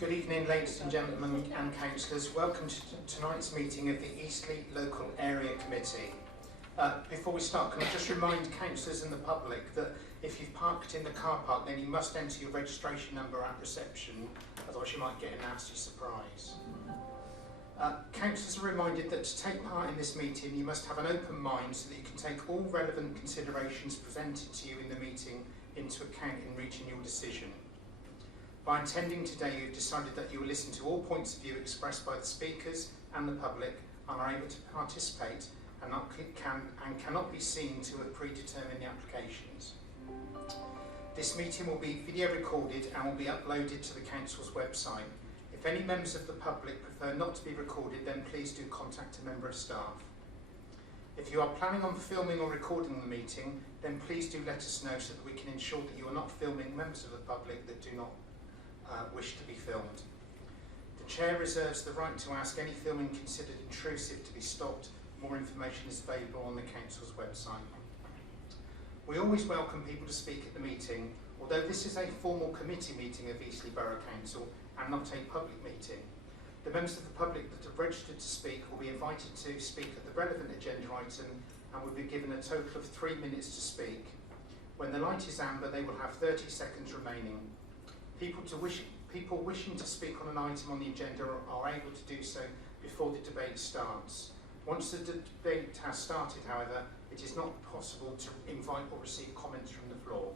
Good evening, ladies and gentlemen and councillors. Welcome to tonight's meeting of the Eastleigh Local Area Committee. Before we start, can I just remind councillors and the public that if you've parked in the car park, then you must enter your registration number at reception, otherwise you might get a nasty surprise. Councillors are reminded that to take part in this meeting, you must have an open mind so that you can take all relevant considerations presented to you in the meeting into account in reaching your decision. By attending today, you've decided that you will listen to all points of view expressed by the speakers and the public and are able to participate and cannot be seen to have predetermined the applications. This meeting will be video recorded and will be uploaded to the council's website. If any members of the public prefer not to be recorded, then please do contact a member of staff. If you are planning on filming or recording the meeting, then please do let us know so that we can ensure that you are not filming members of the public that do not wish to be filmed. The Chair reserves the right to ask any filming considered intrusive to be stopped. More information is available on the Council's website. We always welcome people to speak at the meeting, although this is a formal committee meeting of Eastleigh Borough Council and not a public meeting. The members of the public that have registered to speak will be invited to speak at the relevant agenda item and will be given a total of 3 minutes to speak. When the light is amber, they will have 30 seconds remaining. People wishing to speak on an item on the agenda are able to do so before the debate starts. Once the debate has started, however, it is not possible to invite or receive comments from the floor.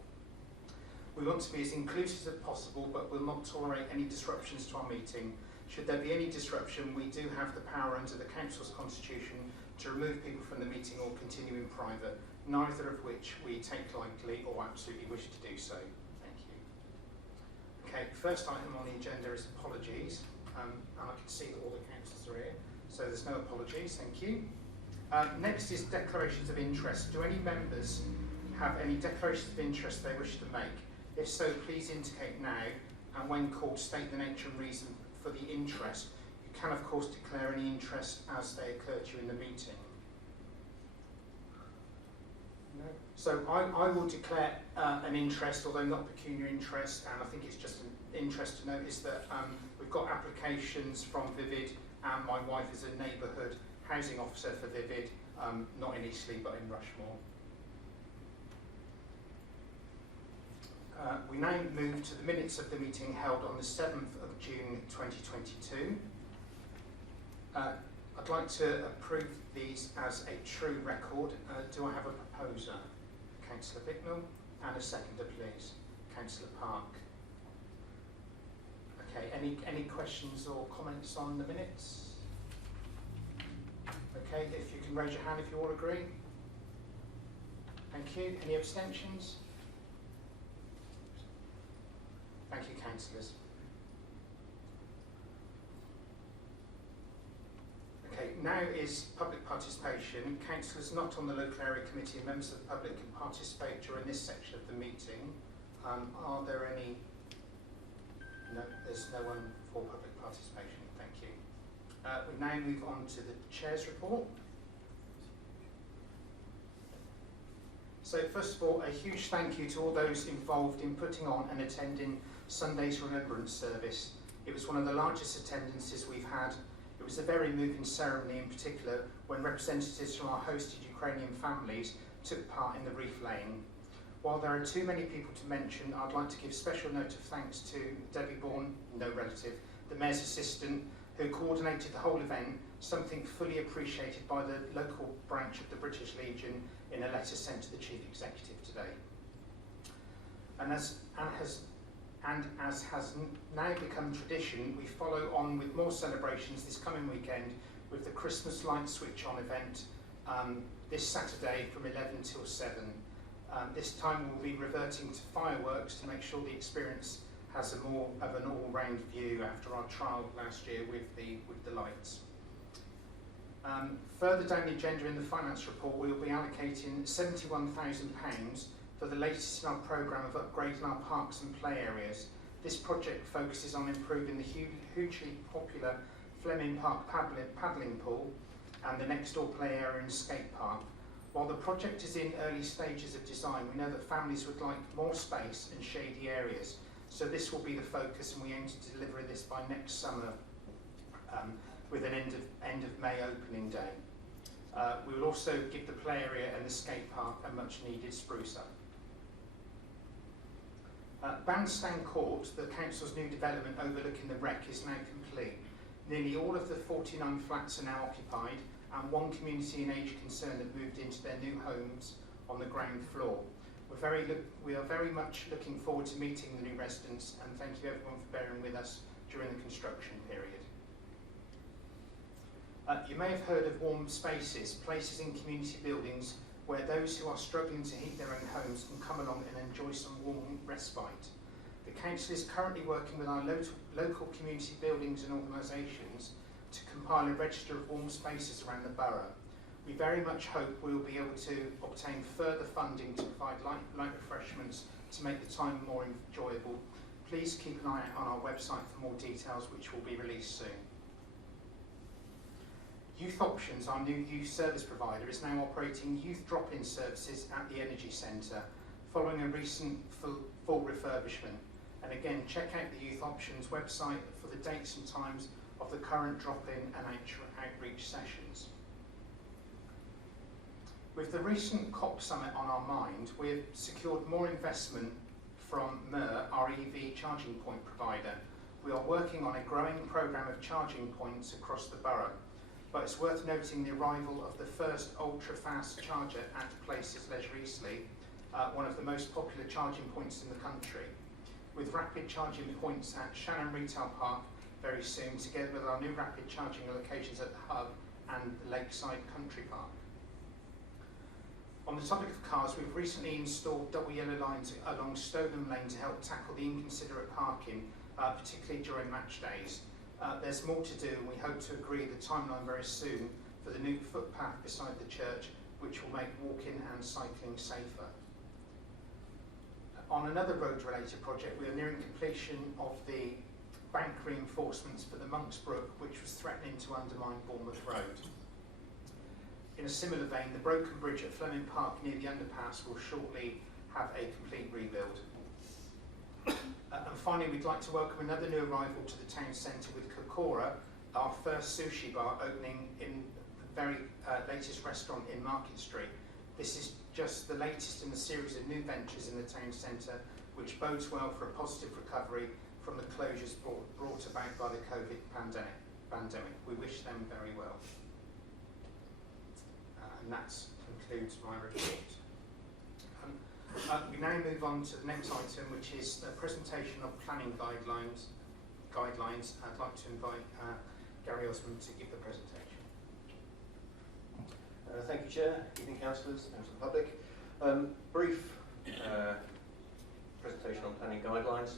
We want to be as inclusive as possible, but will not tolerate any disruptions to our meeting. Should there be any disruption, we do have the power under the Council's constitution to remove people from the meeting or continue in private, neither of which we take lightly or absolutely wish to do so. Okay, first item on the agenda is apologies, and I can see that all the councillors are here, so there's no apologies, thank you. Next is declarations of interest. Do any members have any declarations of interest they wish to make? If so, please indicate now, and when called, state the nature and reason for the interest. You can, of course, declare any interest as they occur to you in the meeting. No. So I will declare an interest, although not pecuniary interest, and I think it's just an interest to note is that we've got applications from Vivid, and my wife is a neighbourhood housing officer for Vivid, not in Eastleigh but in Rushmore. We now move to the minutes of the meeting held on the 7th of June 2022. I'd like to approve these as a true record. Do I have a proposer? Councillor Bicknell, and a seconder, please. Councillor Park. Okay, any questions or comments on the minutes? Okay, if you can raise your hand if you all agree. Thank you. Any abstentions? Thank you, councillors. Okay, now is public participation. Councillors not on the local area committee and members of the public can participate during this section of the meeting. Are there any? No, there's no one for public participation. Thank you. We now move on to the Chair's report. So first of all, a huge thank you to all those involved in putting on and attending Sunday's Remembrance Service. It was one of the largest attendances we've had. It was a very moving ceremony, in particular when representatives from our hosted Ukrainian families took part in the wreath laying. While there are too many people to mention, I'd like to give special note of thanks to Debbie Bourne, no relative, the Mayor's assistant, who coordinated the whole event, something fully appreciated by the local branch of the British Legion in a letter sent to the Chief Executive today. And as has now become tradition, we follow on with more celebrations this coming weekend with the Christmas Light Switch On event this Saturday from 11 till 7. This time we'll be reverting to fireworks to make sure the experience has a more of an all-round view after our trial last year with the lights. Further down the agenda in the finance report, we will be allocating £71,000 for the latest in our programme of upgrading our parks and play areas. This project focuses on improving the hugely popular Fleming Park paddling pool and the next door play area and skate park. While the project is in early stages of design, we know that families would like more space and shady areas, So this will be the focus, and we aim to deliver this by next summer with an end of May opening day. We will also give the play area and the skate park a much needed spruce up. Bandstand Court, the council's new development overlooking the wreck, is now complete. Nearly all of the 49 flats are now occupied, and one community and age concern have moved into their new homes on the ground floor. We are very much looking forward to meeting the new residents, and thank you everyone for bearing with us during the construction period. You may have heard of warm spaces, places in community buildings where those who are struggling to heat their own homes can come along and enjoy some warm respite. The council is currently working with our local community buildings and organisations to compile a register of warm spaces around the borough. We very much hope we will be able to obtain further funding to provide light refreshments to make the time more enjoyable. Please keep an eye out on our website for more details, which will be released soon. Youth Options, our new youth service provider, is now operating youth drop-in services at the Energy Centre following a recent full refurbishment. And again, check out the Youth Options website for the dates and times of the current drop-in and outreach sessions. With the recent COP summit on our mind, we have secured more investment from Cllr, our EV charging point provider. We are working on a growing programme of charging points across the borough, but it's worth noting the arrival of the first ultra-fast charger at Cllr Eastleigh, one of the most popular charging points in the country, with rapid charging points at Shannon Retail Park very soon, together with our new rapid charging locations at the Hub and the Lakeside Country Park. On the topic of cars, we've recently installed double yellow lines along Stoneham Lane to help tackle the inconsiderate parking, particularly during match days. There's more to do, and we hope to agree the timeline very soon for the new footpath beside the church, which will make walking and cycling safer. On another road-related project, we are nearing completion of the bank reinforcements for the Monks Brook, which was threatening to undermine Bournemouth Road. In a similar vein, the broken bridge at Fleming Park near the underpass will shortly have a complete rebuild. And finally, we'd like to welcome another new arrival to the town centre with Cllr, our first sushi bar opening in the very latest restaurant in Market Street. This is just the latest in a series of new ventures in the town centre, which bodes well for a positive recovery from the closures brought about by the COVID pandemic. We wish them very well. And that concludes my report. We now move on to the next item, which is the presentation of planning guidelines. I'd like to invite Gary Osmond to give the presentation. Thank you, Chair. Evening, councillors, members of the public. Brief presentation on planning guidelines.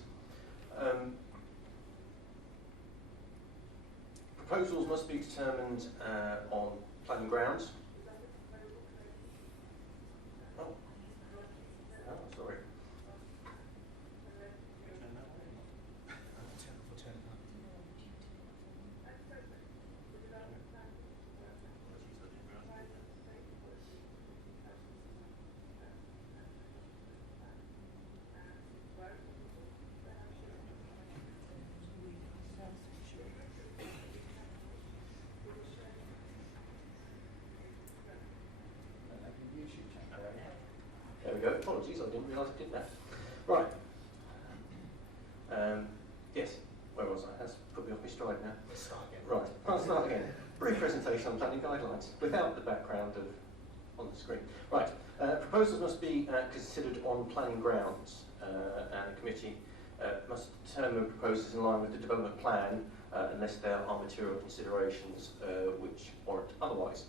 Proposals must be determined on planning grounds. Sorry. There we go. Apologies, I didn't realise I did that. Right. Yes, where was I? That's put me off my stride now. Let's start again. Right, I'll start again. Brief presentation on planning guidelines without the background on the screen. Right, proposals must be considered on planning grounds, and the committee must determine proposals in line with the development plan unless there are material considerations which warrant otherwise.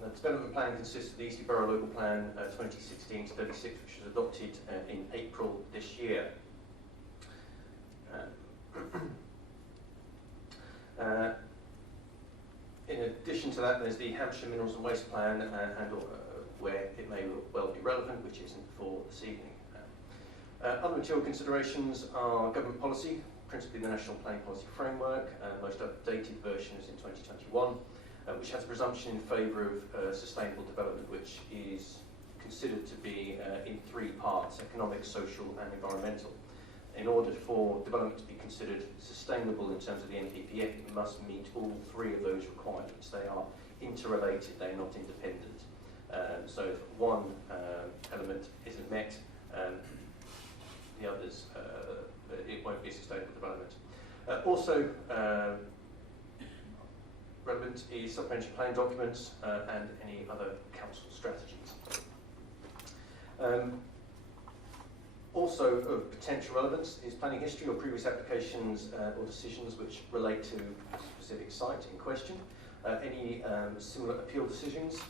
The development plan consists of the Eastleigh Borough Local Plan 2016-36, which was adopted in April this year. In addition to that, there's the Hampshire Minerals and Waste Plan, where it may well be relevant, which isn't for this evening. Other material considerations are government policy, principally the National Planning Policy Framework. Most updated version is in 2021. Which has a presumption in favour of sustainable development, which is considered to be in three parts: economic, social and environmental. in order for development to be considered sustainable in terms of the NPPF, it must meet all three of those requirements. They are interrelated, they are not independent. So if one element isn't met, the others, it won't be sustainable development. Also relevant is supplementary planning documents and any other council strategies. Also of potential relevance is planning history or previous applications or decisions which relate to a specific site in question. Any similar appeal decisions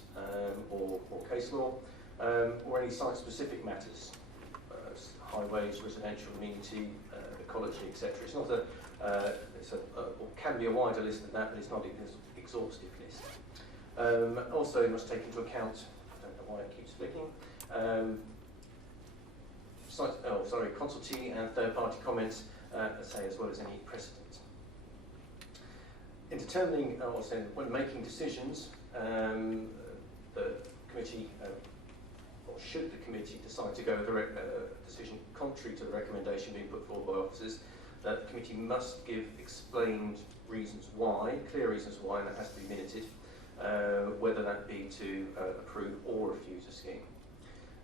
or case law, or any site-specific matters, highways, residential, amenity, ecology, etc. It's not or can be a wider list than that, but it's not an exhaustive list. Also, you must take into account, I don't know why it keeps flicking, consultee and third-party comments, as well as any precedent. In determining, when making decisions, the committee, or should the committee decide to go with a decision contrary to the recommendation being put forward by officers, the committee must give explained reasons why, clear reasons why, and that has to be minuted, whether that be to approve or refuse a scheme.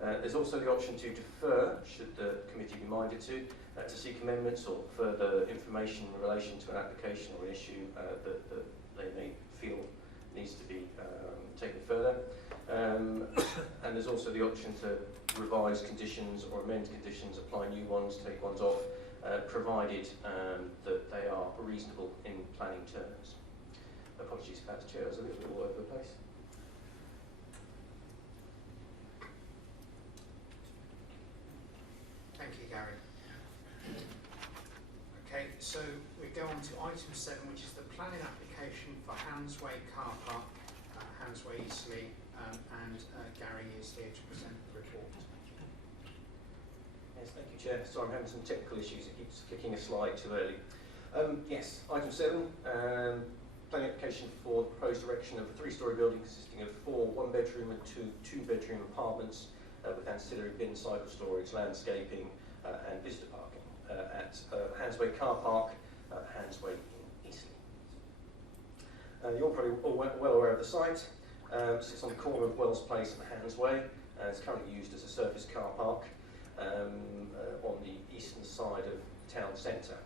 There's also the option to defer, should the committee be minded to seek amendments or further information in relation to an application or an issue that they may feel needs to be taken further. And there's also the option to revise conditions or amend conditions, apply new ones, take ones off, provided that they are reasonable in planning terms. Apologies for that, Chair, I was a little bit all over the place. Thank you, Gary. Okay, so we go on to item 7, which is the planning application for Handsway Car Park, Handsway Eastleigh, and Gary is here to present the report. Yes, thank you, Chair. Sorry, I'm having some technical issues. It keeps clicking a slide too early. Yes, item 7, planning application for the proposed erection of a 3-storey building consisting of 4 one-bedroom and 2 two-bedroom apartments with ancillary bin, cycle storage, landscaping and visitor parking at Handsway Car Park, Handsway in Eastleigh. You're probably all well aware of the site. Sits on the corner of Wells Place and Handsway. It's currently used as a surface car park on the eastern side of the town centre.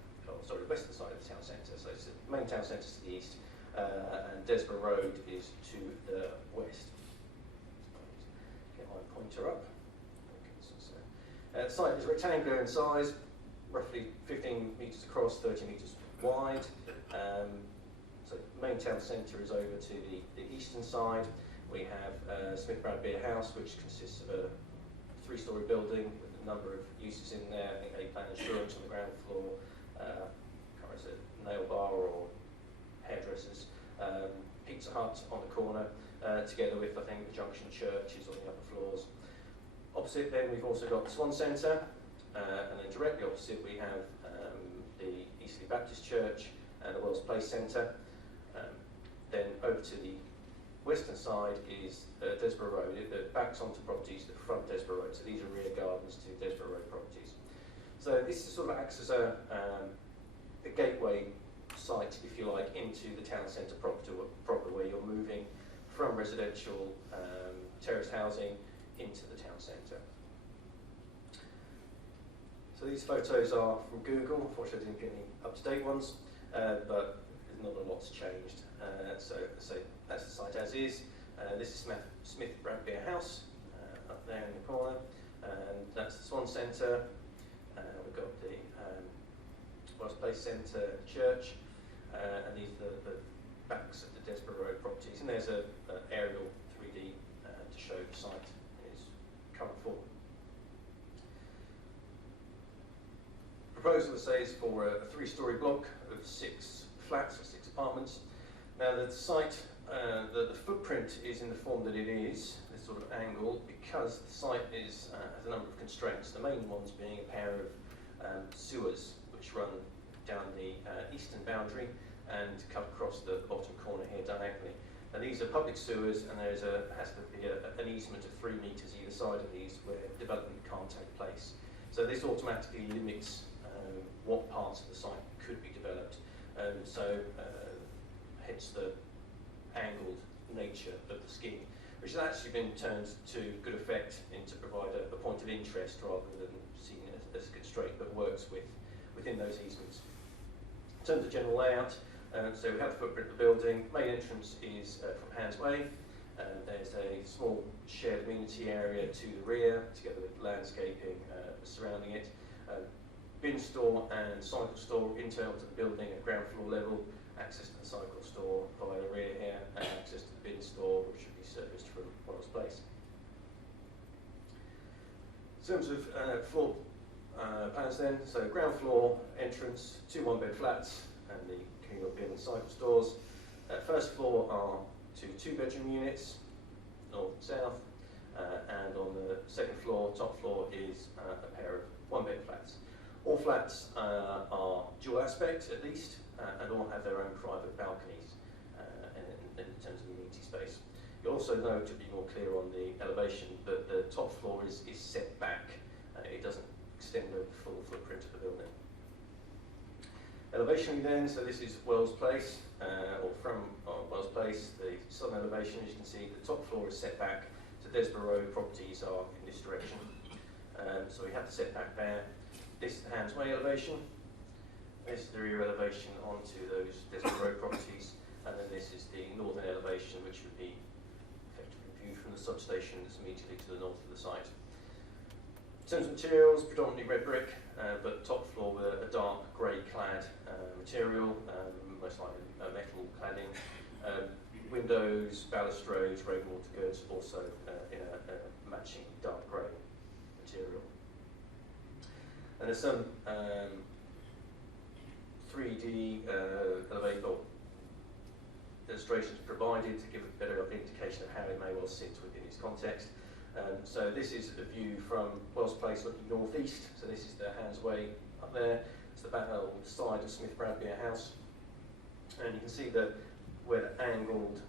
The western side of the town centre. So it's the main town centre to the east, and Desborough Road is to the west. Get my pointer up. The site is rectangular in size, roughly 15 metres across, 30 metres wide. So the main town centre is over to the eastern side. We have Smith Bradbeer House, which consists of a 3-storey building with a number of uses in there. I think A-plan insurance on the ground floor, a nail bar or hairdressers, Pizza Hut on the corner, together with, I think, the Junction Church is on the upper floors. Opposite then we've also got the Swan Centre, and then directly opposite we have the Eastleigh Baptist Church and the Wells Place Centre. Then over to the western side is Desborough Road. It backs onto properties that front Desborough Road, so these are rear gardens to Desborough Road properties. So this sort of acts as a gateway site, if you like, into the town centre proper, where you're moving from residential terraced housing into the town centre. So these photos are from Google. Unfortunately, I didn't get any up-to-date ones, but not a lot's changed. So that's the site as is. This is Smith Bradbeer House up there in the corner, and that's the Swan Centre. We've got the Wells Place Centre Church, and these are the backs of the Desborough Road properties. And there's an aerial 3D to show the site in its current form. Proposal, as I say, is for a 3-storey block of 6 flats or 6 apartments. Now the site, the footprint is in the form that it is, this sort of angle, because the site has a number of constraints. The main ones being a pair of sewers which run down the eastern boundary and cut across the bottom corner here diagonally. Now these are public sewers, and has to be an easement of 3 metres either side of these where development can't take place. So this automatically limits what parts of the site could be developed. Hence the angled nature of the scheme, which has actually been turned to good effect to provide a point of interest rather than seen as a constraint, but works within those easements. In terms of general layout, so we have the footprint of the building. Main entrance is from Hands Way. There's a small shared amenity area to the rear, together with landscaping surrounding it. Bin store and cycle store internal to the building at ground floor level. Access to the cycle store via the rear here, and access to the bin store, which should be serviced from Wells Place. In terms of floor plans then, so ground floor entrance, 2 one-bed flats and the communal bin and cycle stores. First floor are 2 two-bedroom units, north and south, and on the second floor, top floor, is a pair of one-bed flats. All flats are dual aspect at least, and all have their own private balconies in terms of amenity space. You'll also note, to be more clear on the elevation, that the top floor is set back. It doesn't extend over the full footprint of the building. Elevation then, so this is Wells Place, or from Wells Place, the southern elevation. As you can see, the top floor is set back, so Desborough Road properties are in this direction. So we have the setback there. This is the Hands Way elevation. This is the rear elevation onto those Desborough Road properties, and then this is the northern elevation, which would be effectively viewed from the substation that's immediately to the north of the site. In terms of materials, predominantly red brick, but top floor with a dark grey clad material, most likely metal cladding. Windows, balustrades, rainwater goods, also in a matching dark grey material. And there's some 3D illustrations provided to give a better indication of how it may well sit within its context. So this is a view from Wells Place looking northeast. So this is the Hands Way up there. It's the back side of Smith Bradbeer House. And you can see that where the angled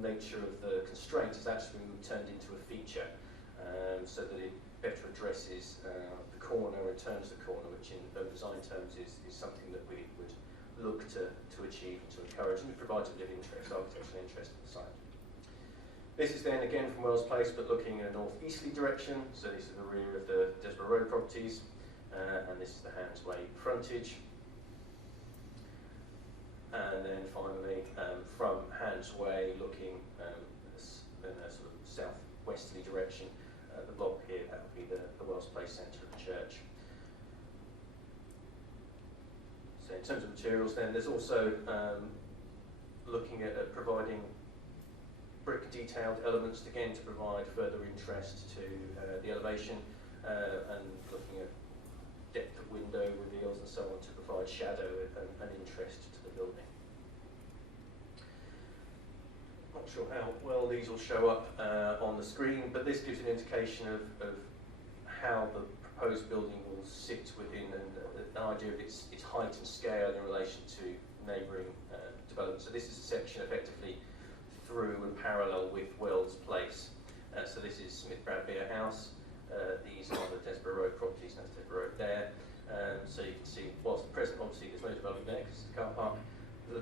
nature of the constraint has actually been turned into a feature, so that it better addresses the corner and turns the corner, which in design terms is something that we would look to achieve and to encourage, and it provides a bit of interest, architectural interest in the site. This is then again from Wells Place, but looking in a north-easterly direction. So this is the rear of the Desborough Road properties, and this is the Hands Way frontage. And then finally, from Hands Way, looking in a sort of south-westerly direction, the block here, that would be the Wells Place centre of the church. So in terms of materials then, there's also looking at providing brick detailed elements, again to provide further interest to the elevation, and looking at depth of window reveals and so on to provide shadow and interest to the building. Not sure how well these will show up on the screen, but this gives an indication of how the proposed building will sit within an idea of its height and scale in relation to neighbouring development. So this is a section effectively through and parallel with Wells Place. So this is Smith Bradbeer House. These are the Desborough Road properties, and that's Desborough Road there. So you can see, whilst at present obviously there's no development there because it's a car park,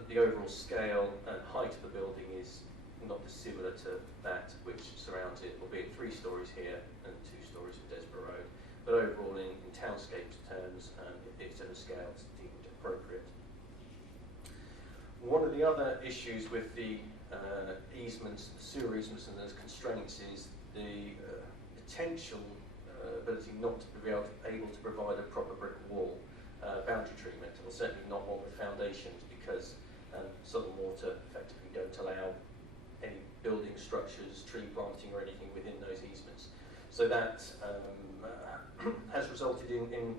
the overall scale and height of the building is not dissimilar to that which surrounds it, albeit 3 stories here and 2 stories for Desborough Road. But overall, in townscape terms, it's at a scale deemed appropriate. One of the other issues with the easements, sewer easements and those constraints is the potential ability not to be able to provide a proper brick wall boundary treatment, or certainly not one with foundations, because southern water effectively don't allow any building structures, tree planting or anything within those easements. So that has resulted in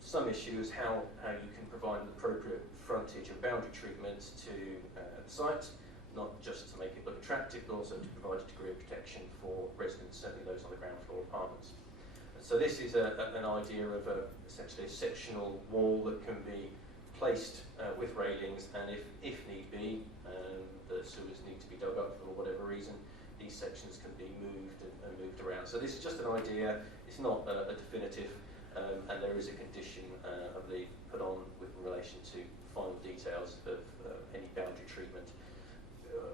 some issues how you can provide an appropriate frontage and boundary treatment to the site, not just to make it look attractive, but also to provide a degree of protection for residents, certainly those on the ground floor apartments. And so this is an idea of essentially a sectional wall that can be placed with railings, and if need be, the sewers need to be dug up for whatever reason, these sections can be moved and moved around. So this is just an idea, it's not a definitive and there is a condition, I believe, put on with relation to final details of any boundary treatment.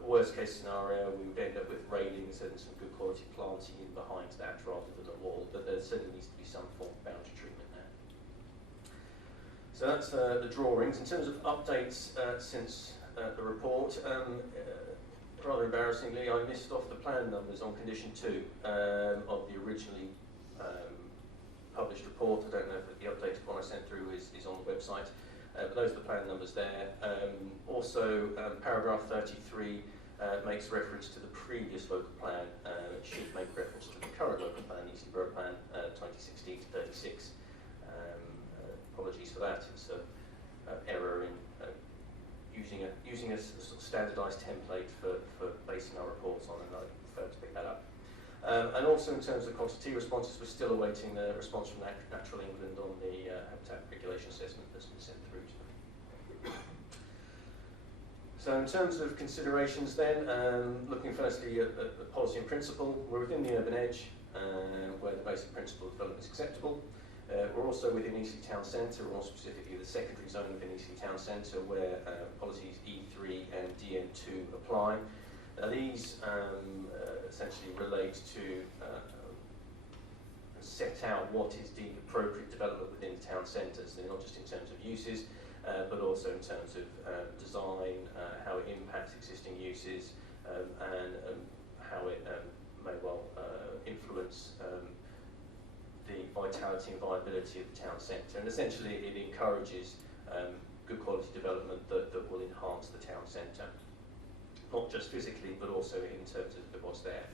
Worst case scenario, we would end up with railings and some good quality planting in behind that rather than a wall, but there certainly needs to be some form of boundary treatment there. So that's the drawings. In terms of updates since the report, rather embarrassingly, I missed off the plan numbers on condition 2 of the originally published report. I don't know if the updated one I sent through is on the website, but those are the plan numbers there. Also, paragraph 33 makes reference to the previous local plan. It should make reference to the current local plan, Eastleigh Borough Plan 2016 to 36. Apologies for that. It's an error in using a sort of standardised template for basing our reports on, and I prefer to pick that up. And also in terms of consultee responses, we're still awaiting the response from Natural England on the habitat regulation assessment that's been sent through to them. So in terms of considerations then, looking firstly at the policy and principle, we're within the urban edge where the basic principle of development is acceptable. We're also within Eastleigh Town Centre, or more specifically the secondary zone within Eastleigh Town Centre, where policies E3 and DN2 apply. Now these essentially relate to set out what is deemed appropriate development within the town centres, not just in terms of uses, but also in terms of design, how it impacts existing uses, and how it may well influence the vitality and viability of the town centre. And essentially it encourages good quality development that will enhance the town centre, not just physically but also in terms of what's there.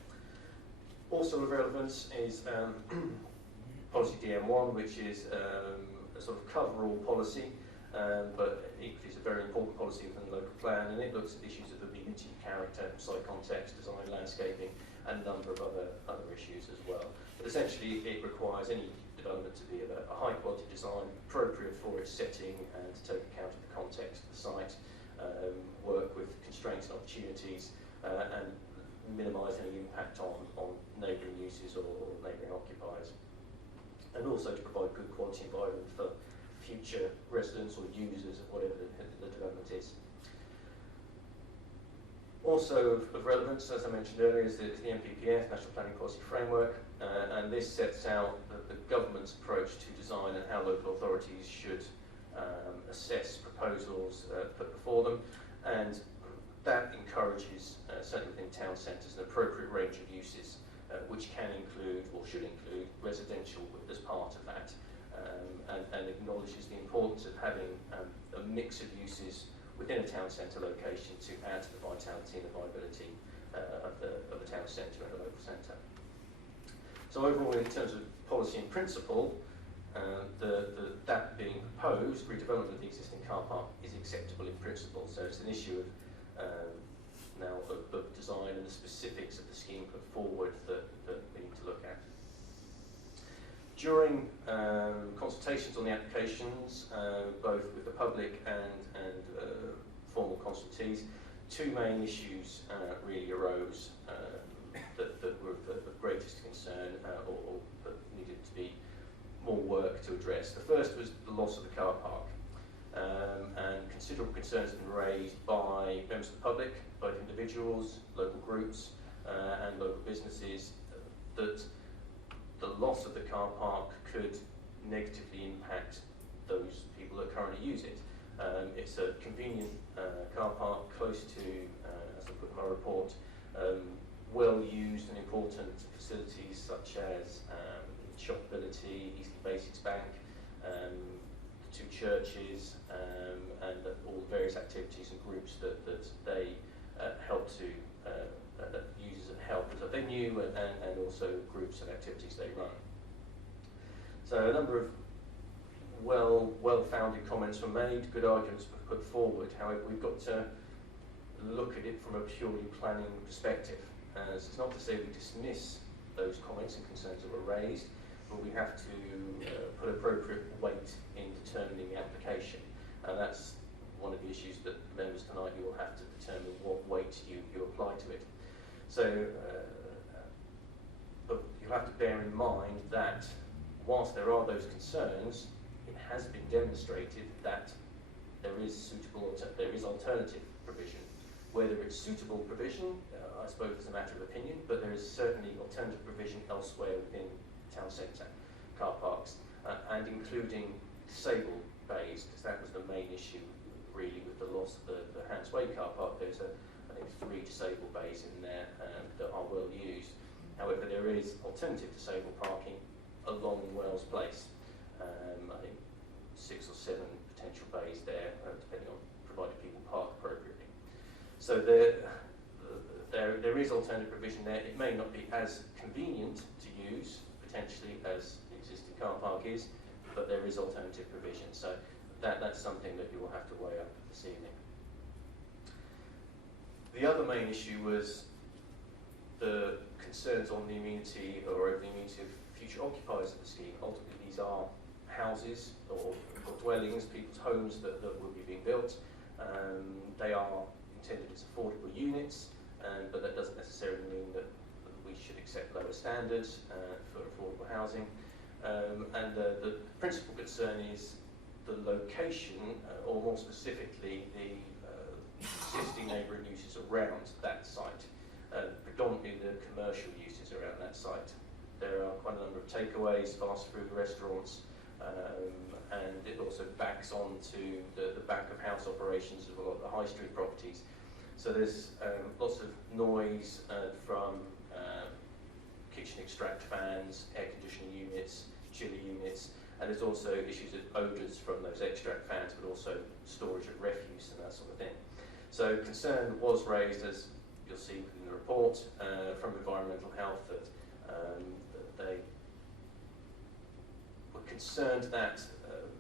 Also of relevance is policy DM1, which is a sort of cover-all policy, but equally is a very important policy within the local plan, and it looks at issues of amenity, character, site context, design, landscaping, and a number of other issues as well. But essentially it requires any development to be of a high quality design, appropriate for its setting and to take account of the context of the site, work with constraints and opportunities, and minimise any impact on neighbouring uses or neighbouring occupiers. And also to provide good quality environment for future residents or users of whatever the development is. Also of relevance, as I mentioned earlier, is the NPPF, National Planning Policy Framework, and this sets out the government's approach to design and how local authorities should assess proposals put before them, and that encourages, certainly within town centres, an appropriate range of uses, which can include, or should include, residential as part of that, and acknowledges the importance of having a mix of uses within a town centre location to add to the vitality and the viability of the town centre and the local centre. So overall, in terms of policy and principle, that being proposed, redevelopment of the existing car park is acceptable in principle. So it's an issue of now of design and the specifics of the scheme put forward that we need to look at. During consultations on the applications, both with the public and formal consultees, two main issues really arose that were of greatest concern or that needed to be more work to address. The first was the loss of the car park, and considerable concerns have been raised by members of the public, both individuals, local groups, and local businesses, that the loss of the car park could negatively impact those people that currently use it. It's a convenient car park close to, as I put in my report, well used and important facilities such as Shopability, Eastleigh Basics Bank, the two churches, and all the various activities and groups that they help to use as a help as a venue, and also groups and activities they run. So a number of well-founded comments were made, good arguments were put forward. However, we've got to look at it from a purely planning perspective. It's not to say we dismiss those comments and concerns that were raised, but we have to put appropriate weight in determining the application. And that's one of the issues that members tonight, you will have to determine what weight you apply to it. So, but you'll have to bear in mind that whilst there are those concerns, it has been demonstrated that there is alternative provision. Whether it's suitable provision, I suppose is a matter of opinion, but there is certainly alternative provision elsewhere within town centre car parks, and including disabled bays, because that was the main issue really with the loss of the Hans Way car park. There's I think 3 disabled bays in there that are well used. However, there is alternative disabled parking along Wells Place. I think 6 or 7 potential bays there, depending on provided people park appropriately. So there is alternative provision there. It may not be as convenient to use potentially as the existing car park is, but there is alternative provision. So that's something that you will have to weigh up this evening. The other main issue was the concerns on the immunity or over the immunity of future occupiers of the scheme. Ultimately, these are houses or dwellings, people's homes that will be being built. They are intended as affordable units, but that doesn't necessarily mean that we should accept lower standards for affordable housing. And the principal concern is the location, or more specifically, the existing neighbouring uses around that site, predominantly the commercial uses around that site. There are quite a number of takeaways, fast food restaurants, and it also backs onto the back of house operations of a lot of the high street properties. So there's lots of noise from kitchen extract fans, air conditioning units, chiller units, and there's also issues of odours from those extract fans, but also storage of refuse and that sort of thing. So concern was raised, as you'll see in the report, from environmental health, that they were concerned that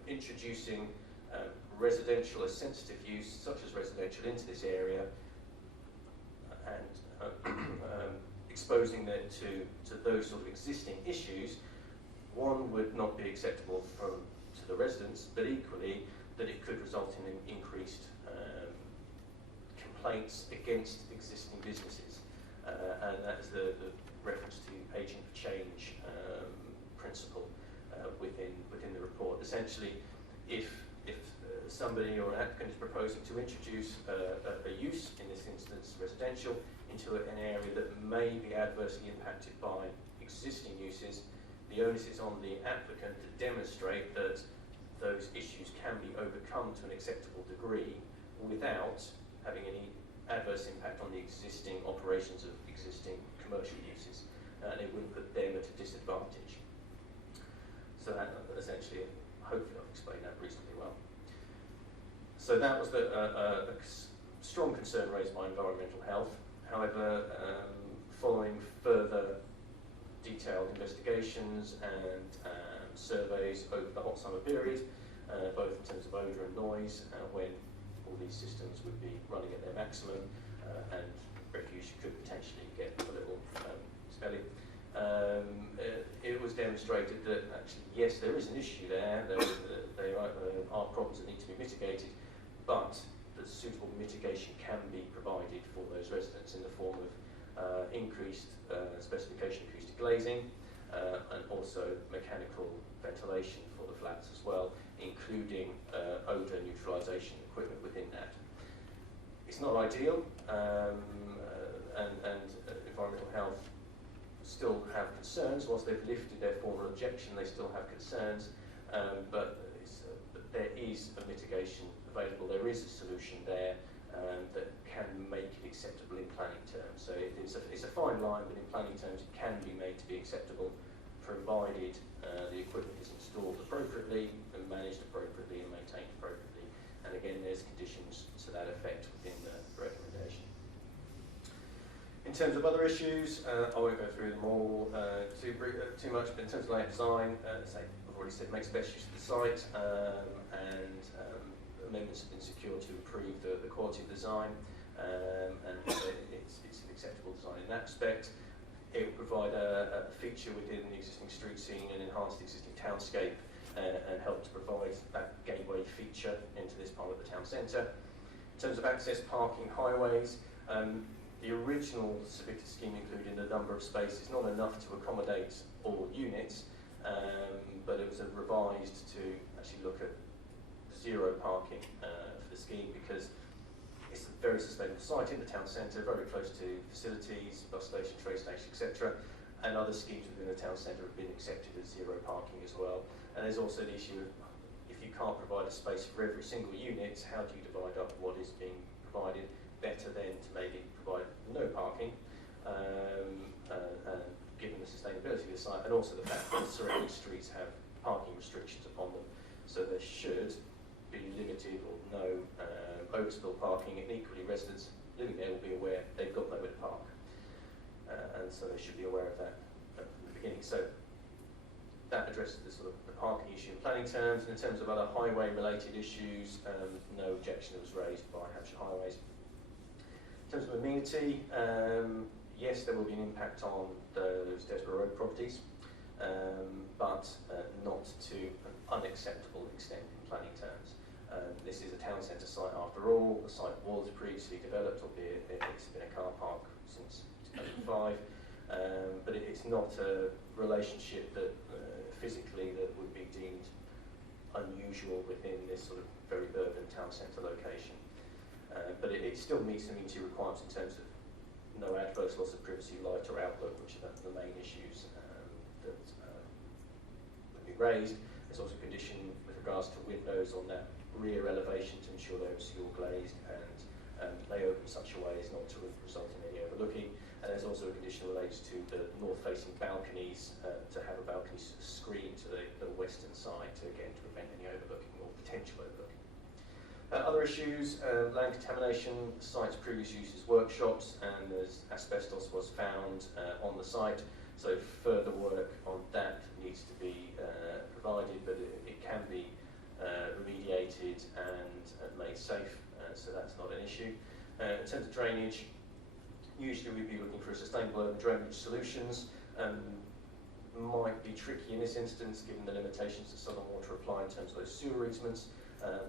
introducing residential, a sensitive use such as residential, into this area and exposing it to those sort of existing issues, one, would not be acceptable to the residents, but equally that it could result in increased complaints against existing businesses, and that is the reference to agent for change principle within the report. Essentially, if somebody or an applicant is proposing to introduce a use, in this instance residential, into an area that may be adversely impacted by existing uses, the onus is on the applicant to demonstrate that those issues can be overcome to an acceptable degree without having any adverse impact on the existing operations of existing commercial uses, and it wouldn't put them at a disadvantage. So that essentially, hopefully I've explained that reasonably well. So that was a strong concern raised by environmental health. However, following further detailed investigations and surveys over the hot summer period, both in terms of odour and noise, when all these systems would be running at their maximum, and refuse could potentially get a little smelly. It was demonstrated that actually, yes, there is an issue there. There are problems that need to be mitigated, but that suitable mitigation can be provided for those residents in the form of increased specification acoustic glazing, and also mechanical ventilation for the flats as well, including odour neutralisation equipment within that. It's not ideal, and environmental health still have concerns. Whilst they've lifted their formal objection, they still have concerns, but there is a mitigation available. There is a solution there that can make it acceptable in planning terms. So it's a fine line, but in planning terms it can be made to be acceptable, provided the equipment is installed appropriately and managed appropriately and maintained appropriately. And again, there's conditions to that effect within the recommendation. In terms of other issues, I won't go through them all too much, but in terms of layout design, as I've already said, makes best use of the site, and amendments have been secured to improve the quality of design, and it's an acceptable design in that respect. It will provide a feature within the existing street scene and enhance the existing townscape, and help to provide that gateway feature into this part of the town centre. In terms of access, parking, highways, the original submitted scheme included a number of spaces, not enough to accommodate all units, but it was revised to actually look at zero parking for the scheme, because it's a very sustainable site in the town centre, very close to facilities, bus station, train station, etc. And other schemes within the town centre have been accepted as zero parking as well. And there's also the issue of, if you can't provide a space for every single unit, how do you divide up what is being provided? Better then to maybe provide no parking, given the sustainability of the site, and also the fact that the surrounding streets have parking restrictions upon them. So there should be limited or no overspill parking, and equally residents living there will be aware they've got nowhere to park. And so they should be aware of that from the beginning. So that addresses the sort of the parking issue in planning terms. And in terms of other highway related issues, no objection was raised by Hampshire Highways. In terms of amenity, yes, there will be an impact on those Desborough Road properties, but not to an unacceptable extent in planning terms. This is a town centre site after all. The site was previously developed, albeit it's been a car park since 2005, but it's not a relationship that physically that would be deemed unusual within this sort of very urban town centre location. But it still meets amenity requirements in terms of no adverse loss of privacy, light or outlook, which are the main issues that would be raised. There's also a condition with regards to windows on that rear elevation to ensure they're obscure glazed and they open such a way as not to result in any overlooking. And there's also a condition related to the north-facing balconies to have a balcony screen to the western side to prevent any overlooking or potential overlooking. Other issues, land contamination. The site's previous use is workshops, and there's asbestos was found on the site, so further work on that needs to be provided, but it can be remediated and made safe, so that's not an issue. In terms of drainage, usually we'd be looking for a sustainable urban drainage solutions. Might be tricky in this instance given the limitations that Southern Water apply in terms of those sewer easements,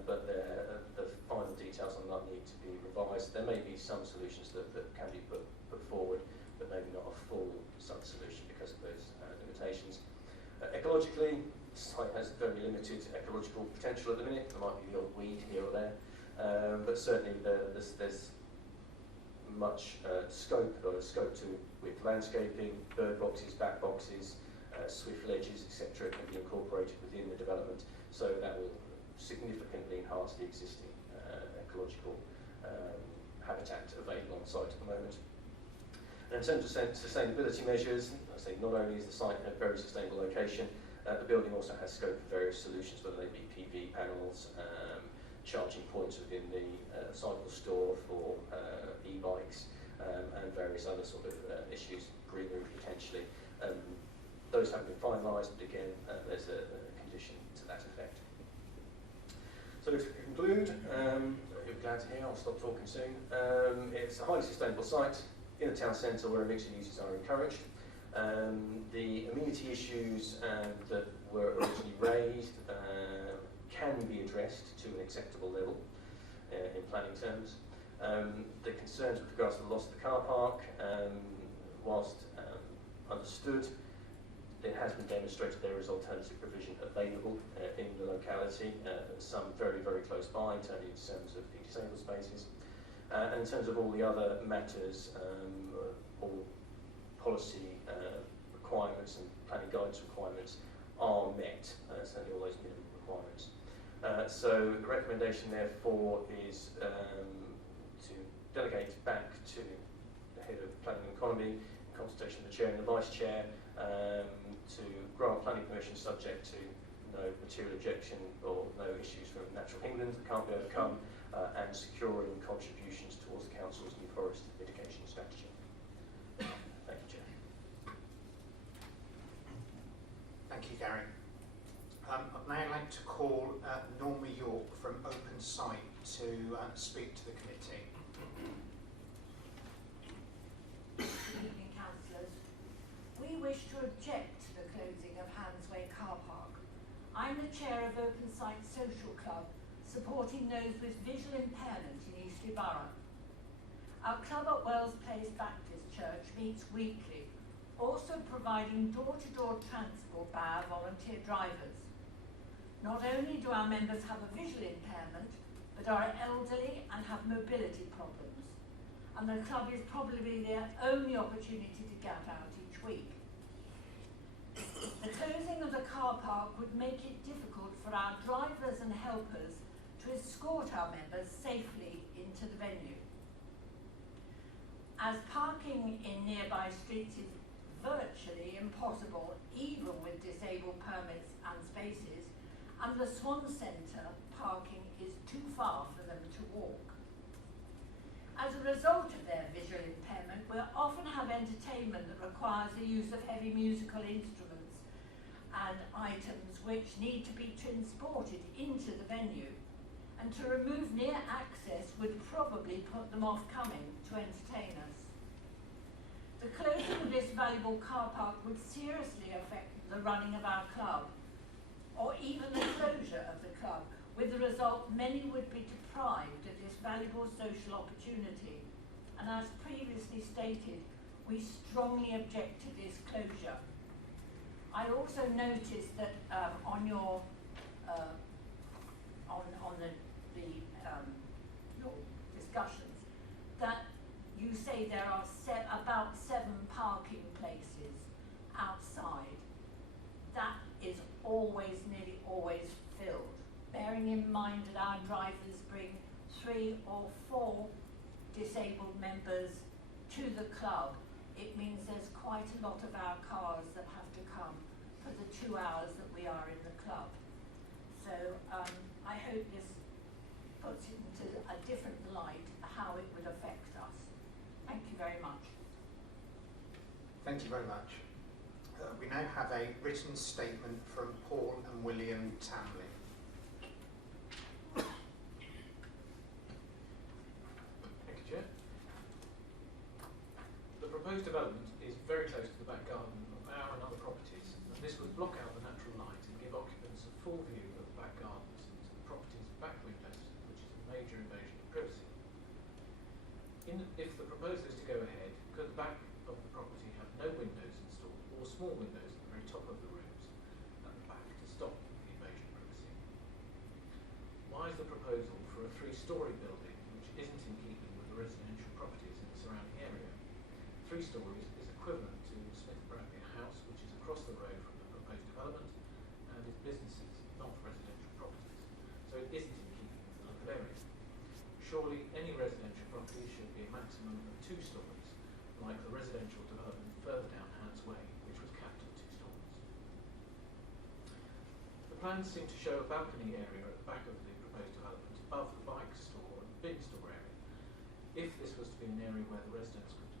but the final details on that need to be revised. There may be some solutions that can be put forward, but maybe not a full solution because of those limitations. Ecologically, the site has very limited ecological potential at the minute. There might be the odd weed here or there, but certainly there's much scope to with landscaping, bird boxes, bat boxes, swift ledges, etc. can be incorporated within the development, so that will significantly enhance the existing ecological habitat available on site at the moment. And in terms of sustainability measures, I say not only is the site in a very sustainable location, the building also has scope for various solutions, whether they be PV panels, charging points within the cycle store for e-bikes, and various other sort of issues, greenery potentially. Those haven't been finalised, but again, there's a condition to that effect. So to conclude, you're glad to hear, I'll stop talking soon. It's a highly sustainable site in the town centre where a mix of uses are encouraged. The amenity issues that were originally raised can be addressed to an acceptable level in planning terms. The concerns with regards to the loss of the car park, whilst understood, it has been demonstrated there is alternative provision available in the locality, some very, very close by, certainly in terms of the disabled spaces. And in terms of all the other matters, all policy requirements and planning guidance requirements are met, certainly all those minimum requirements. So the recommendation therefore is to delegate back to the head of planning and economy in consultation with the chair and the vice chair to grant planning permission subject to no material objection or no issues from natural hindrance that can't be overcome, and securing contributions towards the council's new forest mitigation strategy. Thank you, Chair. Thank you, Gary. I'd now like to call Norma York from Open Site to speak to the committee. Good evening, councillors. We wish to object to the closing of Hansway Car Park. I'm the chair of Open Site Social Club, supporting those with visual impairment in Eastleigh Borough. Our club at Wells Place Baptist Church meets weekly, also providing door-to-door transport by our volunteer drivers. Not only do our members have a visual impairment, but are elderly and have mobility problems, and the club is probably their only opportunity to get out each week. The closing of the car park would make it difficult for our drivers and helpers to escort our members safely into the venue. As parking in nearby streets is virtually impossible, even with disabled permits and spaces, and the Swan Centre parking is too far for them to walk. As a result of their visual impairment, we'll often have entertainment that requires the use of heavy musical instruments and items which need to be transported into the venue, and to remove near access would probably put them off coming to entertain us. The closing of this valuable car park would seriously affect the running of our club, or even the closure of the club, with the result many would be deprived of this valuable social opportunity. And as previously stated, we strongly object to this closure. I also noticed that on your your discussions, that you say there are about 7 parking places outside. That is nearly always filled. Bearing in mind that our drivers bring 3 or 4 disabled members to the club, it means there's quite a lot of our cars that have to come for the 2 hours that we are in the club. So I hope this puts it into a different light how it would affect us. Thank you very much. Thank you very much. We now have a written statement from Paul and William Tamlin. Thank you, Chair. The proposed development is very close to the back garden of our and other properties, and this would block out the natural light and give occupants a full view of the back gardens into the property's back windows, which is a major invasion of privacy. If the proposal is to go ahead, could the back of the property have no windows installed, or small windows at the very top of the rooms at the back to stop the invasion of privacy? Why is the proposal for a 3-storey building which isn't in keeping with the residential properties in the surrounding area? 3 stories is equivalent to Smith Bradley House, which is across the road from the proposed development and is businesses, not residential properties. So it isn't in keeping with the local area. Surely any residential property should be a maximum of 2 stories, like the residential development further down Hans Way, which was capped at 2 stories. The plans seem to show a balcony area at the back of the proposed development above the bike store and bin store area. If this was to be an area where the residents could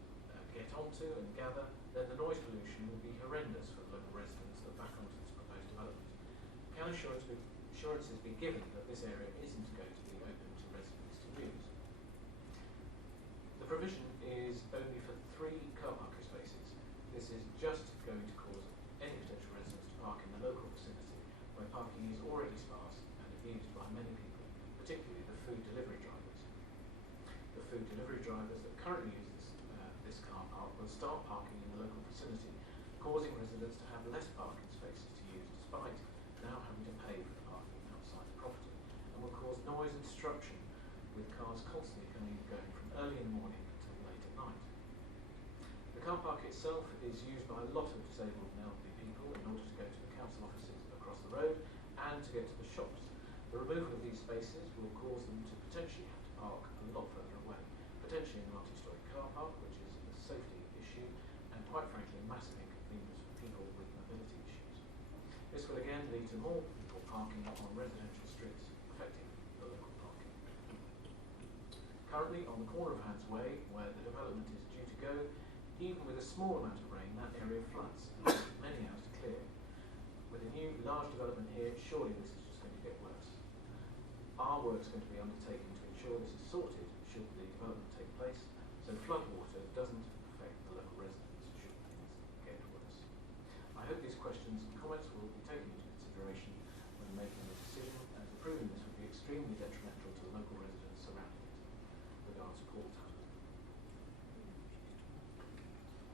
get onto and gather, then the noise pollution would be horrendous for the local residents that back onto this proposed development. Can assurances be given that this area isn't going to be open to residents to use? The provision is only for 3 car parking spaces. This is just going to cause any potential residents to park in the local vicinity, where parking is already sparse and abused by many people, particularly the food delivery drivers. The food delivery drivers that currently use this car park will start parking in the local vicinity, causing residents to have less parking spaces to use despite now having to pay for the parking outside the property, and will cause noise and disruption with cars constantly coming and going from early in the morning until late at night. The car park itself is used by a lot of disabled and elderly people in order to go to the council offices across the road and to get to the shops. The removal of these spaces will cause them to potentially have to park a lot further away, potentially in a multi-storey car park, which is a safety issue and quite frankly a massive inconvenience for people with mobility issues. This will again lead to more people parking on residential streets, affecting the local parking. Currently, on the corner of Hans Way, where the development is due to go, even with a small amount of rain, that area floods and takes many hours to clear. With a new large development here, surely this is just going to get worse. Our work is going to be undertaken to ensure this is sorted should the development take place, so flood water doesn't affect the local residents should things get worse. I hope these questions and comments will be taken into consideration when making a decision, as approving this would be extremely detrimental to the local residents surrounding it. Regards, Paul Tamlin.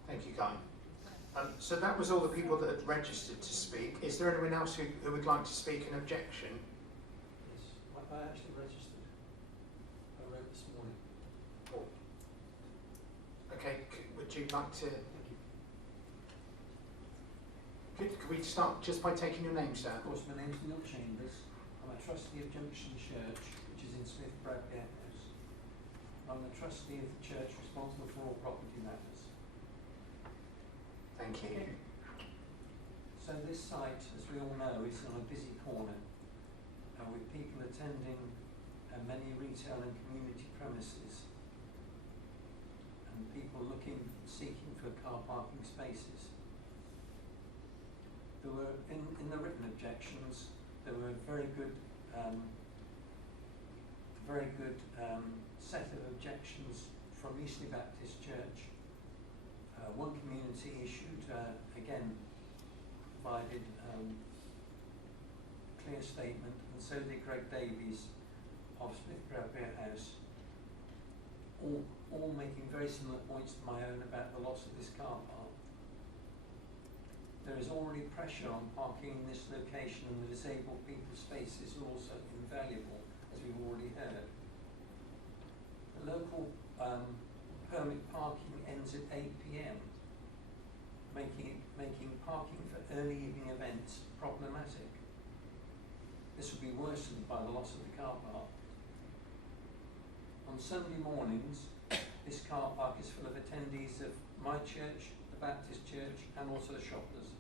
Thank you, Guy. So that was all the people that had registered to speak. Is there anyone else who would like to speak in objection? Yes, I actually registered. I wrote this morning. Okay, would you like to... Thank you. Could we start just by taking your name, sir? Of course, my name's Neil Chambers. I'm a trustee of Junction Church, which is in Smith Bradbury House. I'm the trustee of the church responsible for all property matters. Thank you. So this site, as we all know, is on a busy corner with people attending many retail and community premises and people seeking for car parking spaces. There were, in the written objections, there were a very good set of objections from Eastleigh Baptist Church. One community issued, again, provided a clear statement, and so did Greg Davies of Smith Bradbury House, all making very similar points to my own about the loss of this car park. There is already pressure on parking in this location, and the disabled people's spaces are also invaluable, as we've already heard. The local permit parking ends at 8 p.m, making parking for early evening events problematic. This will be worsened by the loss of the car park. On Sunday mornings, this car park is full of attendees of my church, the Baptist church, and also shoppers.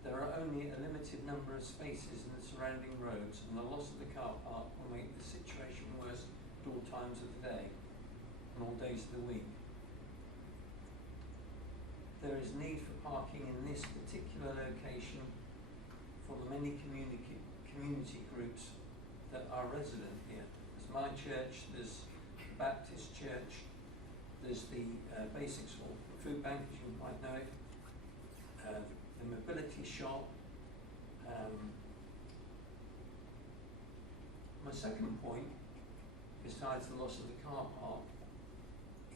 There are only a limited number of spaces in the surrounding roads, and the loss of the car park will make the situation worse at all times of the day and all days of the week. There is need for parking in this particular location for the many community groups that are resident here. There's my church, there's the Baptist church, there's the Basics Hall, the food bank, as you might know it, the mobility shop. My second point, besides the loss of the car park,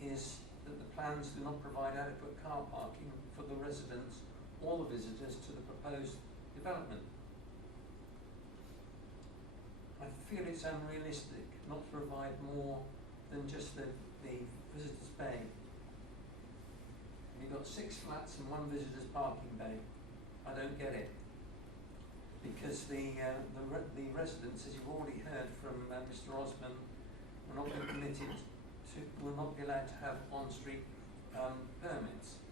is that the plans do not provide adequate car parking for the residents or the visitors to the proposed development. I feel it's unrealistic not to provide more than just the visitors' bay. You've got 6 flats and 1 visitor's parking bay. I don't get it. Because the residents, as you've already heard from Mr. Osman, will not be allowed to have on-street permits.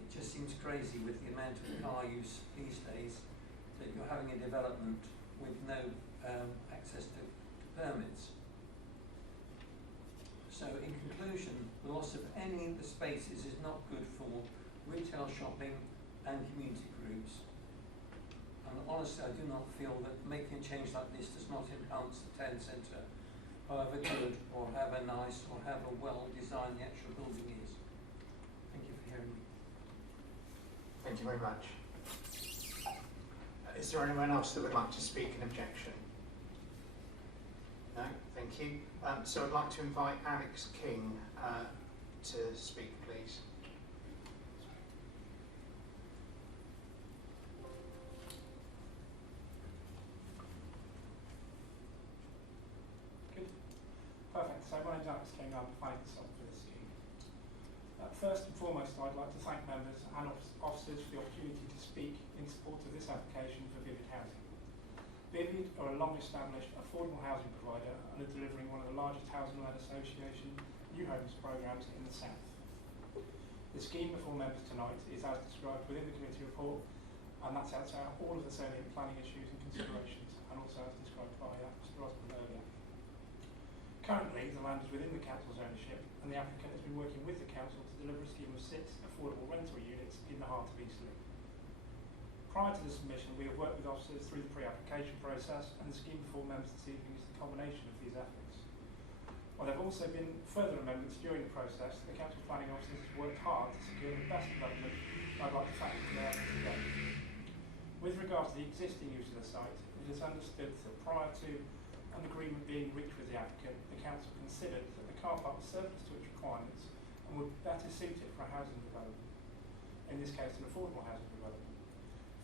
It just seems crazy with the amount of car use these days that you're having a development with no access to permits. So in conclusion, the loss of any of the spaces is not good for retail shopping and community groups. And honestly, I do not feel that making a change like this does not enhance the town centre, however good or however nice or however well designed the actual building is. Thank you for hearing me. Thank you very much. Is there anyone else that would like to speak in objection? No, thank you. So I'd like to invite Alex King to speak, please. Good. Perfect. So my name's Alex King. I'm the planning consultant for this scheme. First and foremost, I'd like to thank members and officers for the opportunity to speak in support of this application for Vivid Housing. Vivid are a long-established affordable housing provider and are delivering one of the largest housing-led association new homes programmes in the south. The scheme before members tonight is as described within the committee report, and that sets out all of the salient planning issues and considerations, and also as described by Mr. Osborne earlier. Currently, the land is within the council's ownership, and the applicant has been working with the council to deliver a scheme of 6 affordable rental units in the heart of Eastleigh. Prior to the submission, we have worked with officers through the pre-application process, and the scheme before members this evening is the combination of these efforts. While there have also been further amendments during the process, the council planning officers have worked hard to secure the best development, and I'd like to thank them for their efforts today. With regard to the existing use of the site, it is understood that prior to an agreement being reached with the applicant, the council considered that the car park was surplus to its requirements and would better suit it for a housing development. in this case an affordable housing development.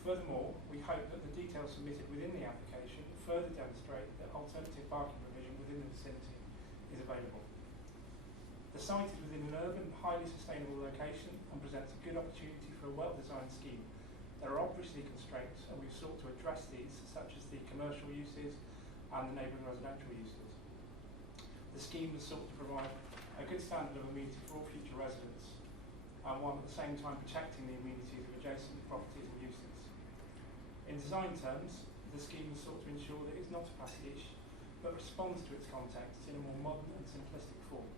Furthermore, we hope that the details submitted within the application further demonstrate that alternative parking provision within the vicinity is available. The site is within an urban, highly sustainable location and presents a good opportunity for a well-designed scheme. There are obviously constraints, and we've sought to address these, such as the commercial uses and the neighbouring residential uses. The scheme was sought to provide a good standard of amenity for all future residents, and while at the same time protecting the amenities of adjacent properties and uses. In design terms, the scheme was sought to ensure that it's not a pastiche, but responds to its context in a more modern and simplistic form.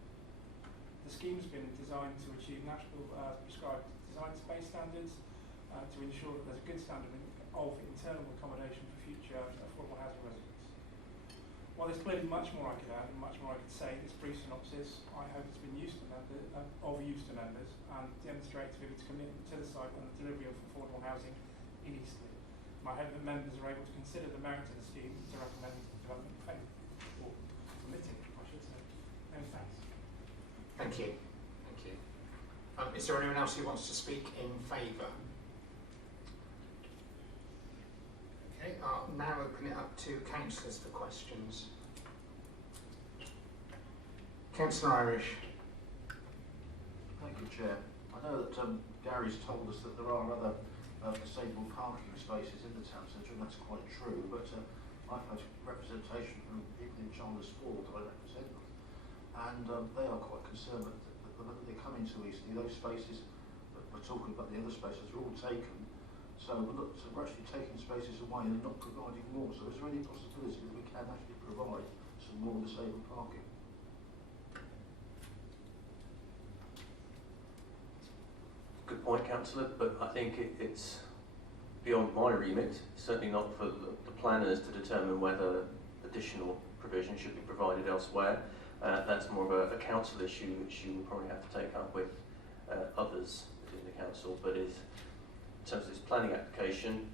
The scheme has been designed to achieve national prescribed design space standards to ensure that there's a good standard of internal accommodation for future affordable housing residents. While there's clearly much more I could add and much more I could say, this brief synopsis I hope it's been of use to members and demonstrates Vivid's commitment to the site and the delivery of affordable housing in Eastleigh. I hope that members are able to consider the merits of the scheme to recommend development in favour, or permitting, I should say. Many thanks. Thank you. Thank you. Is there anyone else who wants to speak in favour? Okay, I'll now open it up to councillors for questions. Councillor Irish. Thank you, Chair. I know that Gary's told us that there are other disabled parking spaces in the town centre, and that's quite true, but I've had representation from people in Cllrs that I represent them, and they are quite concerned that the moment they come into Eastleigh, those spaces that we're talking about, the other spaces, are all taken. So we're actually taking spaces away and not providing more. So is there any possibility that we can actually provide some more disabled parking? Good point, Councillor, but I think it's beyond my remit, certainly not for the planners to determine whether additional provision should be provided elsewhere. That's more of a council issue which you will probably have to take up with others within the council, but in terms of this planning application,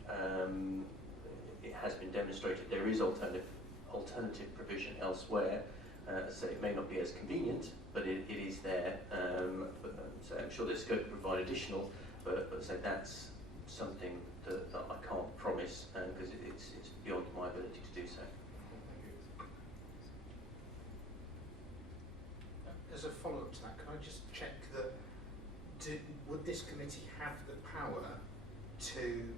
it has been demonstrated there is alternative provision elsewhere. So it may not be as convenient, but it is there. So I'm sure there's scope to provide additional, but so that's something that I can't promise because it's beyond my ability to do so. As a follow-up to that, can I just check that would this committee have the power to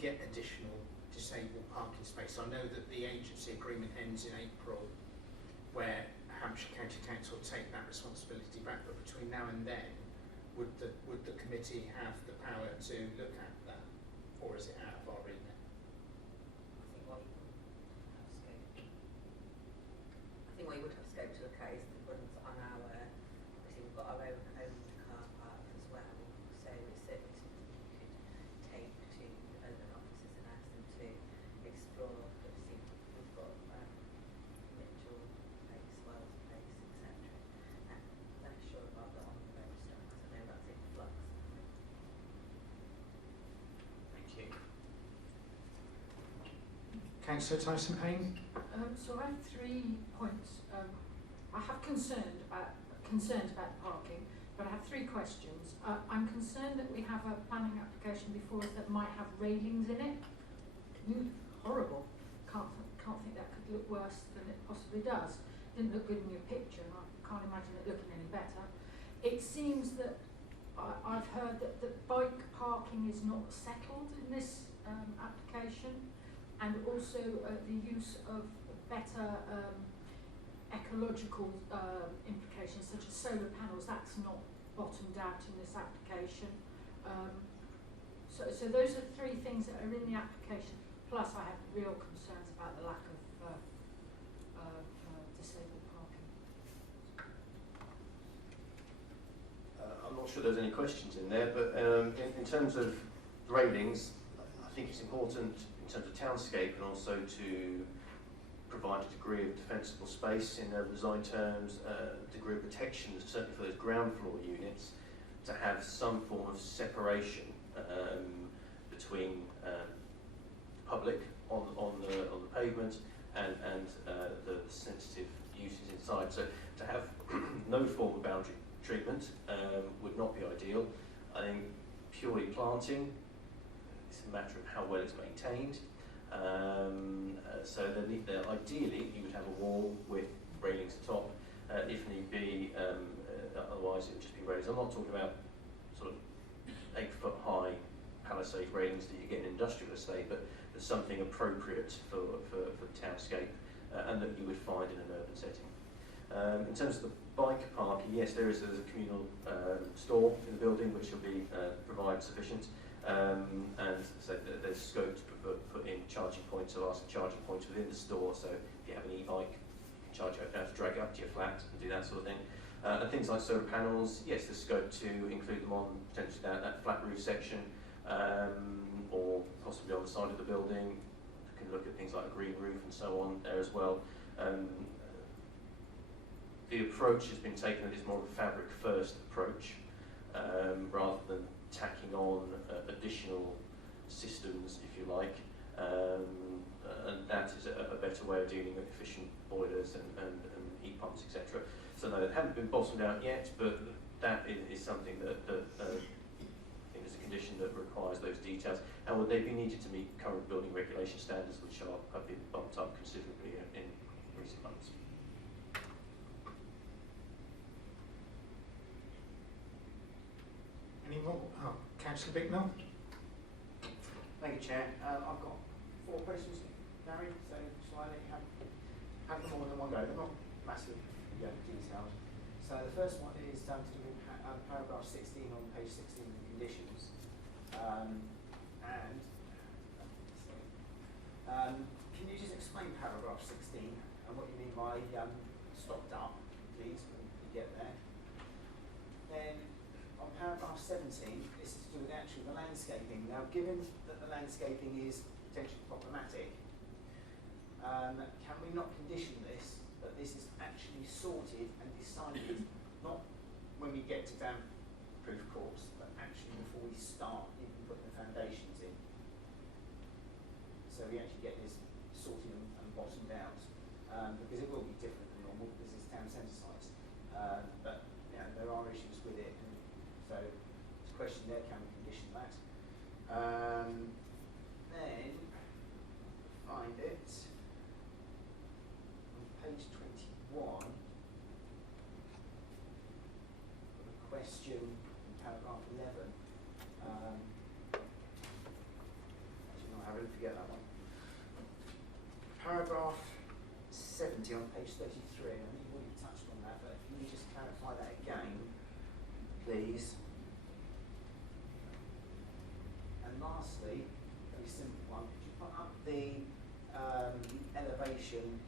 get additional disabled parking space? I know that the agency agreement ends in April, where Hampshire County Council take that responsibility back, but between now and then, would the committee have the power to look at that, or is it out of our remit? I think what you would have scope to look at is the ones on our, obviously we've got our own car park as well, so it's certainly something you could take to other offices and ask them to explore. Obviously we've got Mitchell Place, Wells Place, etc. I'm not sure about the on-the-road stuff because I know that's in flux. Thank you. Councillor Tyson-Payne? So I have 3 points. I have concerns about parking, but I have 3 questions. I'm concerned that we have a planning application before us that might have railings in it. Horrible. Can't think that could look worse than it possibly does. Didn't look good in your picture, and I can't imagine it looking any better. It seems that I've heard that bike parking is not settled in this application, and also the use of better ecological implications such as solar panels, that's not bottomed out in this application. So those are 3 things that are in the application, plus I have real concerns about the lack of disabled parking. I'm not sure there's any questions in there, but in terms of railings, I think it's important in terms of townscape and also to provide a degree of defensible space in design terms, a degree of protection, certainly for those ground floor units, to have some form of separation between the public on the pavement and the sensitive uses inside. So to have no form of boundary treatment would not be ideal. I think purely planting, it's a matter of how well it's maintained. So ideally you would have a wall with railings atop, if need be, otherwise it would just be railings. I'm not talking about sort of 8-foot high palisade railings that you get in industrial estate, but something appropriate for townscape and that you would find in an urban setting. In terms of the bike park, yes, there's a communal store in the building which will be provide sufficient, and so there's scope to put in charging points, or ask charging points within the store. So if you have an e-bike, you can charge it, to drag it up to your flat and do that sort of thing. And things like solar panels, yes, there's scope to include them on potentially that flat roof section, or possibly on the side of the building. You can look at things like a green roof and so on there as well. The approach has been taken that it's more of a fabric first approach, rather than tacking on additional systems, if you like, and that is a better way of dealing with efficient boilers and heat pumps, etc. So no, they haven't been bottomed out yet, but that is something that I think is a condition that requires those details, and would they be needed to meet current building regulation standards, which have been bumped up considerably in recent months. Any more? Oh, Councillor Bicknell. Thank you, Chair. I've got 4 questions, Gary, so shall I let you have them all in one go? They're not massive details. So the first one is to do with paragraph 16 on page 16 of the conditions. Can you just explain paragraph 16 and what you mean by stopped up, please, when you get there? Then on paragraph 17, this is to do with the landscaping. Now, given that the landscaping is potentially problematic, can we not condition this, that this is actually sorted and decided, not when we get to damp-proof course, but actually before we start even putting the foundations in? So we actually get this sorted and bottomed out, because it will be different than normal because it's town centre sites. But there are issues with it. So it's a question there, can we condition that? Then, find it, on page 21, a question in paragraph 11. Actually, no, I won't forget that one. Paragraph 70 on page 33, I think you've already touched on that, but can you just clarify that again, please? And lastly, very simple one, could you put up the elevation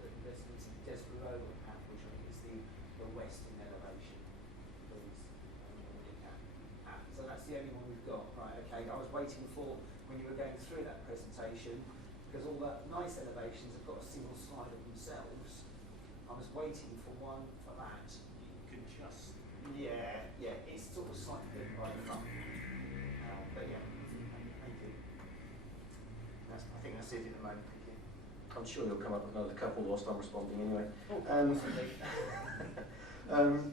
that the residents of Desborough have, which I think is the western elevation, please? So that's the only one we've got, right? Okay, I was waiting for, when you were going through that presentation, because all the nice elevations have got a single slide of themselves. I was waiting for one for that. You could just... Yeah, it's sort of slightly bit right in front. But yeah, thank you. I think that's it at the moment, thank you. I'm sure you'll come up with another couple whilst I'm responding anyway.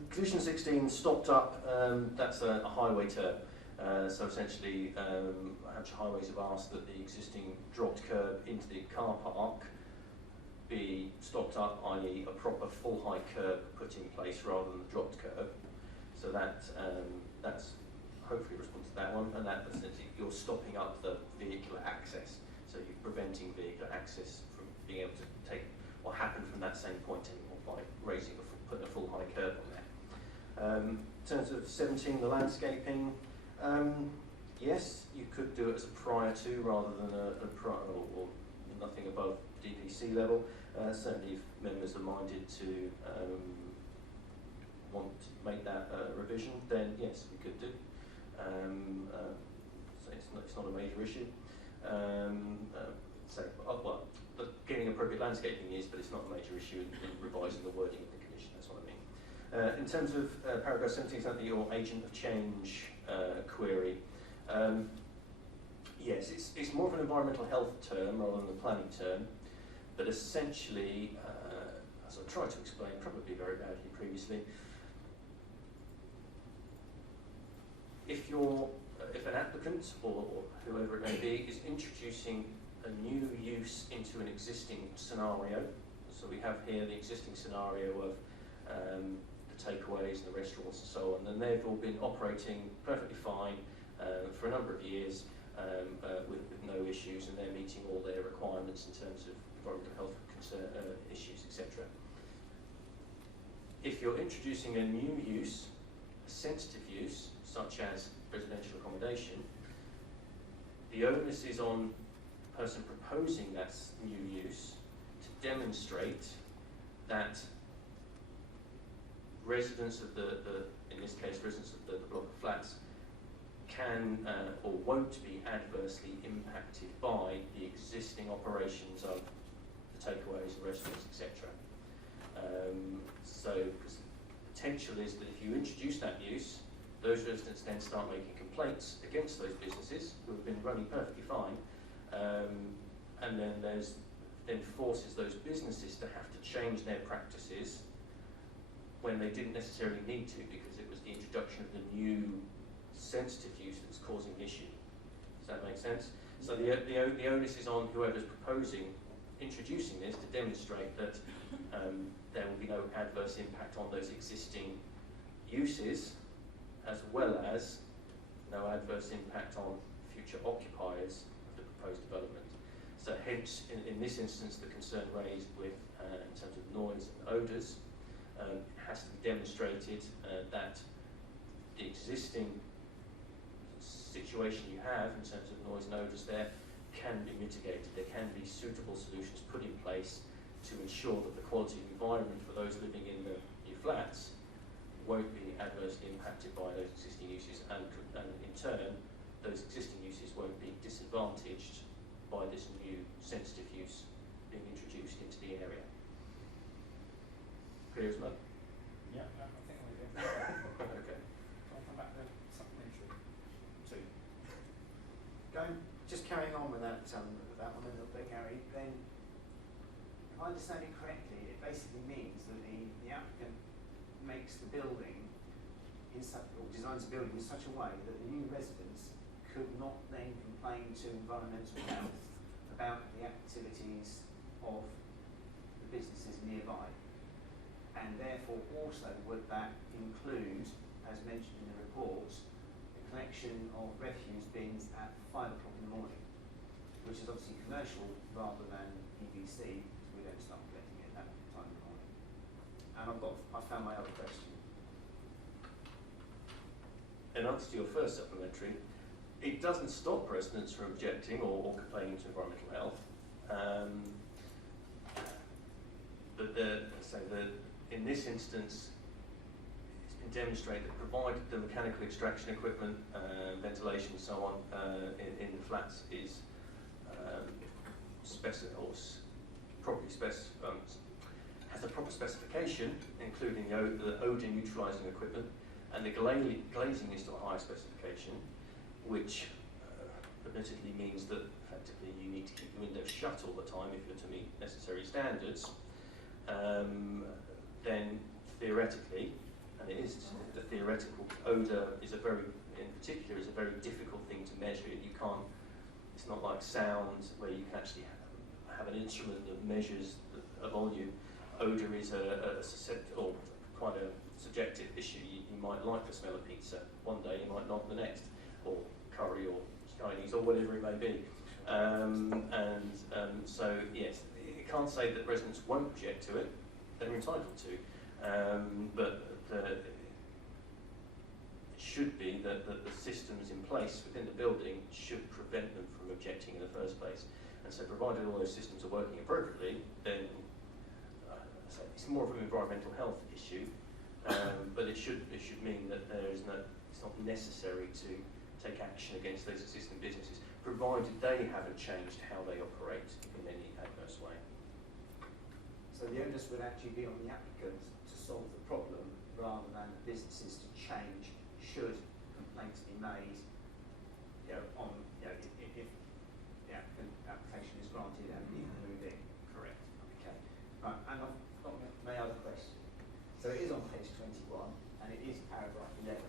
Condition 16, stopped up, that's a highway term. So essentially, Hampshire Highways have asked that the existing dropped curb into the car park be stopped up, i.e. a proper full height curb put in place rather than the dropped curb. So that's hopefully a response to that one, and that essentially you're stopping up the vehicular access. So you're preventing vehicular access from being able to take or happen from that same point anymore by putting a full high curb on there. In terms of 17, the landscaping, yes, you could do it as a prior to rather than a prior or nothing above DPC level. Certainly, if members are minded to want to make that revision, then yes, we could do. So it's not a major issue. Getting appropriate landscaping is, but it's not a major issue in revising the wording of the condition. That's what I mean. In terms of paragraph 17, something your agent of change query. Yes, it's more of an environmental health term rather than a planning term, but essentially, as I tried to explain, probably very badly previously, if an applicant or whoever it may be is introducing a new use into an existing scenario, so we have here the existing scenario of the takeaways and the restaurants and so on, then they've all been operating perfectly fine for a number of years with no issues, and they're meeting all their requirements in terms of environmental health issues, etc. If you're introducing a new use, a sensitive use, such as residential accommodation, the onus is on the person proposing that new use to demonstrate that residents of in this case, residents of the block of flats can or won't be adversely impacted by the existing operations of the takeaways, the restaurants, etc. So, because the potential is that if you introduce that use, those residents then start making complaints against those businesses who have been running perfectly fine, and then forces those businesses to have to change their practices when they didn't necessarily need to, because it was the introduction of the new sensitive use that's causing the issue. Does that make sense? So the onus is on whoever's introducing this to demonstrate that there will be no adverse impact on those existing uses, as well as no adverse impact on future occupiers of the proposed development. So hence, in this instance, the concern raised with, in terms of noise and odours, has to be demonstrated that the existing situation you have in terms of noise and odours there can be mitigated. There can be suitable solutions put in place to ensure that the quality of environment for those living in the new flats won't be adversely impacted by those existing uses, and in turn, those existing uses won't be disadvantaged by this new sensitive use being introduced into the area. Clear as mud? Yeah, I think we do. Okay. I'll come back to supplementary. Just carrying on with that one a little bit, Gary, then if I understand it correctly, it basically means that the applicant makes the building or designs the building in such a way that the new residents could not then complain to environmental health about the activities of the businesses nearby. And therefore also would that include, as mentioned in the report, the collection of refuse bins at 5 o'clock in the morning, which is obviously commercial rather than EBC, because we don't start collecting it at that time in the morning. And I found my other question. In answer to your first supplementary, it doesn't stop residents from objecting or complaining to environmental health. In this instance, it's been demonstrated that provided the mechanical extraction equipment, ventilation and so on in the flats is has a proper specification, including the odour neutralising equipment, and the glazing is to a higher specification, which admittedly means that effectively you need to keep the windows shut all the time if you're to meet necessary standards. Then theoretically, and it is the theoretical, odour is in particular is a very difficult thing to measure. You can't, it's not like sound where you can actually have an instrument that measures a volume. Odour is quite a subjective issue. You might like the smell of pizza one day, you might not the next, or curry or Chinese or whatever it may be. So yes, you can't say that residents won't object to it. They're entitled to, but it should be that the systems in place within the building should prevent them from objecting in the first place. And so, provided all those systems are working appropriately, then it's more of an environmental health issue. But it should mean that it's not necessary to take action against those existing businesses, provided they haven't changed how they operate in any adverse way. So the onus would actually be on the applicant to solve the problem rather than the businesses to change should complaints be made, if the application is granted and you can move in. Correct. Okay. Right, and I've got my other question. So it is on page 21 and it is paragraph 11,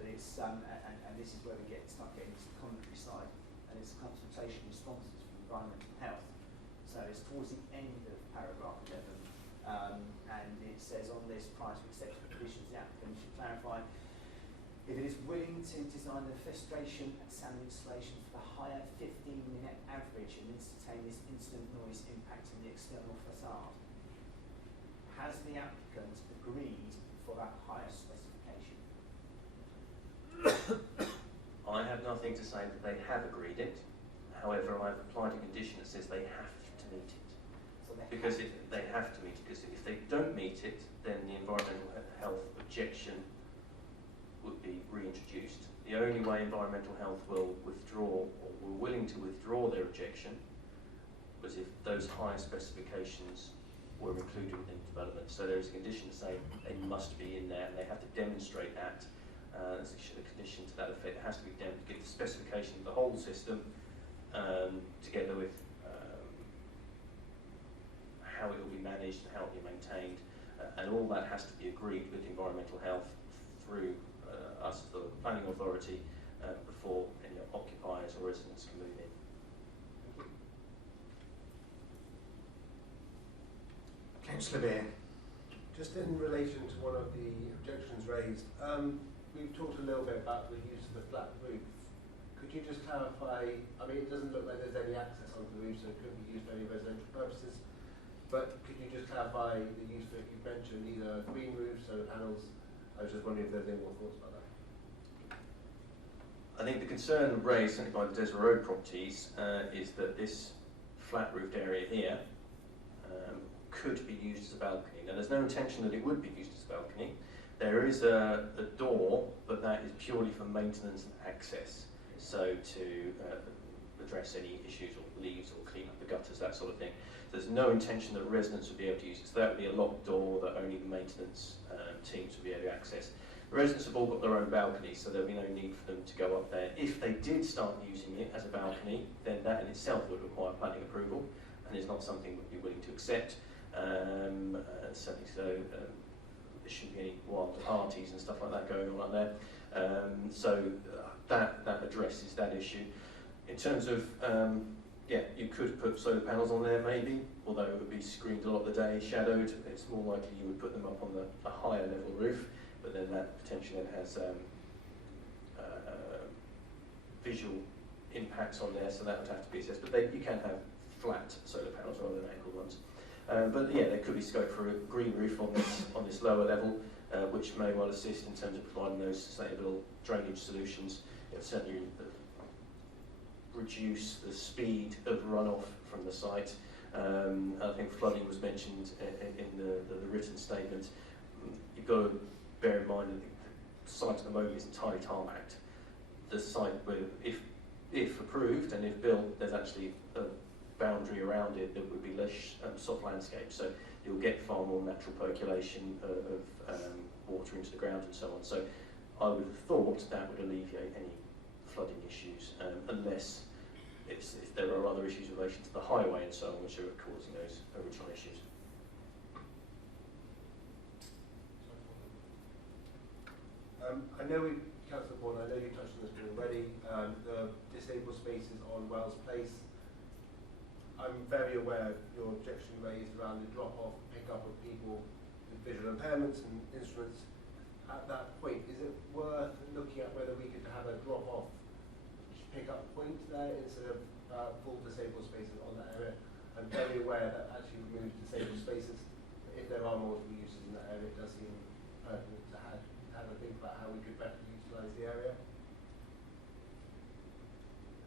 but it's and this is where we start getting into the commentary side, and it's consultation responses from environmental health. So it's towards the end of paragraph 11, and it says on this, prior to accepting the conditions, the applicant should clarify if it is willing to design the festration and sound installation for the higher 15-minute average and instantaneous incident noise impacting the external facade. Has the applicant agreed for that higher specification? I have nothing to say that they have agreed it. However, I've applied a condition that says they have to meet it. So they Because have they have to meet it, because if they don't meet it, then the environmental health objection would be reintroduced. The only way environmental health will withdraw, or were willing to withdraw their objection, was if those higher specifications were included in development. So there is a condition to say they must be in there, and they have to demonstrate that. There's a condition to that effect. It has to be give the specification of the whole system, together with how it will be managed and how it will be maintained, and all that has to be agreed with environmental health through us, the planning authority, before any occupiers or residents can move in. Councillor Beer. Just in relation to one of the objections raised, we've talked a little bit about the use of the flat roof. Could you just clarify, I mean, it doesn't look like there's any access onto the roof, so it couldn't be used for any residential purposes, but could you just clarify the use that you mentioned, either green roofs, solar panels? I was just wondering if there's any more thoughts about that. I think the concern raised, certainly by the Dedhia Road properties, is that this flat roofed area here could be used as a balcony. Now, there's no intention that it would be used as a balcony. There is a door, but that is purely for maintenance and access. So to address any issues or leaves or clean up the gutters, that sort of thing. There's no intention that residents would be able to use it. So that would be a locked door that only the maintenance teams would be able to access. The residents have all got their own balconies, so there'll be no need for them to go up there. If they did start using it as a balcony, then that in itself would require planning approval, and is not something we'd be willing to accept. Certainly so, there shouldn't be any wild parties and stuff like that going on up there. That addresses that issue. In terms of, yeah, you could put solar panels on there maybe, although it would be screened a lot of the day, shadowed. It's more likely you would put them up on a higher level roof, but then that potentially then has visual impacts on there, so that would have to be assessed. But you can have flat solar panels rather than angled ones. But yeah, there could be scope for a green roof on this lower level, which may well assist in terms of providing those sustainable drainage solutions. It certainly reduce the speed of runoff from the site. I think flooding was mentioned in the written statement. You've got to bear in mind that the site at the moment is entirely tarmacked. The site, if approved and if built, there's actually a boundary around it that would be less soft landscape, so you'll get far more natural percolation of water into the ground and so on. So I would have thought that would alleviate any flooding issues, unless if there are other issues in relation to the highway and so on which are causing those original issues. I know Councillor Bourne, I know you touched on this already, the disabled spaces on Wells Place. I'm very aware of your objection raised around the drop-off, pick-up of people with visual impairments and instruments. At that point, is it worth looking at whether we could have a drop-off pick-up point there instead of full disabled spaces on that area? I'm very aware that actually removes disabled spaces. If there are multiple uses in that area, it does seem pertinent to have a think about how we could better utilise the area.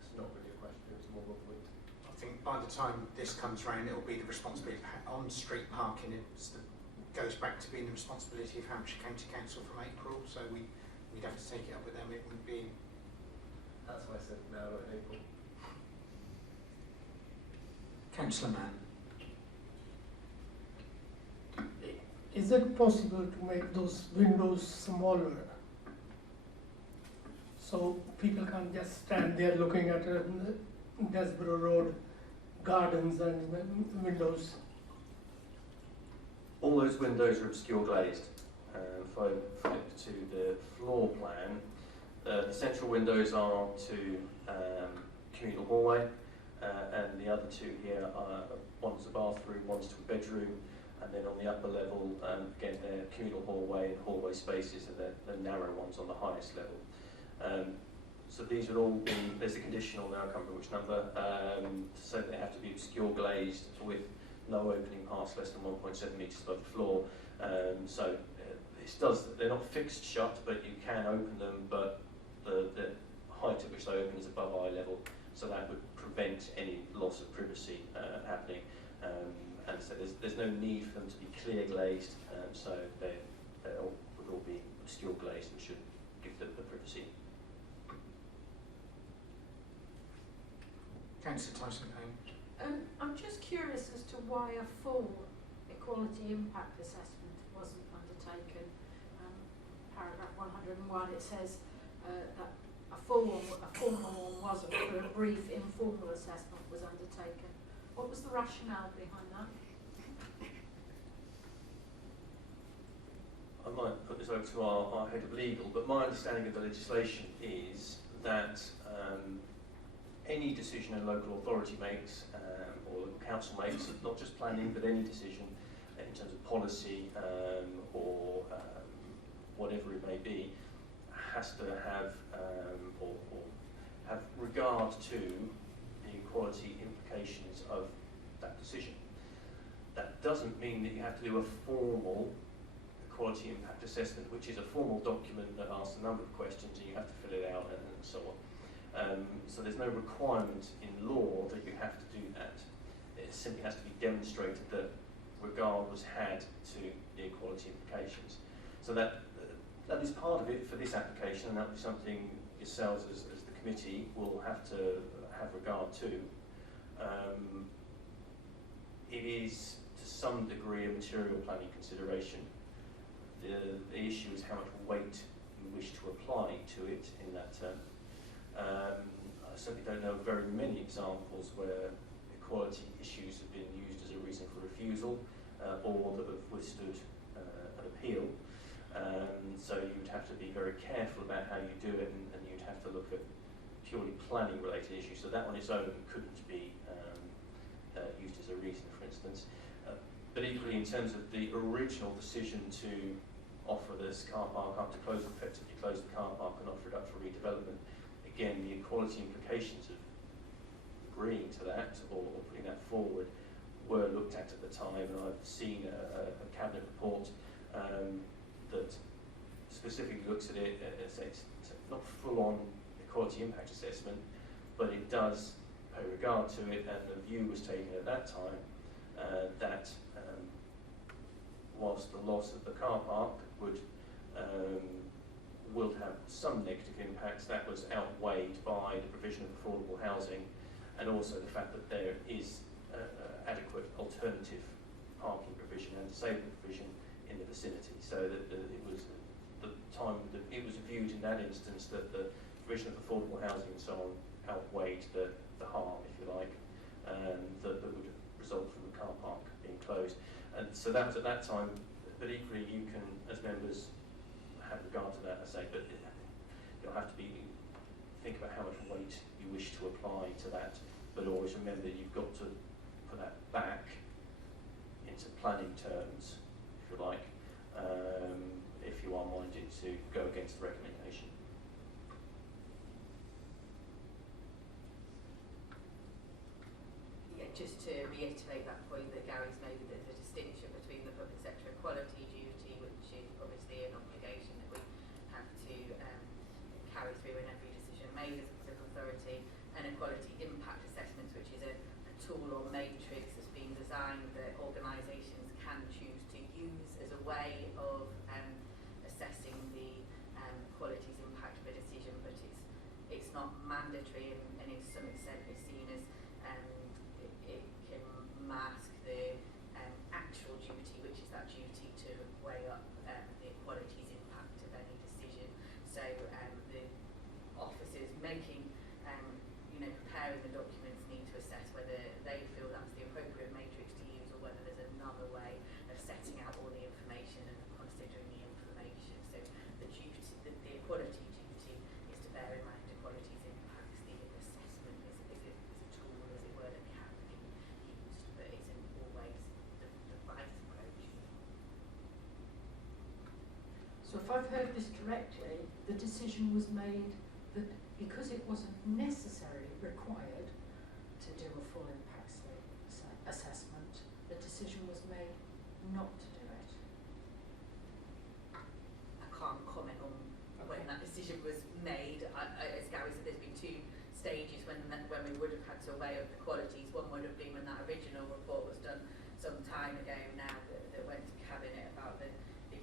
It's not really a question, it's more of a point. I think by the time this comes round, it will be the responsibility of on-street parking. It goes back to being the responsibility of Hampshire County Council from April, so we'd have to take it up with them. It wouldn't be. That's why I said now, not in April. Councillor Mann. Is it possible to make those windows smaller so people can just stand there looking at Desborough Road gardens and windows? All those windows are obscure glazed. If I flip to the floor plan, The central windows are to communal hallway, and the other two here are one's a bathroom, one's to a bedroom, and then on the upper level, again, they're communal hallway and hallway spaces, and they're the narrow ones on the highest level. So these would all be, there's a conditional now, I can't remember which number, so they have to be obscure glazed with no opening past less than 1.7 metres above the floor. So they're not fixed shut, but you can open them, but the height at which they open is above eye level, so that would prevent any loss of privacy happening. And so there's no need for them to be clear glazed, so they would all be obscure glazed and should give them the privacy. Councillor Tyson-Payne. I'm just curious as to why a full equality impact assessment wasn't undertaken. Paragraph 101, it says that a formal one wasn't, but a brief informal assessment was undertaken. What was the rationale behind that? I might put this over to our head of legal, but my understanding of the legislation is that any decision a local authority makes, or local council makes, not just planning, but any decision in terms of policy or whatever it may be, has to have or have regard to the equality implications of that decision. That doesn't mean that you have to do a formal equality impact assessment, which is a formal document that asks a number of questions and you have to fill it out and so on. So there's no requirement in law that you have to do that. It simply has to be demonstrated that regard was had to the equality implications. So that is part of it for this application, and that will be something yourselves as the committee will have to have regard to. It is to some degree a material planning consideration. The issue is how much weight you wish to apply to it in that term. I certainly don't know very many examples where equality issues have been used as a reason for refusal or that have withstood an appeal. So you would have to be very careful about how you do it, and you'd have to look at purely planning related issues. So that on its own couldn't be used as a reason, for instance. But equally, in terms of the original decision to offer this car park up, to effectively close the car park and offer it up for redevelopment, again, the equality implications of agreeing to that or putting that forward were looked at the time, and I've seen a cabinet report that specifically looks at it. It's not full-on equality impact assessment, but it does pay regard to it, and the view was taken at that time that whilst the loss of the car park will have some negative impacts, that was outweighed by the provision of affordable housing, and also the fact that there is adequate alternative parking provision and disabled provision in the vicinity. So that it was the time that it was viewed in that instance that the provision of affordable housing and so on outweighed the harm, if you like, that would result from the car park being closed. And so that was at that time. But equally, you can, as members, have regard to that. I say, but you'll have to think about how much weight you wish to apply to that. But always remember, you've got to put that back into planning terms, if you like, if you are minded to go against the recommendation. Yeah, just to reiterate that point that Gary's made, that there's a distinction between the public sector equality duty, which is obviously an obligation that we have to carry through in every decision made as a local authority, and equality impact assessments, which is a tool or matrix that's been designed that organisations can choose to use as a way of assessing the qualities impact of a decision, but it's not mandatory, and in some extent it's seen as it can mask the actual duty, which is that duty to weigh up the equalities impact of any decision. So the officers making preparing the documents need to assess whether they feel that's the appropriate matrix to use, or whether there's another way of setting out all the information and considering the information. So the equality duty is So if I've heard this correctly, the decision was made that because it wasn't necessarily required to do a full impact assessment, the decision was made not to do it. I can't comment on when that decision was made. As Gary said, there's been two stages when we would have had to weigh up the qualities. One would have been when that original report was done some time ago now that went to Cabinet about the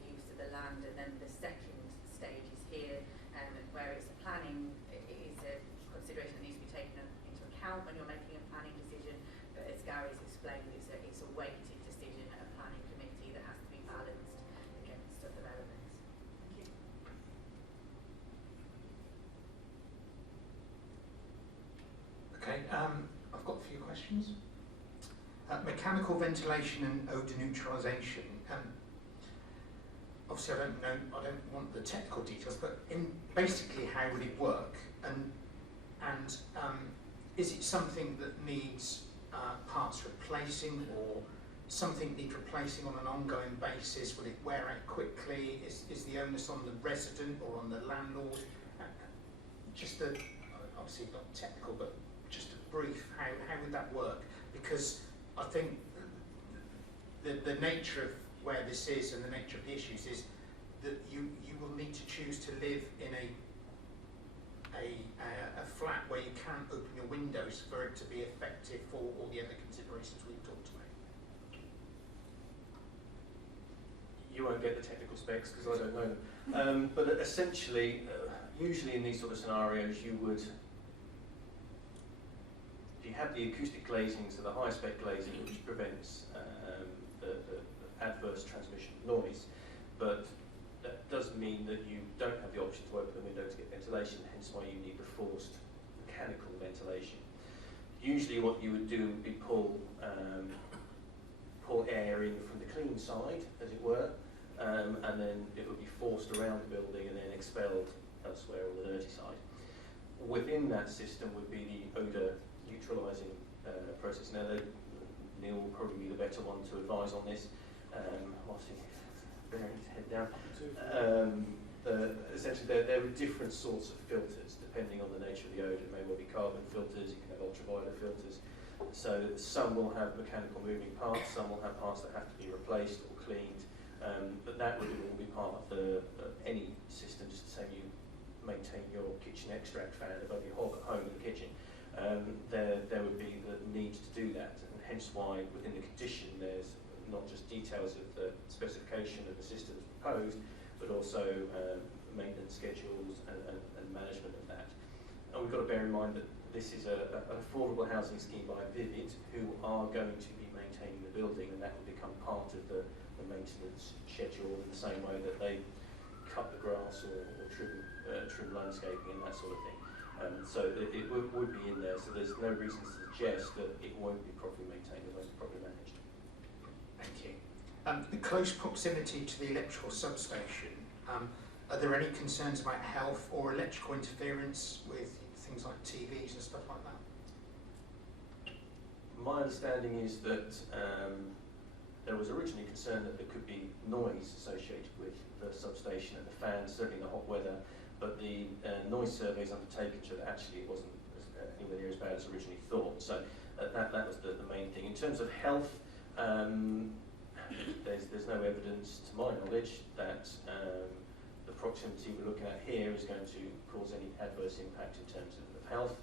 use of the land, and then the second stage is here, where it's planning. It is a consideration that needs to be taken into account when you're making a planning decision, but as Gary's explained, it's a weighted decision at a planning committee that has to be balanced against other elements. Thank you. Okay, I've got a few questions. Mechanical ventilation and odour neutralisation. Obviously, I don't want the technical details, but basically, how would it work? And is it something that needs parts replacing, or something need replacing on an ongoing basis? Will it wear out quickly? Is the onus on the resident or on the landlord? Obviously not technical, but just a brief, how would that work? Because I think the nature of where this is and the nature of the issues is that you will need to choose to live in a flat where you can't open your windows for it to be effective for all the other considerations we've talked about. You won't get the technical specs because I don't know them. But essentially, usually in these sort of scenarios, you have the acoustic glazing, so the high spec glazing, which prevents the adverse transmission of noise, but that doesn't mean that you don't have the option to open the window to get ventilation, hence why you need the forced mechanical ventilation. Usually what you would do would be pull air in from the clean side, as it were, and then it would be forced around the building and then expelled elsewhere on the dirty side. Within that system would be the odour neutralising process. Now, Neil will probably be the better one to advise on this, whilst he's bearing his head down. Essentially, there are different sorts of filters depending on the nature of the odour. It may well be carbon filters, you can have ultraviolet filters. So some will have mechanical moving parts, some will have parts that have to be replaced or cleaned, but that would all be part of any system, just the same you maintain your kitchen extract fan above your hob at home in the kitchen. There would be the need to do that, and hence why within the condition there's not just details of the specification of the systems proposed, but also maintenance schedules and management of that. And we've got to bear in mind that this is an affordable housing scheme by Bhavin, who are going to be maintaining the building, and that will become part of the maintenance schedule in the same way that they cut the grass or trim landscaping and that sort of thing. So it would be in there, so there's no reason to suggest that it won't be properly maintained or won't be properly managed. Thank you. The close proximity to the electrical substation, are there any concerns about health or electrical interference with things like TVs and stuff like that? My understanding is that there was originally concern that there could be noise associated with the substation and the fans, certainly in the hot weather, but the noise surveys undertaken showed that actually it wasn't anywhere near as bad as originally thought. So that was the main thing. In terms of health, there's no evidence, to my knowledge, that the proximity we're looking at here is going to cause any adverse impact in terms of health.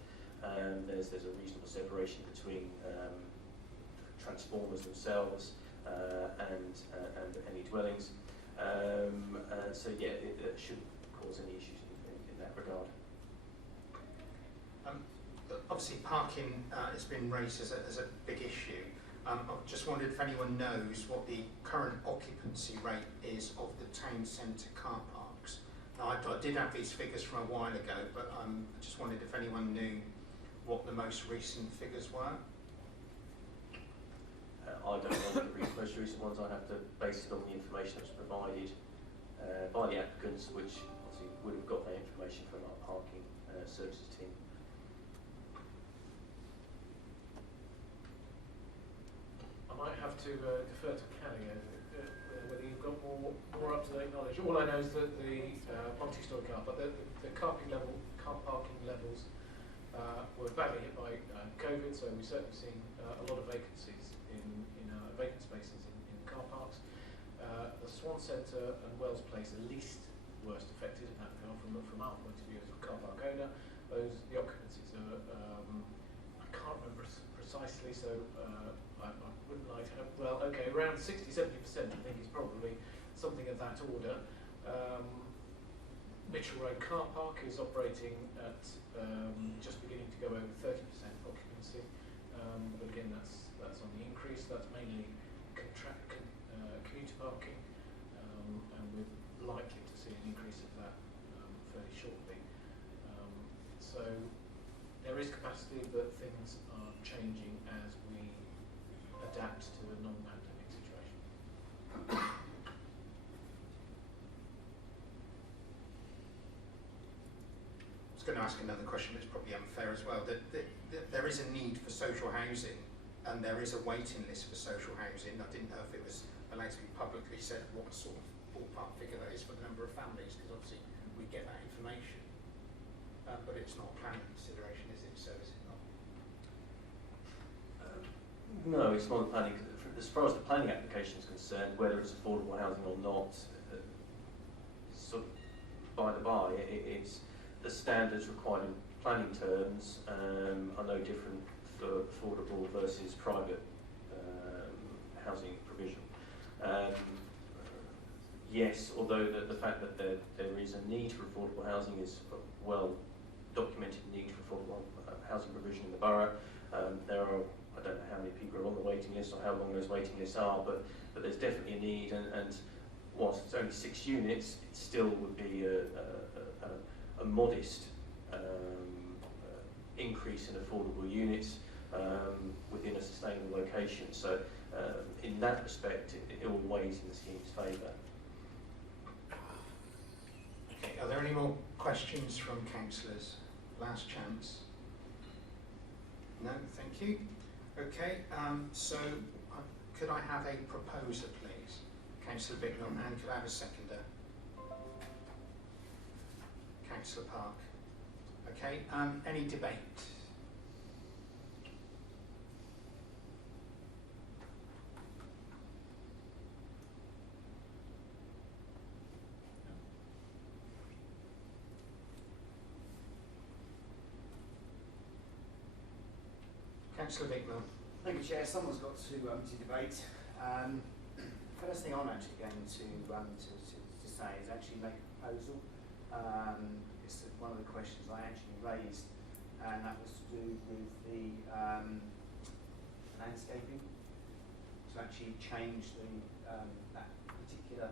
There's a reasonable separation between transformers themselves and any dwellings. So yeah, it shouldn't cause any issues in that regard. Obviously, parking has been raised as a big issue. I just wondered if anyone knows what the current occupancy rate is of the town centre car parks. Now, I did have these figures from a while ago, but I just wondered if anyone knew what the most recent figures were. I don't know the most recent ones. I have to base it on the information that was provided by the applicants, which obviously would have got that information from our parking services team. I might have to defer to Kelly, whether you've got more more up-to-date knowledge. All I know is that the multi-storey car, but the car parking levels were badly hit by COVID, so we've certainly seen a lot of vacancies in vacant spaces in car parks. The Swan Centre and Wells Place are least worst affected in that regard from our point of view as a car park owner. The occupancies are, I can't remember precisely, so I wouldn't like to have, well, okay, around 60-70% I think is probably something of that order. Mitchell Road Car Park is operating at just beginning to go over 30% occupancy, but again that's on the increase. That's mainly commuter parking, and we're likely to see an increase of that fairly shortly. So there is capacity, but things are changing as we adapt to a non-pandemic situation. I was going to ask another question that's probably unfair as well. That there is a need for social housing and there is a waiting list for social housing. I didn't know if it was allowed to be publicly said what sort of ballpark figure that is for the number of families, because obviously we get that information. But it's not a planning consideration, is it? So is it not? No, it's not a planning. As far as the planning application is concerned, whether it's affordable housing or not, sort of by the by, it's the standards required in planning terms are no different for affordable versus private housing provision. Yes, although the fact that there is a need for affordable housing is well documented need for affordable housing provision in the borough. There are, I don't know how many people are on the waiting list or how long those waiting lists are, but there's definitely a need, and whilst it's only 6 units, it still would be a modest increase in affordable units within a sustainable location. So in that respect, it all weighs in the scheme's favour. Okay, are there any more questions from councillors? Last chance. No, thank you. Okay, so could I have a proposer, please? Councillor Bicknell, and could I have a seconder? Councillor Park. Okay, any debate? Councillor Bicknell. Thank you, Chair. Someone's got to debate. First thing I'm actually going to say is actually make a proposal. It's one of the questions I actually raised, and that was to do with the landscaping, to actually change the that particular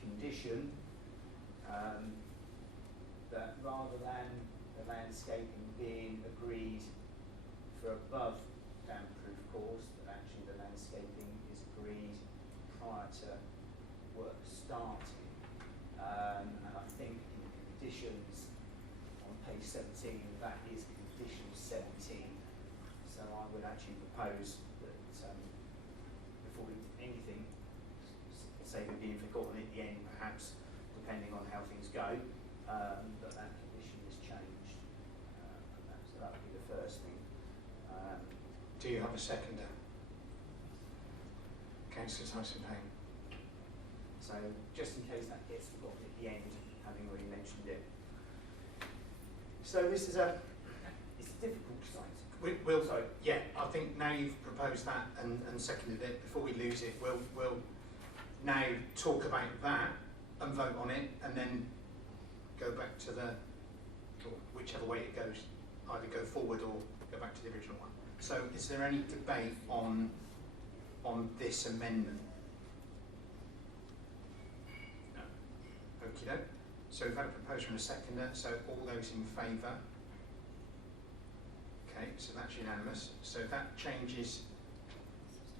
condition, that rather than the landscaping being agreed for above damp-proof course, that actually the landscaping is agreed prior to work starting. And I think in the conditions on page 17, that is condition 17. So I would actually propose that before we do anything, say we're being forgotten at the end perhaps, depending on how things go, that condition is changed. So that would be the first thing. Do you have a seconder? Councillor Tyson-Payne. So just in case that gets forgotten at the end, having already mentioned it. So this is it's a difficult site. We'll yeah, I think now you've proposed that and seconded it, before we lose it, we'll now talk about that and vote on it, and then go back to whichever way it goes, either go forward or go back to the original one. So is there any debate on this amendment? No. Okie doke. So we've had a proposer and a seconder, so all those in favour? Okay, so that's unanimous. So that changes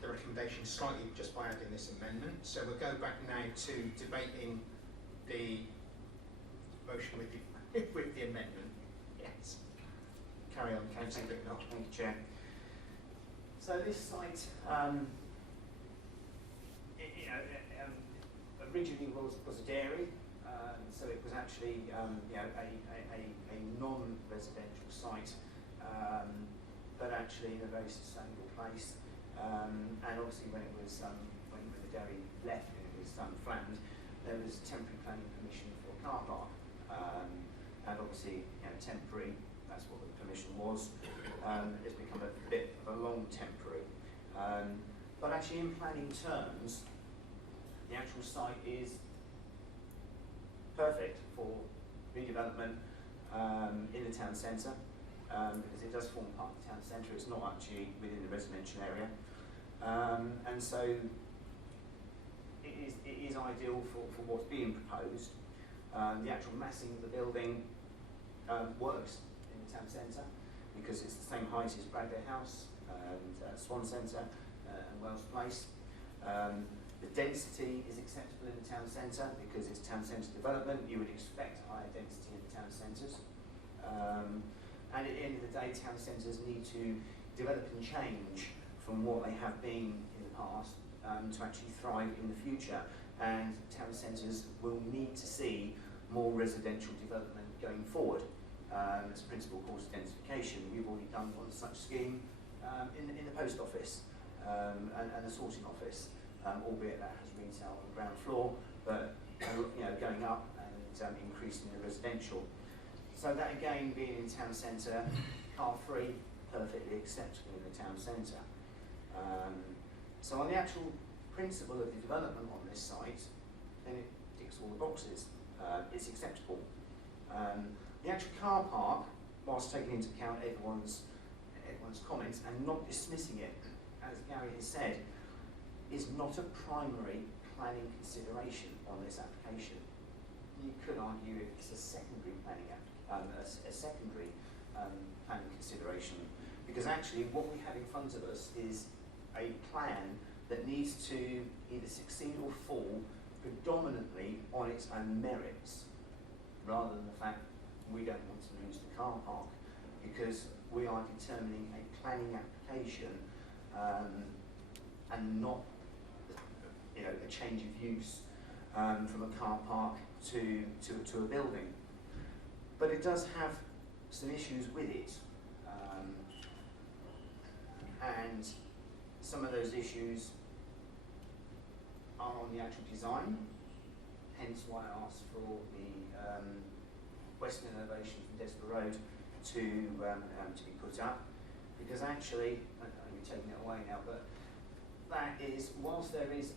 the recommendation slightly just by adding this amendment. So we'll go back now to debating the motion with the amendment. Yes. Carry on, Councillor Bicknell. Thank you, Chair. So this site, originally was a dairy, so it was actually you know, a non-residential site, but actually in a very sustainable place. And obviously when it was when the dairy left and it was flattened, there was temporary planning permission for a car park. And obviously, you know, temporary, that's what the permission was. It's become a bit of a long temporary. But actually in planning terms, the actual site is perfect for redevelopment in the town centre, because it does form part of the town centre. It's not actually within the residential area. And so it is ideal for what's being proposed. The actual massing of the building works in the town centre because it's the same height as Bradley House and Swan Centre and Wells Place. The density is acceptable in the town centre because it's town centre development. You would expect higher density in the town centres. And at the end of the day, town centres need to develop and change from what they have been in the past to actually thrive in the future. And town centres will need to see more residential development going forward. As a principal cause of densification, we've already done one such scheme in the post office and the sorting office, albeit that has retail on the ground floor, but you know, going up and increasing the residential. So that again, being in town centre, car free, perfectly acceptable in the town centre. So on the actual principle of the development on this site, then it ticks all the boxes. It's acceptable. The actual car park, whilst taking into account everyone's comments and not dismissing it, as Gary has said, is not a primary planning consideration on this application. You could argue it's a secondary planning planning consideration, because actually what we have in front of us is a plan that needs to either succeed or fall predominantly on its own merits, rather than the fact we don't want to lose the car park, because we are determining a planning application and not, you know, a change of use from a car park to a building. But it does have some issues with it, and some of those issues are on the actual design, hence why I asked for the Western Innovation from Desborough Road to be put up, because actually, I'm taking it away now, but that is, whilst there is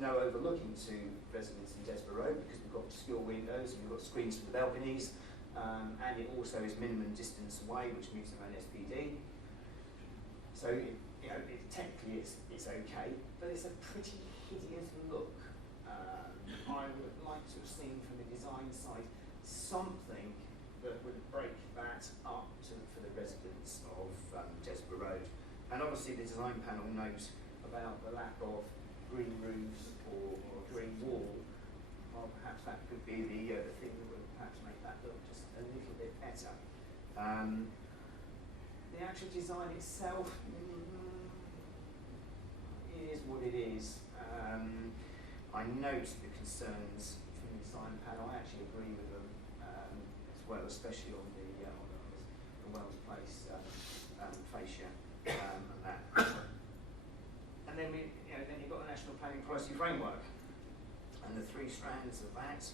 no overlooking to residents in Desborough Road, because we've got obscure windows and we've got screens for the balconies, and it also is minimum distance away, which meets our own SPD. So, you know, technically it's okay, but it's a pretty hideous look. I would like to have seen from the design side something that would break that up for the residents of Desborough Road. And obviously the design panel knows about the lack of green roofs or green wall. Well, perhaps that could be the thing that would perhaps make that look just a little bit better. The actual design itself, it is what it is. I note the concerns from the design panel. I actually agree with them as well, especially on the Wells Place fascia and that. And then then you've got the National Planning Policy Framework and the three strands of that.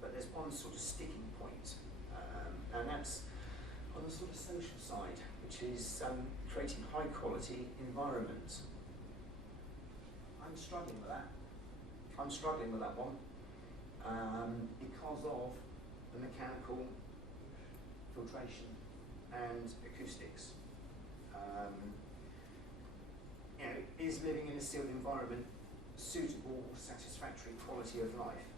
But there's one sort of sticking point, and that's on the sort of social side, which is creating high quality environment. I'm struggling with that. I'm struggling with that one because of the mechanical filtration and acoustics. Is living in a sealed environment suitable or satisfactory quality of life?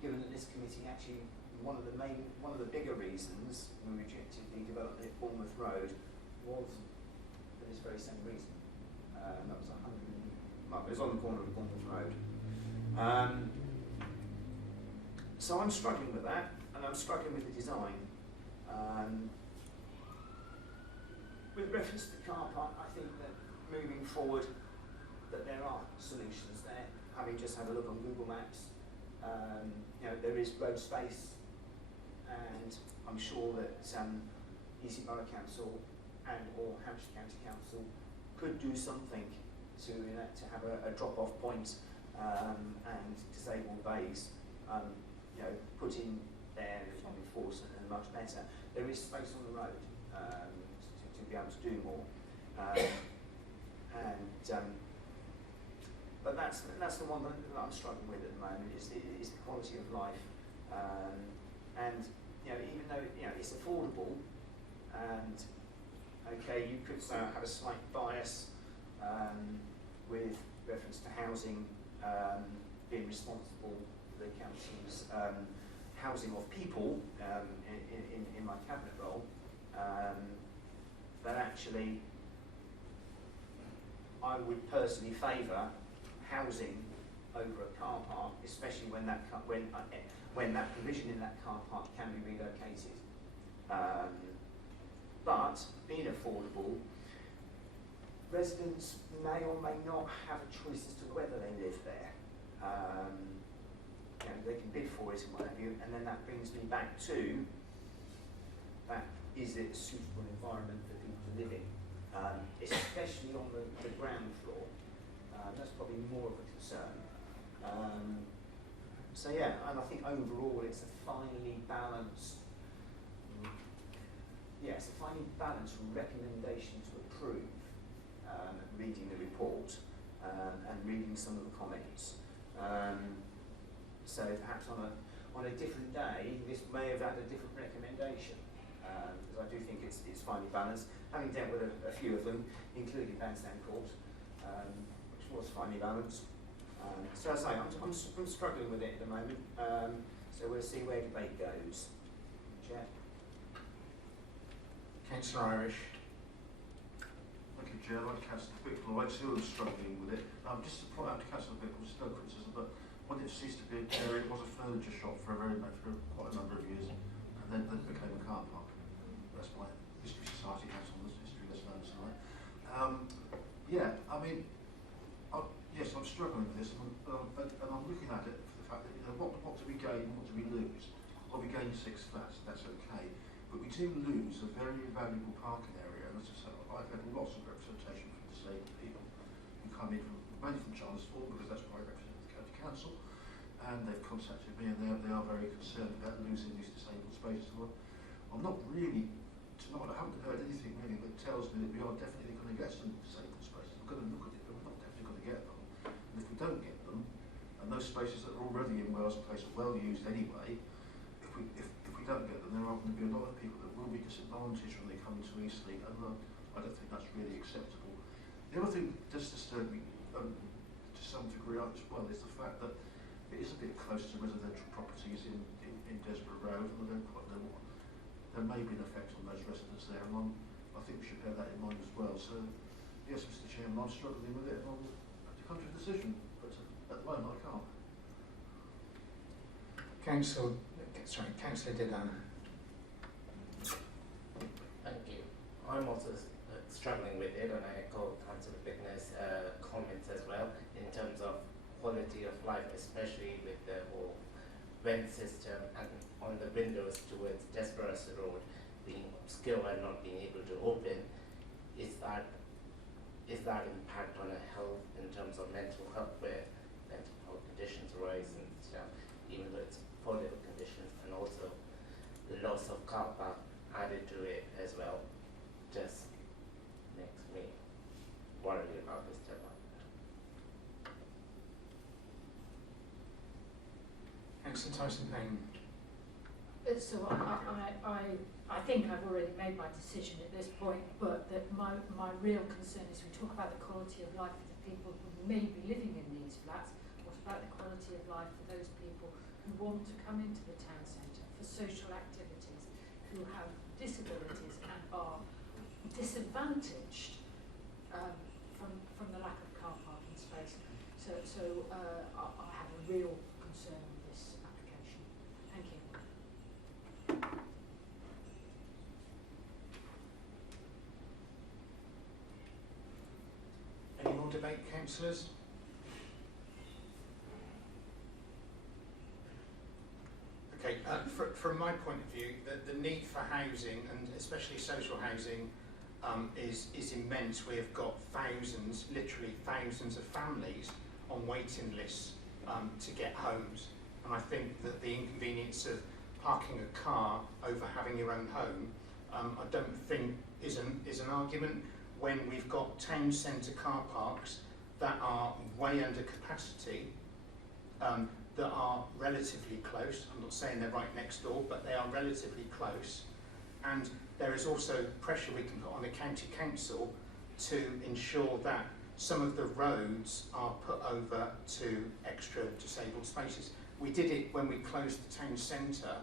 Given that this committee actually, one of the bigger reasons we rejected the development at Bournemouth Road was for this very same reason. That was it was on the corner of Bournemouth Road. So I'm struggling with that, and I'm struggling with the design. With reference to the car park, I think that moving forward, that there are solutions there. having just had a look on Google Maps, you know, there is road space, and I'm sure that Eastleigh Borough Council and or Hampshire County Council could do something to have a drop-off point and disabled bays, you know, put in there and enforced and much better. There is space on the road to be able to do more, but that's the one that I'm struggling with at the moment is the quality of life, and you know, even though you know it's affordable, and okay, you could say I have a slight bias with reference to housing being responsible for the council's housing of people in my cabinet role, but actually I would personally favour housing over a car park, especially when that provision in that car park can be relocated. But being affordable, residents may or may not have a choice as to whether they live there. You know, they can bid for it and what have you, and then that brings me back to that: is it a suitable environment for people to live in, especially on the ground floor? That's probably more of a concern. So yeah, and I think overall it's a finely balanced. Yes, a finely balanced recommendation to approve. Reading the report and reading some of the comments. So perhaps on a different day, this may have had a different recommendation, because I do think it's finely balanced. Having dealt with a few of them, including Bandstand Court, which was finely balanced. So as I say, I'm struggling with it at the moment. So we'll see where debate goes. Chair. Councillor Irish. Thank you, Chair. Like Councillor Bicknell, I too am struggling with it. Just to point out to Councillor Bicknell, it's no criticism, but when it ceased to be a area, it was a furniture shop for quite a number of years, and then it became a car park. That's my History Society has on this history lesson tonight. Yeah, I mean, yes, I'm struggling with this, and I'm looking at it for the fact that, you know, what do we gain and what do we lose? Well, we gain 6 flats, that's okay, but we do lose a very valuable parking area, and as I say, I've had lots of representation from disabled people who come in mainly from Chlrs, because that's where I represent the County Council, and they've contacted me, and they are very concerned about losing these disabled spaces. Well, I'm not really, tonight I haven't heard anything really that tells me that we are definitely going to get some disabled spaces. We're going to look at it, but we're not definitely going to get them. And if we don't get them, and those spaces that are already in Wales Place are well used anyway, if we don't get them, there are going to be a lot of people that will be disadvantaged when they come to Eastleigh, and I don't think that's really acceptable. The other thing that does disturb me to some degree as well is the fact that it is a bit close to residential properties in Desborough Road, and I don't quite know what. There may be an effect on those residents there, and I think we should bear that in mind as well. So, yes, Mr. Chairman, I'm struggling with it, and I'll have to come to a decision, but at the moment I can't. Councillor Dedhia. Thank you. I'm also struggling with it, and I echo Councillor Bicknell's comments as well in terms of quality of life, especially with the whole vent system and on the windows towards Desborough Road being obscure and not being able to open. Is that impact on a health in terms of mental health, where mental health conditions arise and stuff, even though it's political conditions, and also the loss of car park added to it as well, just makes me worried about this development. Councillor Tyson-Payne. So I think I've already made my decision at this point, but that my real concern is we talk about the quality of life for the people who may be living in these flats. What about the quality of life for those people who want to come into the town centre for social activities, who have disabilities and are disadvantaged from the lack of car parking space? So I have a real concern with this application. Thank you. Any more debate, councillors? Okay, from my point of view, the need for housing, and especially social housing, is immense. We have got thousands, literally thousands of families on waiting lists to get homes. And I think that the inconvenience of parking a car over having your own home, I don't think is an argument when we've got town centre car parks that are way under capacity, that are relatively close. I'm not saying they're right next door, but they are relatively close. And there is also pressure we can put on the county council to ensure that some of the roads are put over to extra disabled spaces. We did it when we closed the town centre.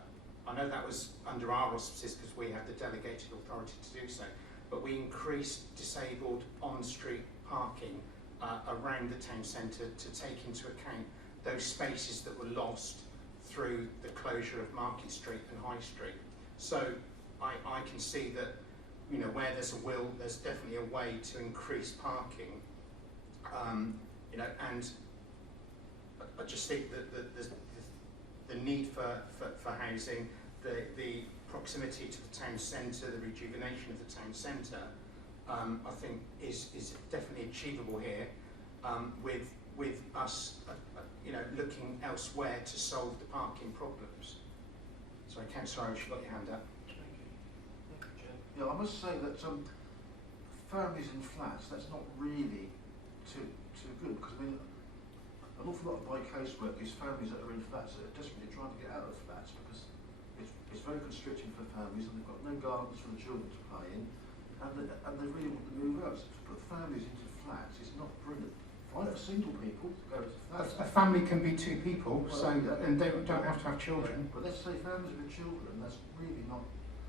I know that was under our auspices because we had the delegated authority to do so, but we increased disabled on-street parking around the town centre to take into account those spaces that were lost through the closure of Market Street and High Street. So I can see that, you know, where there's a will, there's definitely a way to increase parking. You know, and I just think that the need for housing, the proximity to the town centre, the rejuvenation of the town centre, I think is definitely achievable here, with us, you know, looking elsewhere to solve the parking problems. Sorry, Councillor Irish, you've got your hand up. Yeah, I must say that families in flats, that's not really too good, because I mean, an awful lot of my casework is families that are in flats that are desperately trying to get out of flats because it's very constricting for families and they've got no gardens for the children to play in, and they really want to move out. So to put families into flats is not brilliant. Fine for single people to go to flats. A family can be two people, well, so yeah, and they don't have to have children. But let's say families with children, that's really not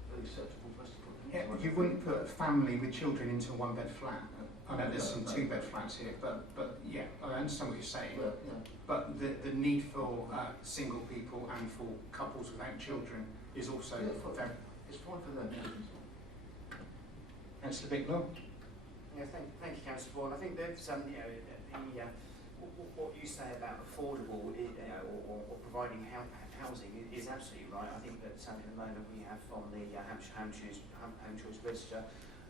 very acceptable for us to put into. Yeah, you wouldn't put a family with children into a one-bed flat. I know there's some two-bed flats here, but yeah, I understand what you're saying. Well, yeah. But the need for single people and for couples without children is also very. It's fine for them. Councillor Bicknell. Yeah, thank you, Councillor Bourne. I think that you know, what you say about affordable, you know, or providing housing is absolutely right. I think that at the moment we have on the Home Choice Register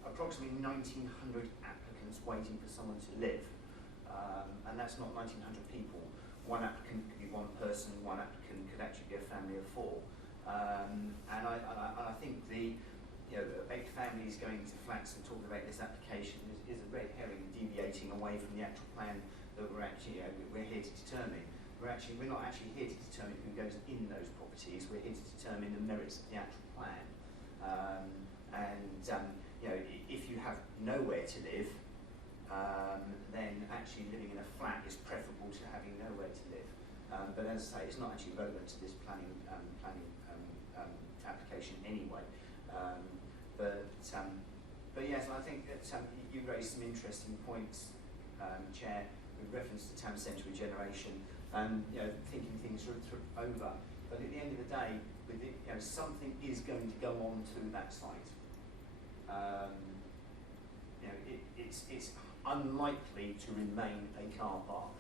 approximately 1,900 applicants waiting for someone to live, and that's not 1,900 people. One applicant could be one person. One applicant could actually be a family of four. And I think the big families going into flats and talking about this application is a red herring, deviating away from the actual plan that we're actually we're here to determine. We're not actually here to determine who goes in those properties. We're here to determine the merits of the actual plan. You know, if you have nowhere to live, then actually living in a flat is preferable to having nowhere to live. But as I say, it's not actually relevant to this planning application anyway. But yes, I think that you raised some interesting points, Chair, with reference to town centre regeneration and thinking things over. But at the end of the day, with it, something is going to go on to that site. It's unlikely to remain a car park.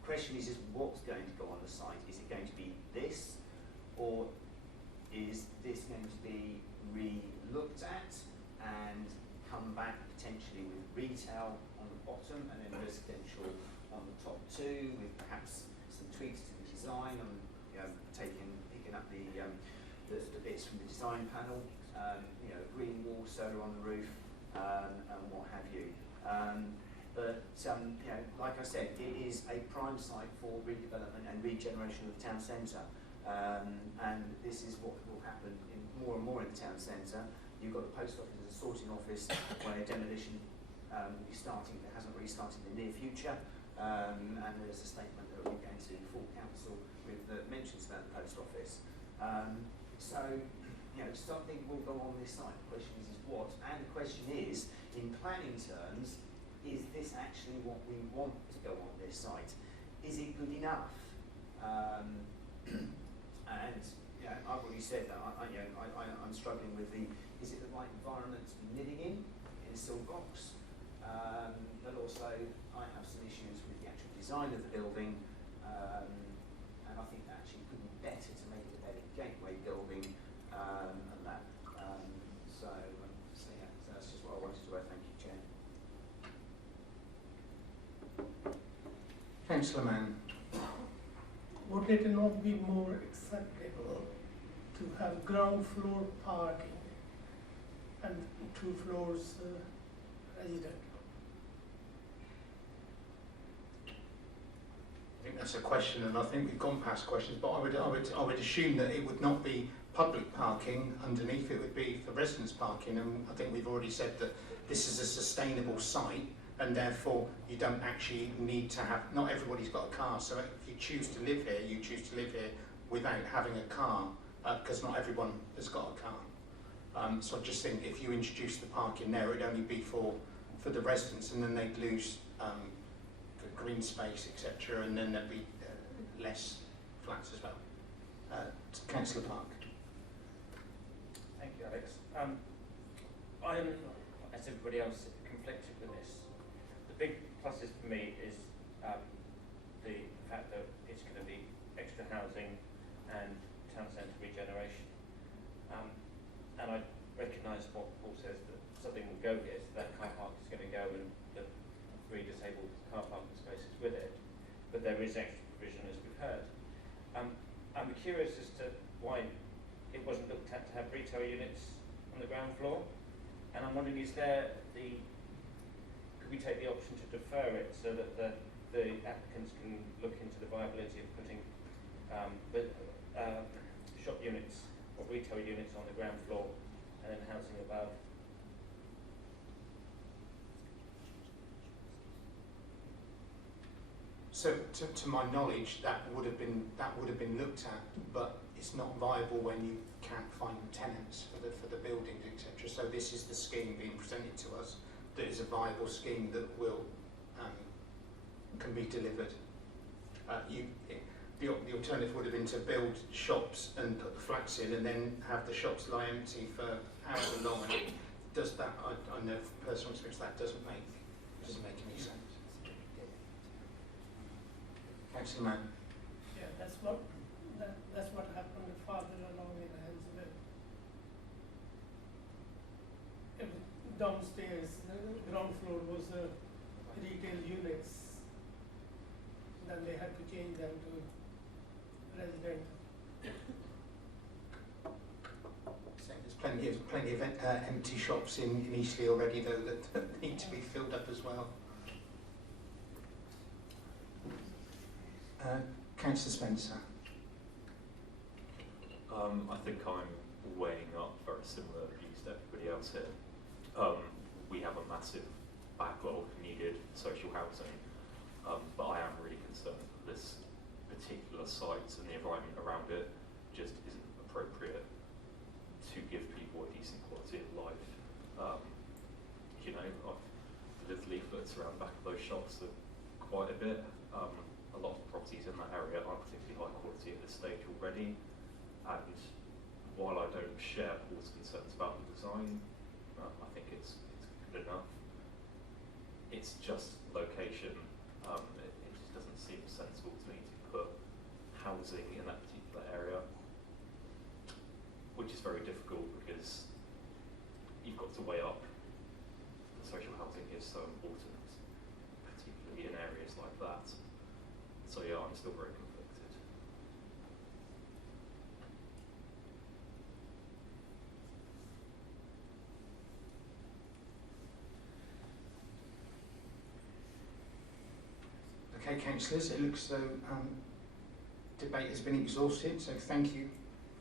The question is what's going to go on the site? Is it going to be this, or is this going to be re-looked at and come back potentially with retail on the bottom and then residential on the top two, with perhaps some tweaks to the design and picking up the bits from the design panel, green wall, solar on the roof, and what have you. Like I said, it is a prime site for redevelopment and regeneration of the town centre. And this is what will happen more and more in the town centre. You've got the post office as a sorting office where demolition will be starting, that hasn't really started in the near future. And there's a statement that we're going to full council with mentions about the post office. Something will go on this site. The question is what? And the question is, in planning terms, is this actually what we want to go on this site? Is it good enough? And I've already said that I'm struggling with is it the right environment to be living in a Silverbox? But also I have some issues with the actual design of the building, and I think that actually better to make it a gateway building and that. So yeah, so that's just what I wanted to do. Thank you, Chair. Councillor Mann. Would it not be more acceptable to have ground floor parking and 2 floors resident? I think that's a question, and I think we've gone past questions, but I would assume that it would not be public parking underneath, it would be for residents parking, and I think we've already said that this is a sustainable site, and therefore you don't actually need to have, not everybody's got a car, so if you choose to live here, you choose to live here without having a car, because not everyone has got a car. So I just think if you introduce the parking there, it'd only be for the residents, and then they'd lose green space, etc., and then there'd be less flats as well. Councillor Park. Thank you, Alex. I'm, as everybody else, conflicted with this. The big pluses for me is the fact that it's going to be extra housing and town centre regeneration. And I recognise what Paul says, that something will go here, so that car park is going to go and the 3 disabled car parking spaces with it. But there is extra provision, as we've heard. I'm curious as to why it wasn't looked at to have retail units on the ground floor. And I'm wondering, could we take the option to defer it so that the applicants can look into the viability of putting shop units or retail units on the ground floor and then housing above? So, to my knowledge, that would have been looked at, but it's not viable when you can't find tenants for the buildings, etc. So this is the scheme being presented to us. That is a viable scheme that will can be delivered. The alternative would have been to build shops and put the flats in, and then have the shops lie empty for however long. And does that? I know from personal experience that doesn't make any sense. Councillor Mann. Yeah, that's what happened farther along in Hansville. Downstairs, the ground floor was retail units. Then they had to change them to resident. So there's plenty of empty shops in Eastleigh already, though, that need to be filled up as well. Councillor Spencer. I think I'm weighing up very similar views to everybody else here. We have a massive backlog of needed social housing, but I am really concerned that this particular site and the environment around it just isn't appropriate to give people a decent quality of life. I've lived leaflets around the back of those shops quite a bit. A lot of properties in that area aren't particularly high quality at this stage already, and while I don't share Paul's concerns about the design, I think it's good enough. It's just location. It just doesn't seem sensible to me to put housing in that particular area, which is very difficult because you've got to weigh up the social housing is so important, particularly in areas like that. So yeah, I'm still very conflicted. Okay, councillors, it looks as though debate has been exhausted, so thank you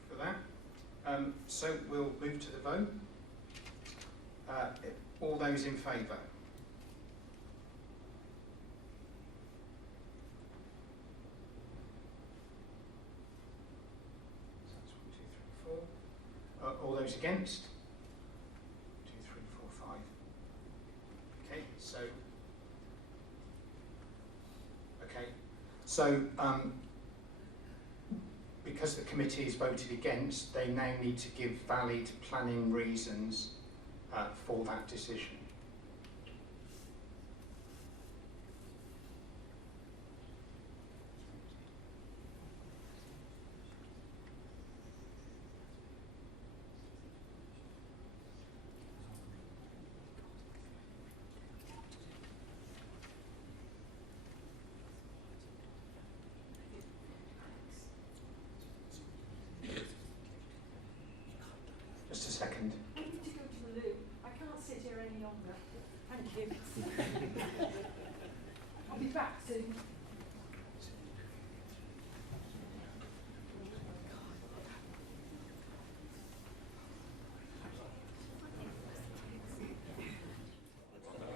for that. So we'll move to the vote. All those in favour? All those against? 2, 3, 4, 5. Okay, so because the committee has voted against, they now need to give valid planning reasons for that decision. back soon.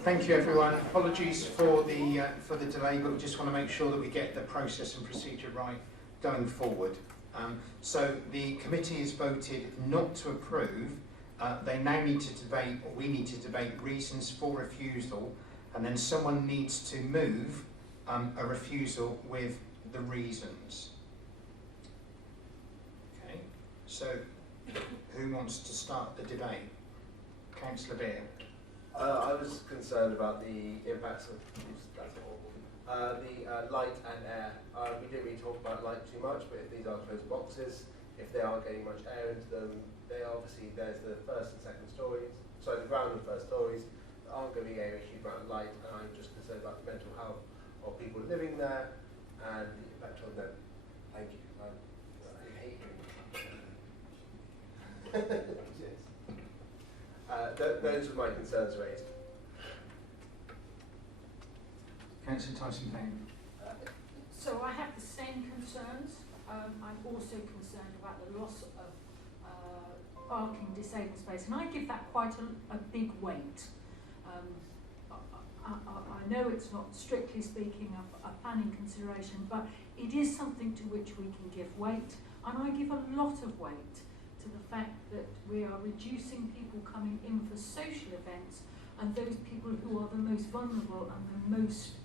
Thank you, everyone. Apologies for the delay, but we just want to make sure that we get the process and procedure right going forward. So the committee has voted not to approve. They now need to debate, or we need to debate, reasons for refusal, and then someone needs to move a refusal with the reasons. Okay. So who wants to start the debate? Councillor Beer. I was concerned about the impacts of that's horrible. The light and air. We didn't really talk about light too much, but if these are closed boxes, if they aren't getting much air into them, they obviously, there's the first and second stories, sorry, the ground and first stories, there aren't going to be a huge amount of light, and I'm just concerned about the mental health of people living there and the impact on them. Thank you. I hate doing those are my concerns raised. Councillor Tyson-Payne. So I have the same concerns. I'm also concerned about the loss of parking disabled space, and I give that quite a big weight. I know it's not strictly speaking a planning consideration, but it is something to which we can give weight, and I give a lot of weight to the fact that we are reducing people coming in for social events, and those people who are the most vulnerable and the most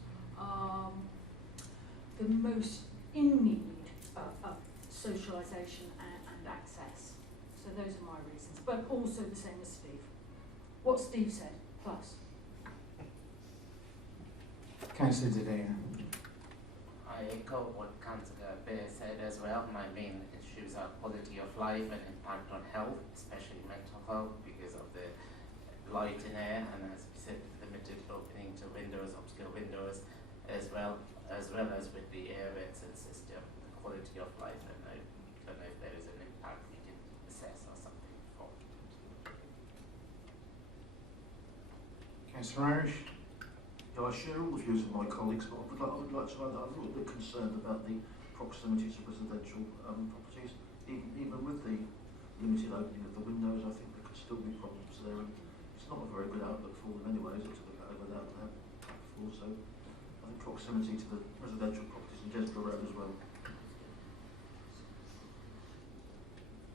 in need of socialisation and access. So those are my reasons, but also the same as Steve. What Steve said, plus. Councillor Dedhia. I echo what Councillor Bear said as well. My main issues are quality of life and impact on health, especially mental health, because of the light and air, and as we said, limited opening to windows, upscale windows, as well as with the air venting system, the quality of life. And I don't know if there is an impact we can assess or something for. Councillor Irish. Yeah, I share all the views of my colleagues, but I would like to add that I'm a little bit concerned about the proximity to residential properties. Even with the limited opening of the windows, I think there could still be problems there, and it's not a very good outlook for them anyway, is it, to look at without that floor. So I think proximity to the residential properties in Dedhia Road as well.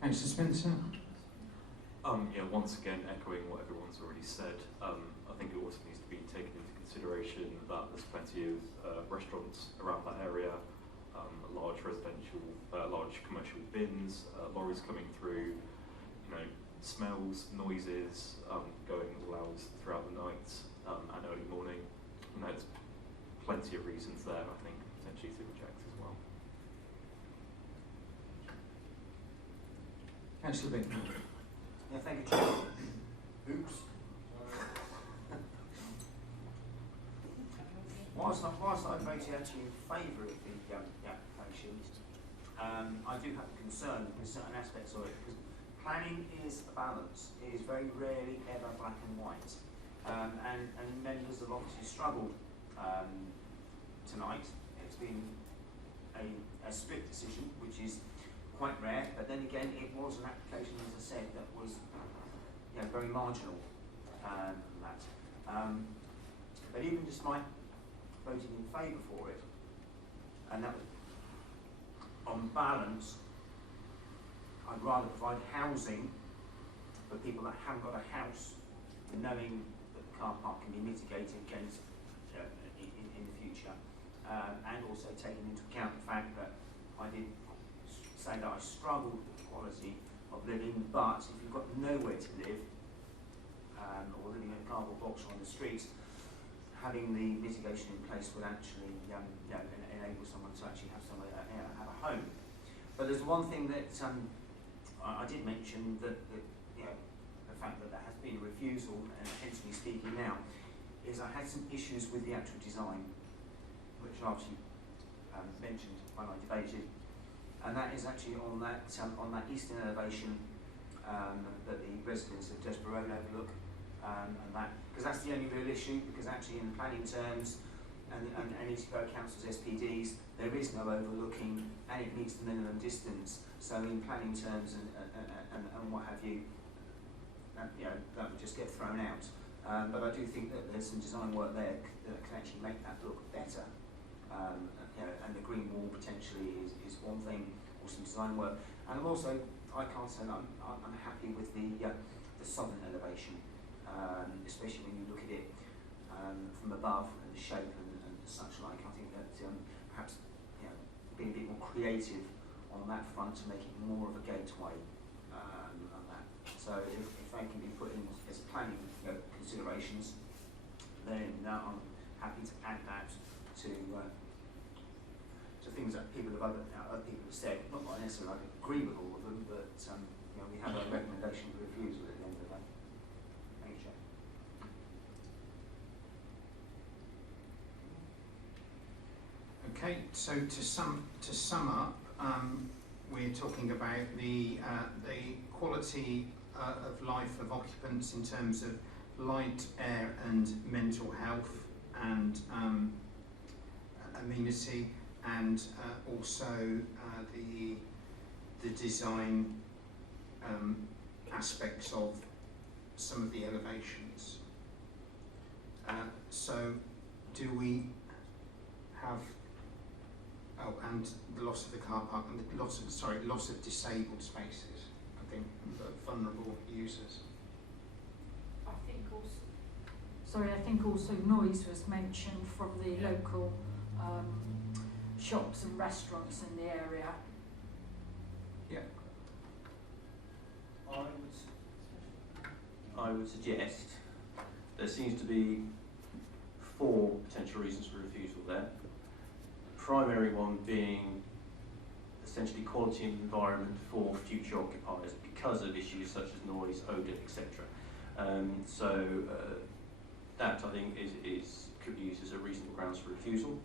Councillor Spencer. Yeah, once again, echoing what everyone's already said, I think it also needs to be taken into consideration that there's plenty of restaurants around that area, large residential, large commercial bins, lorries coming through, you know, smells, noises, going all hours throughout the night and early morning. You know, there's plenty of reasons there, I think, potentially to reject as well. Councillor Bicknell. Yeah, thank you, Chair. Oops. Whilst I voted actually in favour of the application, I do have a concern with certain aspects of it, because planning is a balance. It is very rarely ever black and white. And members have obviously struggled tonight. It's been a split decision, which is quite rare, but then again, it was an application, as I said, that was very marginal. But even despite voting in favour for it, and that was on balance, I'd rather provide housing for people that haven't got a house, knowing that the car park can be mitigated against in the future, and also taking into account the fact that I did say that I struggled with the quality of living, but if you've got nowhere to live, or living in a cardboard box or on the streets, having the mitigation in place would actually enable someone to actually have somewhere have a home. But there's one thing that I did mention, that the fact that there has been a refusal, and hence me speaking now, is I had some issues with the actual design, which I obviously mentioned when I debated, and that is actually on that eastern elevation that the residents of Dedhia Road overlook, and that, because that's the only real issue, because actually in planning terms, and Eastleigh councils, SPDs, there is no overlooking, and it meets the minimum distance. So in planning terms and what have you, that would just get thrown out. But I do think that there's some design work there that can actually make that look better. And the green wall potentially is one thing, or some design work. And I can't say that I'm happy with the southern elevation, especially when you look at it from above and the shape and such like. I think that perhaps being a bit more creative on that front to make it more of a gateway on that. So if they can be put in as planning considerations, then I'm happy to add that to things that other people have said. Not that I necessarily agree with all of them, but we have a recommendation for refusal at the end of the day. Thank you, Chair. Okay, so to sum up, we're talking about the quality of life of occupants in terms of light, air, and mental health, and amenity, and also the design aspects of some of the elevations. So, do we have? Oh, and the loss of the car park and the loss of disabled spaces. I think vulnerable users. I think also noise was mentioned from the local shops and restaurants in the area. Yeah. I would suggest there seems to be 4 potential reasons for refusal there. The primary one being essentially quality of environment for future occupiers because of issues such as noise, odour, etc. That I think could be used as a reasonable grounds for refusal.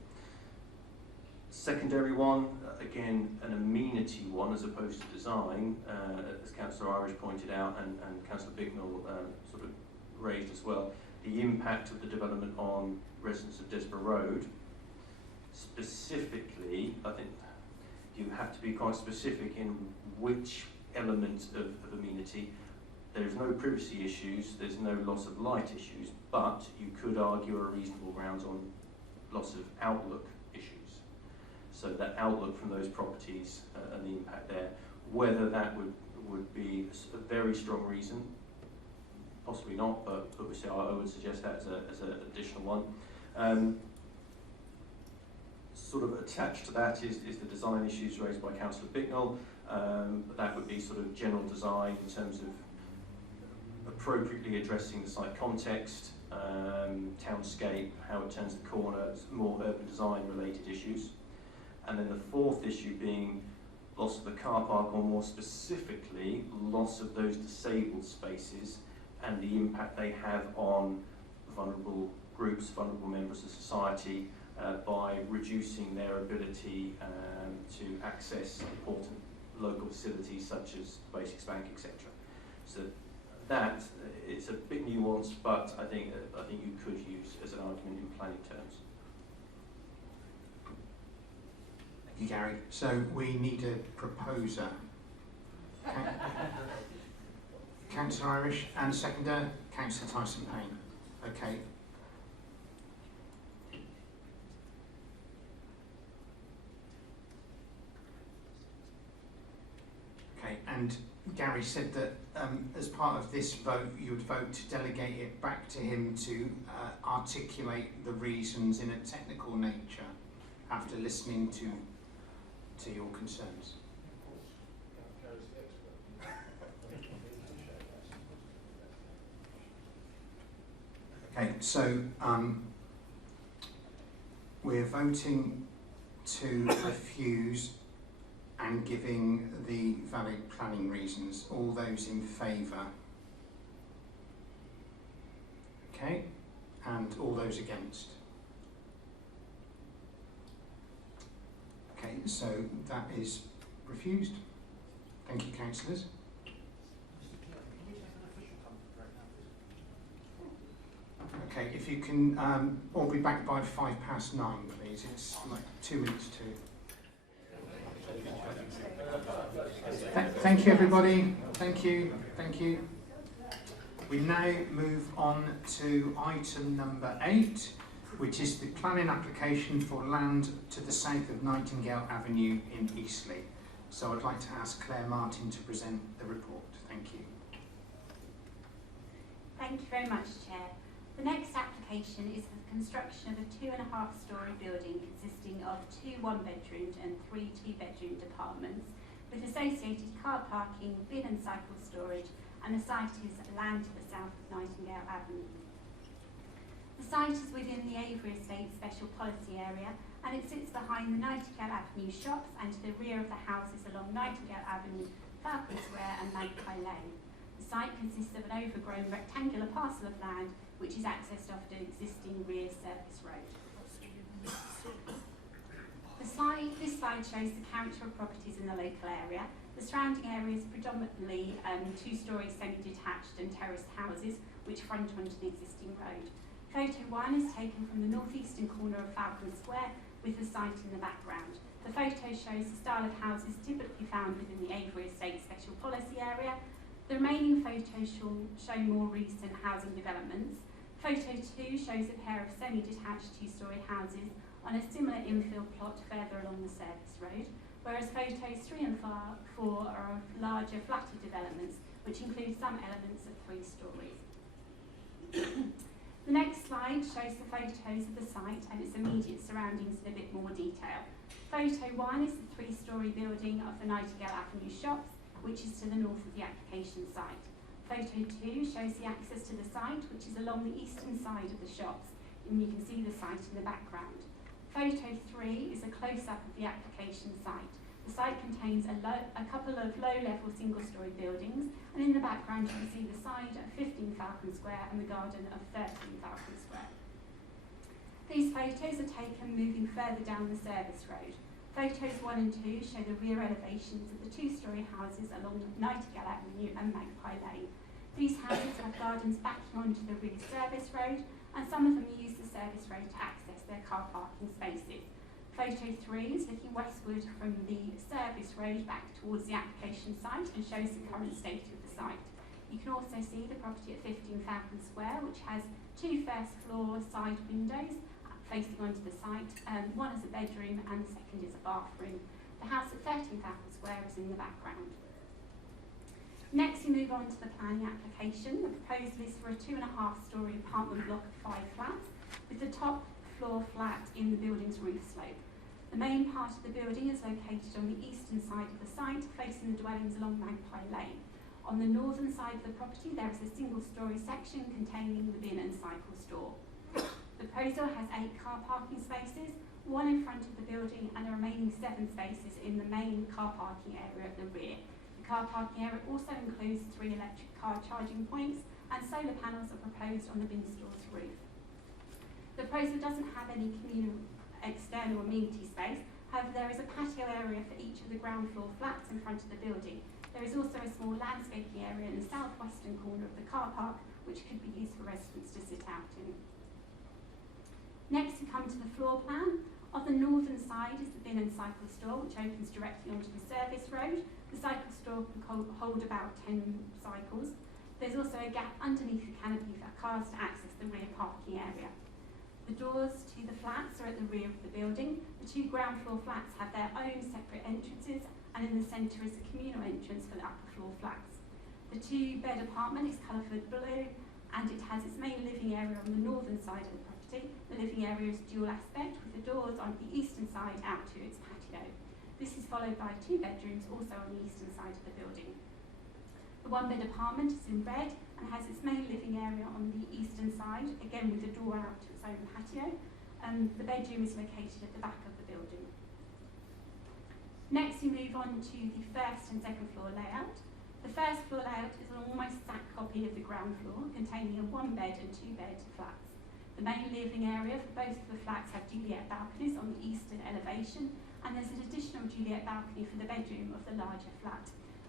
Secondary one, again, an amenity one as opposed to design, as Councillor Irish pointed out and Councillor Bicknell sort of raised as well, the impact of the development on residents of Desborough Road. Specifically, I think you have to be quite specific in which element of amenity. There's no privacy issues, there's no loss of light issues, but you could argue a reasonable grounds on loss of outlook issues. So that outlook from those properties and the impact there, whether that would be a very strong reason, possibly not, but obviously I would suggest that as an additional one. Sort of attached to that is the design issues raised by Councillor Bicknell. That would be sort of general design in terms of appropriately addressing the site context, townscape, how it turns the corner, more urban design related issues. And then the fourth issue being loss of the car park, or more specifically, loss of those disabled spaces and the impact they have on vulnerable groups, vulnerable members of society, by reducing their ability to access important local facilities such as the Basics Bank, etc. So that it's a bit nuanced, but I think you could use as an argument in planning terms. Thank you, Gary. So we need a proposer. Councillor Irish, and seconder, Councillor Tyson-Payne. Okay. Okay, and Gary said that as part of this vote, you would vote to delegate it back to him to articulate the reasons in a technical nature after listening to your concerns. Okay, so we're voting to refuse and giving the valid planning reasons. All those in favour? Okay, and all those against? Okay, so that is refused. Thank you, councillors. Okay, if you can all be back by 9:05, please. It's like 2 minutes to. Thank you, everybody. Thank you. Thank you. We now move on to item number 8, which is the planning application for land to the south of Nightingale Avenue in Eastleigh. So I'd like to ask Claire Martin to present the report. Thank you. Thank you very much, Chair. The next application is for the construction of a 2.5-storey building consisting of 2 one-bedroomed and 3 two-bedroom apartments with associated car parking, bin and cycle storage, and the site is land to the south of Nightingale Avenue. The site is within the Avery Estate Special Policy Area and it sits behind the Nightingale Avenue shops and to the rear of the houses along Nightingale Avenue, Falcon Square and Magpie Lane. The site consists of an overgrown rectangular parcel of land which is accessed off an existing rear service road. This slide shows the character of properties in the local area. The surrounding area is predominantly 2-storey semi-detached and terraced houses which front onto the existing road. Photo 1 is taken from the northeastern corner of Falcon Square with the site in the background. The photo shows the style of houses typically found within the Avery Estate Special Policy Area. The remaining photos show more recent housing developments. Photo 2 shows a pair of semi-detached 2-storey houses on a similar infill plot further along the service road, whereas photos 3 and 4 are of larger, flatter developments, which include some elements of 3 storeys. The next slide shows the photos of the site and its immediate surroundings in a bit more detail. Photo 1 is the 3-storey building of the Nightingale Avenue shops, which is to the north of the application site. Photo 2 shows the access to the site, which is along the eastern side of the shops, and you can see the site in the background. Photo 3 is a close-up of the application site. The site contains a couple of low-level single-storey buildings, and in the background you can see the side of 15 Falcon Square and the garden of 13 Falcon Square. These photos are taken moving further down the service road. Photos 1 and 2 show the rear elevations of the 2-storey houses along Nightingale Avenue and Magpie Lane. These houses have gardens backing onto the rear service road, and some of them use the service road to access their car parking spaces. Photo 3 is looking westward from the service road back towards the application site and shows the current state of the site. You can also see the property at 15 Falcon Square, which has 2 first-floor side windows facing onto the site. One is a bedroom and the second is a bathroom. The house at 13 Falcon Square is in the background. Next, we move on to the planning application. The proposal is for a 2.5-storey apartment block of 5 flats, with the top floor flat in the building's roof slope. The main part of the building is located on the eastern side of the site, facing the dwellings along Magpie Lane. On the northern side of the property, there is a single-storey section containing the bin and cycle store. The proposal has 8 car parking spaces, 1 in front of the building, and the remaining 7 spaces in the main car parking area at the rear. The car parking area also includes 3 electric car charging points, and solar panels are proposed on the bin store's roof. The proposal doesn't have any communal external amenity space, however there is a patio area for each of the ground floor flats in front of the building. There is also a small landscaping area in the southwestern corner of the car park, which could be used for residents to sit out in. Next we come to the floor plan. On the northern side is the bin and cycle store, which opens directly onto the service road. The cycle store can hold about 10 cycles. There's also a gap underneath the canopy for cars to access the rear parking area. The doors to the flats are at the rear of the building. The 2 ground floor flats have their own separate entrances, and in the centre is a communal entrance for the upper floor flats. The 2-bed apartment is coloured blue, and it has its main living area on the northern side of the property. The living area is dual aspect, with the doors on the eastern side out to its patio. This is followed by 2 bedrooms also on the eastern side of the building. The 1-bed apartment is in red and has its main living area on the eastern side, again with a door out to its own patio. The bedroom is located at the back of the building. Next we move on to the first and second floor layout. The first floor layout is an almost exact copy of the ground floor, containing a 1-bed and 2-bed flats. The main living area for both of the flats have Juliet balconies on the eastern elevation, and there's an additional Juliet balcony for the bedroom of the larger flat.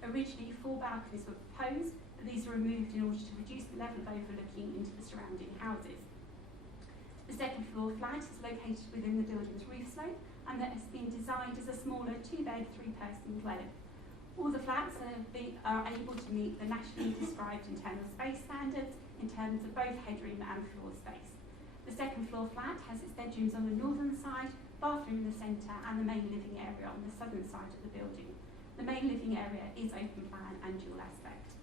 Originally 4 balconies were proposed, but these were removed in order to reduce the level of overlooking into the surrounding houses. The second floor flat is located within the building's roof slope and that has been designed as a smaller 2-bed, 3-person dwelling. All the flats are able to meet the nationally described internal space standards in terms of both headroom and floor space. The second floor flat has its bedrooms on the northern side, bathroom in the centre and the main living area on the southern side of the building. The main living area is open plan and dual aspect.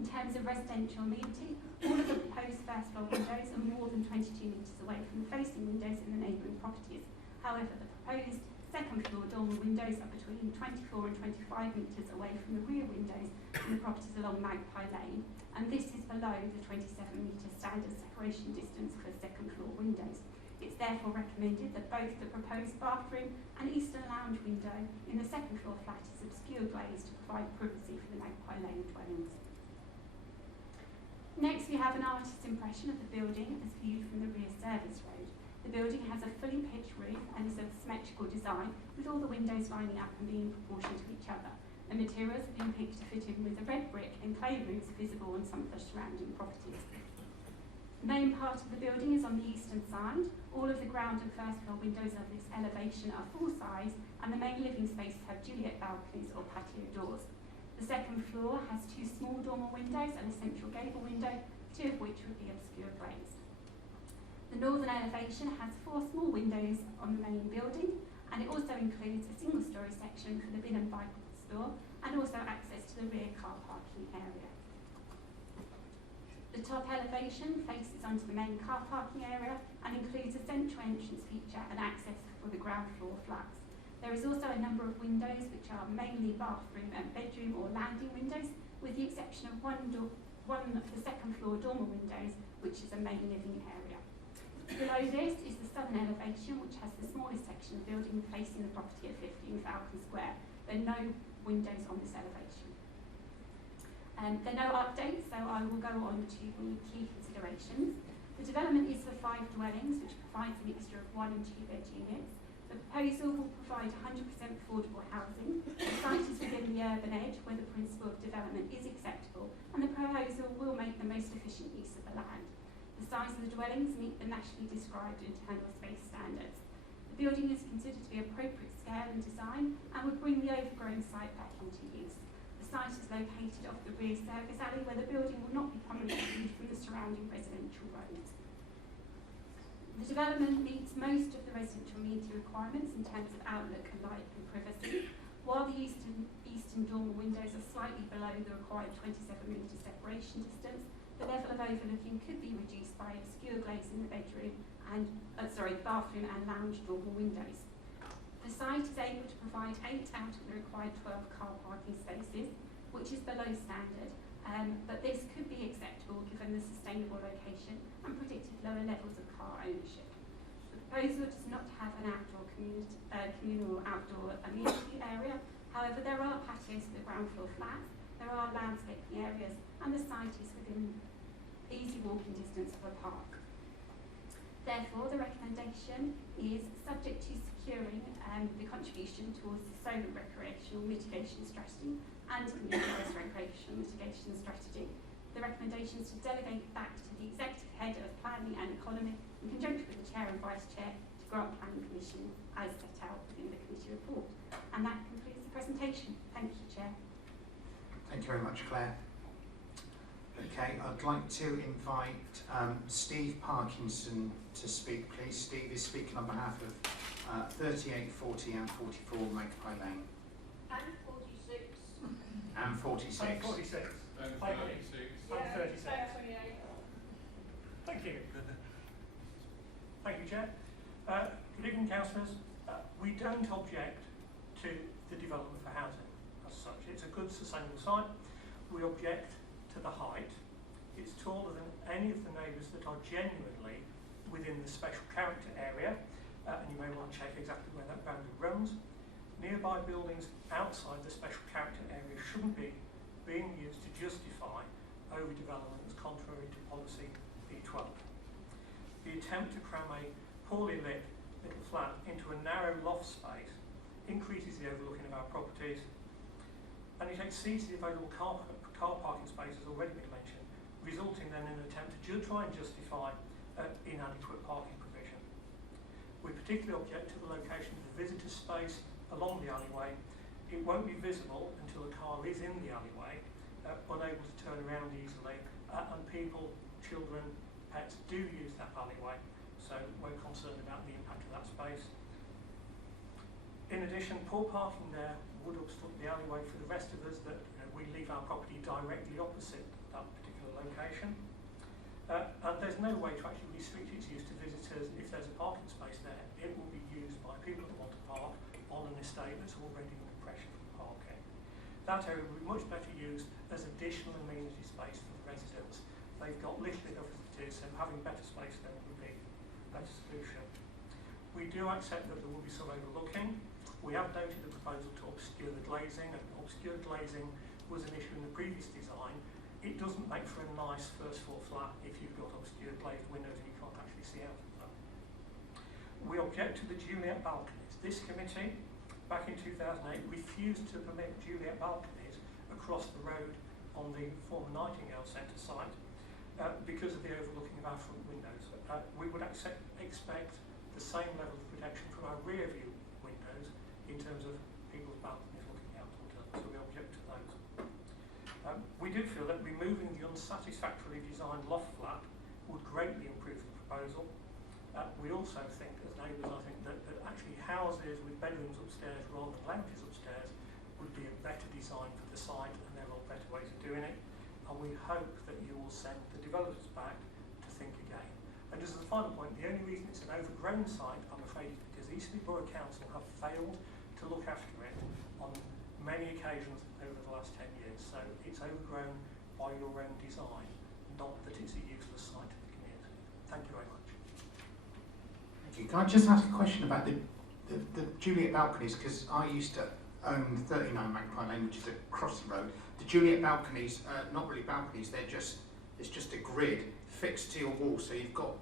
In terms of residential amenity, all of the proposed first floor windows are more than 22 metres away from the facing windows in the neighbouring properties. However, the proposed second floor dormer windows are between 24 and 25 metres away from the rear windows in the properties along Magpie Lane, and this is below the 27-metre standard separation distance for second floor windows. It's therefore recommended that both the proposed bathroom and eastern lounge window in the second floor flat is obscure glazed to provide privacy for the Magpie Lane dwellings. Next, we have an artist's impression of the building as viewed from the rear service road. The building has a fully pitched roof and is of symmetrical design, with all the windows lining up and being in proportion to each other. The materials have been picked to fit in with the red brick and clay roofs visible on some of the surrounding properties. The main part of the building is on the eastern side. All of the ground and first floor windows of this elevation are full size, and the main living spaces have Juliet balconies or patio doors. The second floor has 2 small dormer windows and a central gable window, 2 of which would be obscure glazed. The northern elevation has 4 small windows on the main building, and it also includes a single-storey section for the bin and bike store, and also access to the rear car parking area. The top elevation faces onto the main car parking area and includes a central entrance feature and access for the ground floor flats. There is also a number of windows which are mainly bathroom and bedroom or landing windows, with the exception of one of the second floor dormer windows, which is a main living area. Below this is the southern elevation, which has the smallest section of the building facing the property at 15 Falcon Square. There are no windows on this elevation. There are no updates, so I will go on to the key considerations. The development is for 5 dwellings, which provides a mixture of 1 and 2-bed units. The proposal will provide 100% affordable housing. The site is within the urban edge, where the principle of development is acceptable, and the proposal will make the most efficient use of the land. The size of the dwellings meet the nationally described internal space standards. The building is considered to be appropriate scale and design and would bring the overgrown site back into use. The site is located off the rear service alley, where the building will not be permanently viewed from the surrounding residential roads. The development meets most of the residential amenity requirements in terms of outlook and light and privacy. While the eastern dormer windows are slightly below the required 27-metre separation distance, the level of overlooking could be reduced by obscure glaze in the bedroom and bathroom and lounge dormer windows. The site is able to provide 8 out of the required 12 car parking spaces, which is below standard, but this could be acceptable given the sustainable location and predicted lower levels of car ownership. The proposal does not have an outdoor communal outdoor amenity area. However, there are patios for the ground floor flats, there are landscaping areas, and the site is within easy walking distance of a park. Therefore, the recommendation is subject to securing the contribution towards the solar recreational mitigation strategy and the forest recreational mitigation strategy. The recommendation is to delegate back to the Executive Head of Planning and Economy in conjunction with the Chair and Vice Chair to grant planning permission as set out within the committee report. And that concludes the presentation. Thank you, Chair. Thank you very much, Claire. Okay, I'd like to invite Steve Parkinson to speak, please. Steve is speaking on behalf of 38, 40 and 44 Magpie Lane. And 46. And 46. And 46. And 36. And 36. Thank you. Thank you, Chair. Good evening, councillors. We don't object to the development for housing as such. It's a good, sustainable site. We object to the height. It's taller than any of the neighbours that are genuinely within the special character area, and you may want to check exactly where that boundary runs. Nearby buildings outside the special character area shouldn't be being used to justify overdevelopment that's contrary to policy B12. The attempt to cram a poorly lit little flat into a narrow loft space increases the overlooking of our properties, and it exceeds the available car parking spaces already been mentioned, resulting then in an attempt to try and justify inadequate parking provision. We particularly object to the location of the visitor space along the alleyway. It won't be visible until a car is in the alleyway, unable to turn around easily, and people, children, pets do use that alleyway, so we're concerned about the impact of that space. In addition, poor parking there would obstruct the alleyway for the rest of us that we leave our property directly opposite that particular location. And there's no way to actually restrict its use to visitors. If there's a parking space there, it will be used by people that want to park on an estate that's already under pressure from parking. That area would be much better used as additional amenity space for the residents. They've got little enough as it is, so having better space there would be a better solution. We do accept that there will be some overlooking. We have noted the proposal to obscure the glazing, and obscure glazing was an issue in the previous design. It doesn't make for a nice first floor flat if you've got obscure glazed windows and you can't actually see out of them. We object to the Juliet balconies. This committee, back in 2008, refused to permit Juliet balconies across the road on the former Nightingale Centre site because of the overlooking of our front windows. We would expect the same level of protection from our rear view windows in terms of people's balconies looking out onto them, so we object to those. We do feel that removing the unsatisfactorily designed loft flat would greatly improve the proposal. We also think, as neighbours, that actually houses with bedrooms upstairs rather than lounges upstairs would be a better design for the site, and there are better ways of doing it. And we hope that you will send the developers back to think again. And just as a final point, the only reason it's an overgrown site, I'm afraid, is because Eastleigh Borough Council have failed to look after it on many occasions over the last 10 years. So it's overgrown by your own design, not that it's a useless site to the community. Thank you very much. Thank you. Can I just ask a question about the Juliet balconies? Because I used to own 39 Magpie Lane, which is across the road. The Juliet balconies, not really balconies, it's just a grid fixed to your wall. So you've got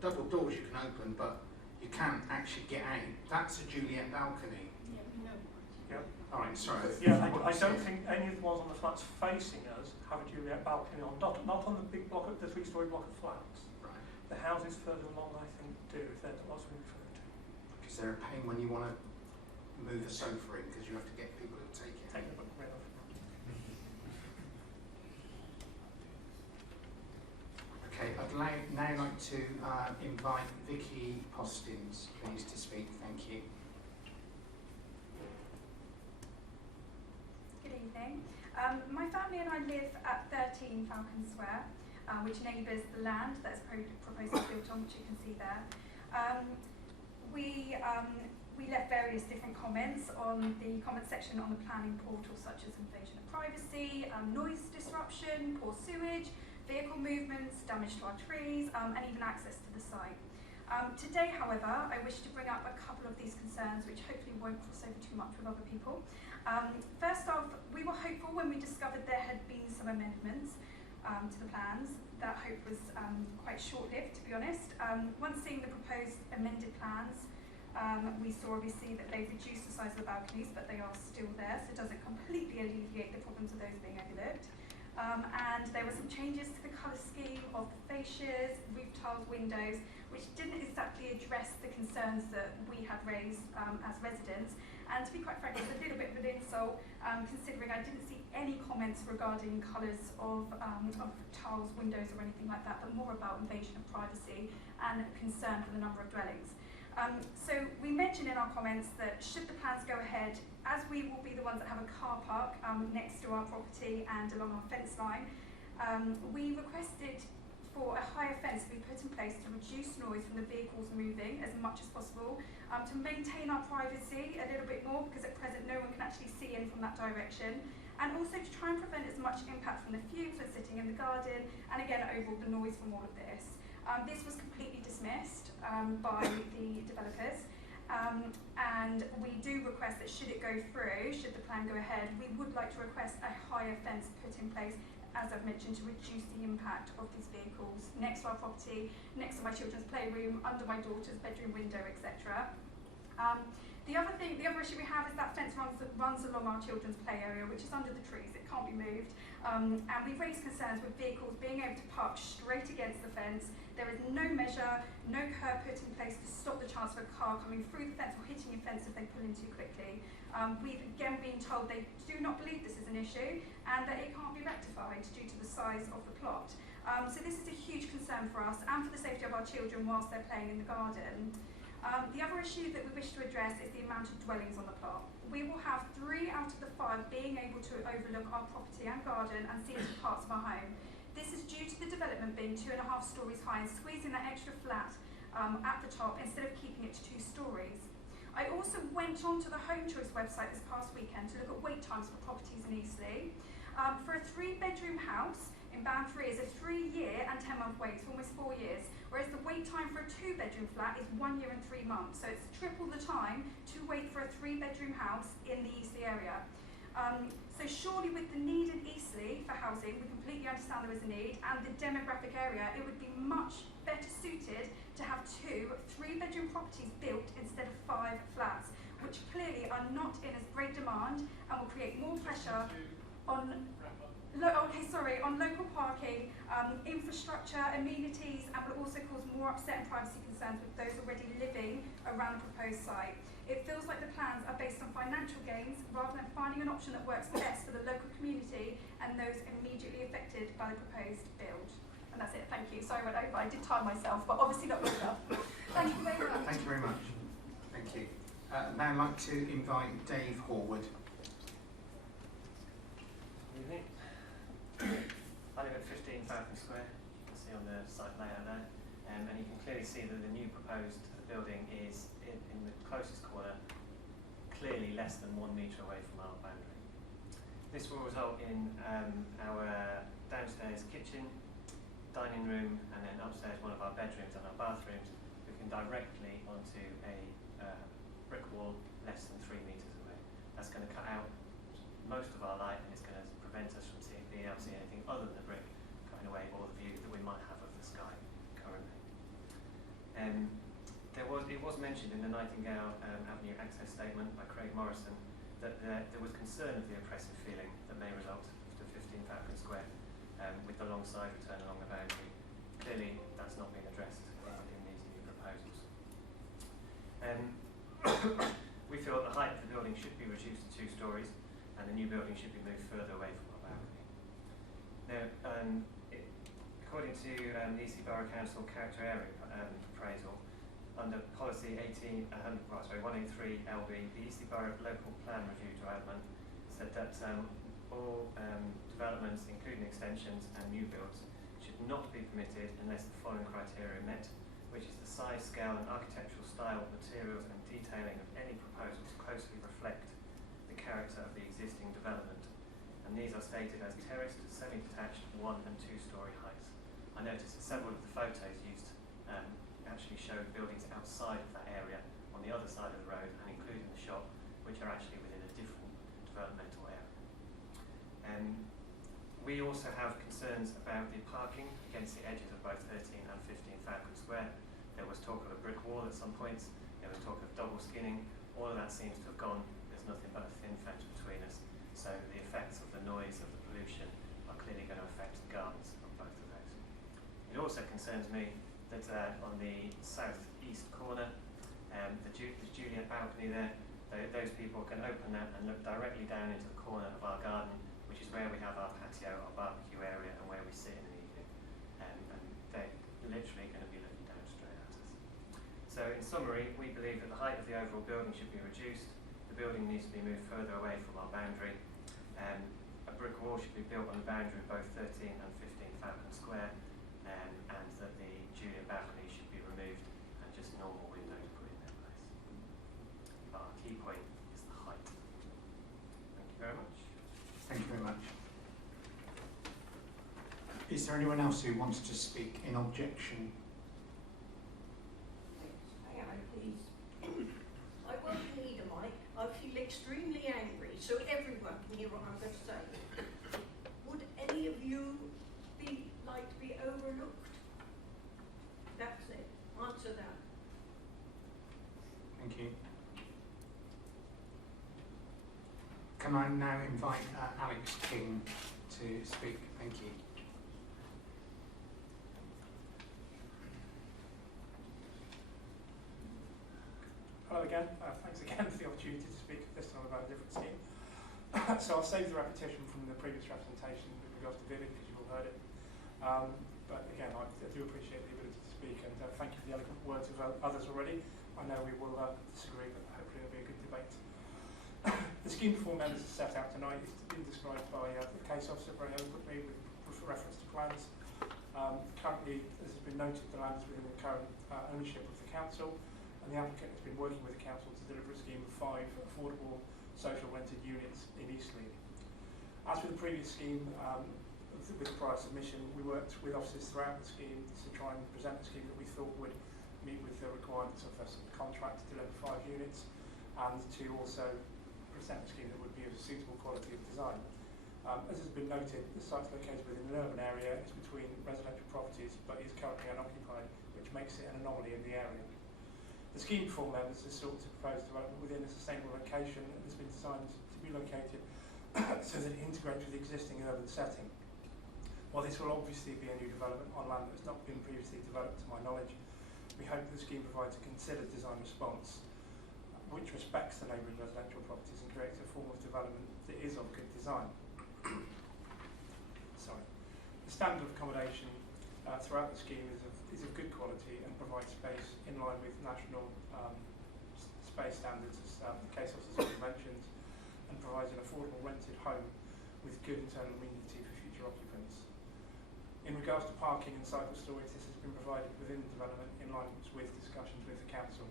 double doors you can open, but you can't actually get out. That's a Juliet balcony. Yeah, we know. Yeah. All right, sorry. Yeah, I don't think any of the ones on the flats facing us have a Juliet balcony on. Not on the big block, the three-storey block of flats. Right. The houses further along, I think, do, if they're the ones we refer to. Because they're a pain when you want to move a sofa in, because you have to get people to take it. Take the book rid of. Okay, I'd now like to invite Vicky Postins, please, to speak. Thank you. Good evening. My family and I live at 13 Falcon Square, which neighbours the land that is proposed to be built on, which you can see there. We left various different comments on the comment section on the planning portal, such as invasion of privacy, noise disruption, poor sewage, vehicle movements, damage to our trees, and even access to the site. Today, however, I wish to bring up a couple of these concerns, which hopefully won't cross over too much with other people. First off, we were hopeful when we discovered there had been some amendments to the plans. That hope was quite short-lived, to be honest. Once seeing the proposed amended plans, we saw obviously that they've reduced the size of the balconies, but they are still there, so it doesn't completely alleviate the problems of those being overlooked. And there were some changes to the colour scheme of the fascias, roof tiles, windows, which didn't exactly address the concerns that we had raised as residents. And to be quite frank, it's a little bit of an insult, considering I didn't see any comments regarding colours of tiles, windows or anything like that, but more about invasion of privacy and concern for the number of dwellings. So we mentioned in our comments that should the plans go ahead, as we will be the ones that have a car park next to our property and along our fence line, we requested for a higher fence to be put in place to reduce noise from the vehicles moving as much as possible, to maintain our privacy a little bit more, because at present no one can actually see in from that direction, and also to try and prevent as much impact from the fumes when sitting in the garden, and again overall the noise from all of this. This was completely dismissed by the developers, and we do request that should it go through, should the plan go ahead, we would like to request a higher fence put in place, as I've mentioned, to reduce the impact of these vehicles next to our property, next to my children's playroom, under my daughter's bedroom window, etc. The other issue we have is that fence runs along our children's play area, which is under the trees. It can't be moved. And we raised concerns with vehicles being able to park straight against the fence. There is no measure, no curb put in place to stop the chance of a car coming through the fence or hitting a fence if they pull in too quickly. We've again been told they do not believe this is an issue and that it can't be rectified due to the size of the plot. So this is a huge concern for us and for the safety of our children whilst they're playing in the garden. The other issue that we wish to address is the amount of dwellings on the plot. We will have 3 out of the 5 being able to overlook our property and garden and see into parts of our home. This is due to the development being 2.5 stories high and squeezing that extra flat at the top instead of keeping it to 2 stories. I also went onto the Home Choice website this past weekend to look at wait times for properties in Eastleigh. For a 3-bedroom house in Band 3 is a 3-year and 10-month wait, for almost 4 years, whereas the wait time for a 2-bedroom flat is 1 year and 3 months. So it's triple the time to wait for a 3-bedroom house in the Eastleigh area. So surely with the need in Eastleigh for housing, we completely understand there is a need, and the demographic area, it would be much better suited to have 2 3-bedroom properties built instead of 5 flats, which clearly are not in as great demand and will create more pressure on on local parking, infrastructure, amenities, and will also cause more upset and privacy concerns with those already living around the proposed site. It feels like the plans are based on financial gains rather than finding an option that works best for the local community and those immediately affected by the proposed build. And that's it, thank you. Sorry I went over, I did time myself, but obviously not good enough. Thank you very much. Thank you very much. Thank you. Now I'd like to invite Dave Horwood. Good evening. I live at 15 Falcon Square, you can see on the site layout there, and you can clearly see that the new proposed building is in the closest corner, clearly less than 1 metre away from our boundary. This will result in our downstairs kitchen, dining room, and then upstairs one of our bedrooms and our bathrooms looking directly onto a brick wall less than 3 metres away. That's going to cut out most of our light and it's going to prevent us from being able to see anything other than the brick cutting away all the view that we might have of the sky currently. It was mentioned in the Nightingale Avenue access statement by Craig Morrison that there was concern of the oppressive feeling that may result to 15 Falcon Square with the long side return along the boundary. Clearly that's not been addressed in these new proposals. We feel that the height of the building should be reduced to 2 stories and the new building should be moved further away from our boundary. Now, according to the Eastleigh Borough Council character area appraisal, under policy 183 LB, the Eastleigh Borough Local Plan Review Development said that all developments, including extensions and new builds, should not be permitted unless the following criteria are met, which is the size, scale and architectural style, materials and detailing of any proposals closely reflect the character of the existing development. And these are stated as terraced, semi-detached, 1 and 2 story heights. I noticed that several of the photos used actually showed buildings outside of that area on the other side of the road and including the shop, which are actually within a different developmental area. We also have concerns about the parking against the edges of both 13 and 15 Falcon Square. There was talk of a brick wall at some points, there was talk of double skinning, all of that seems to have gone, there's nothing but a thin fence between us. So the effects of the noise, of the pollution, are clearly going to affect the gardens of both of those. It also concerns me that on the south-east corner, the Juliet balcony there, those people can open that and look directly down into the corner of our garden, which is where we have our patio, our barbecue area, and where we sit in the evening. And they're literally going to be looking down straight at us. So in summary, we believe that the height of the overall building should be reduced, the building needs to be moved further away from our boundary, a brick wall should be built on the boundary of both 13 and 15 Falcon Square, and that the Juliet balcony should be removed and just normal windows put in their place. But our key point is the height. Thank you very much. Thank you very much. Is there anyone else who wants to speak in objection? Hang on, please. I won't need a mic. I feel extremely angry, so everyone can hear what I'm going to say. Would any of you like to be overlooked? That's it. Answer that. Thank you. Can I now invite Alex King to to speak? Thank you. Hello again. Thanks again for the opportunity to speak this time about a different scheme. So I'll save the repetition from the previous representation with regards to Bhavin, because you've all heard it. But again, I do appreciate the ability to speak, and thank you for the eloquent words of others already. I know we will disagree, but hopefully it'll be a good debate. The scheme before members is set out tonight. It's been described by the case officer very eloquently with reference to plans. Currently, as has been noted, the land is within the current ownership of the council, and the applicant has been working with the council to deliver a scheme of 5 affordable social rented units in Eastleigh. As with the previous scheme, with the prior submission, we worked with officers throughout the scheme to try and present a scheme that we thought would meet with the requirements of the contract to deliver 5 units, and to also present a scheme that would be of a suitable quality of design. As has been noted, the site is located within an urban area. It's between residential properties, but is currently unoccupied, which makes it an anomaly in the area. The scheme before members is sought to propose development within a sustainable location and has been designed to be located so that it integrates with the existing urban setting. While this will obviously be a new development on land that has not been previously developed to my knowledge, we hope the scheme provides a considered design response which respects the neighbouring residential properties and creates a form of development that is of good design. Sorry. The standard of accommodation throughout the scheme is of good quality and provides space in line with national space standards, as the case officers already mentioned, and provides an affordable rented home with good internal amenity for future occupants. In regards to parking and cycle storage, this has been provided within the development in line with discussions with the council.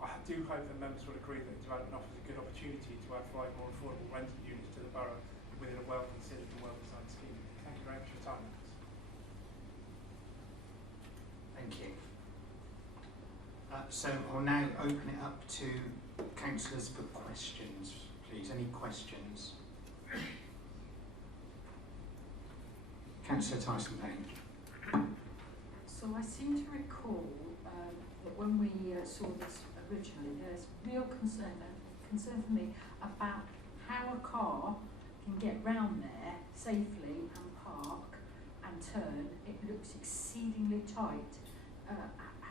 I do hope that members will agree that the development offers a good opportunity to add 5 more affordable rented units to the borough within a well-considered and well-designed scheme. Thank you very much for your time. Thank you. So I'll now open it up to councillors for questions, please. Any questions? Councillor Tyson-Payne. So I seem to recall that when we saw this originally, there's real concern for me about how a car can get round there safely and park and turn. It looks exceedingly tight.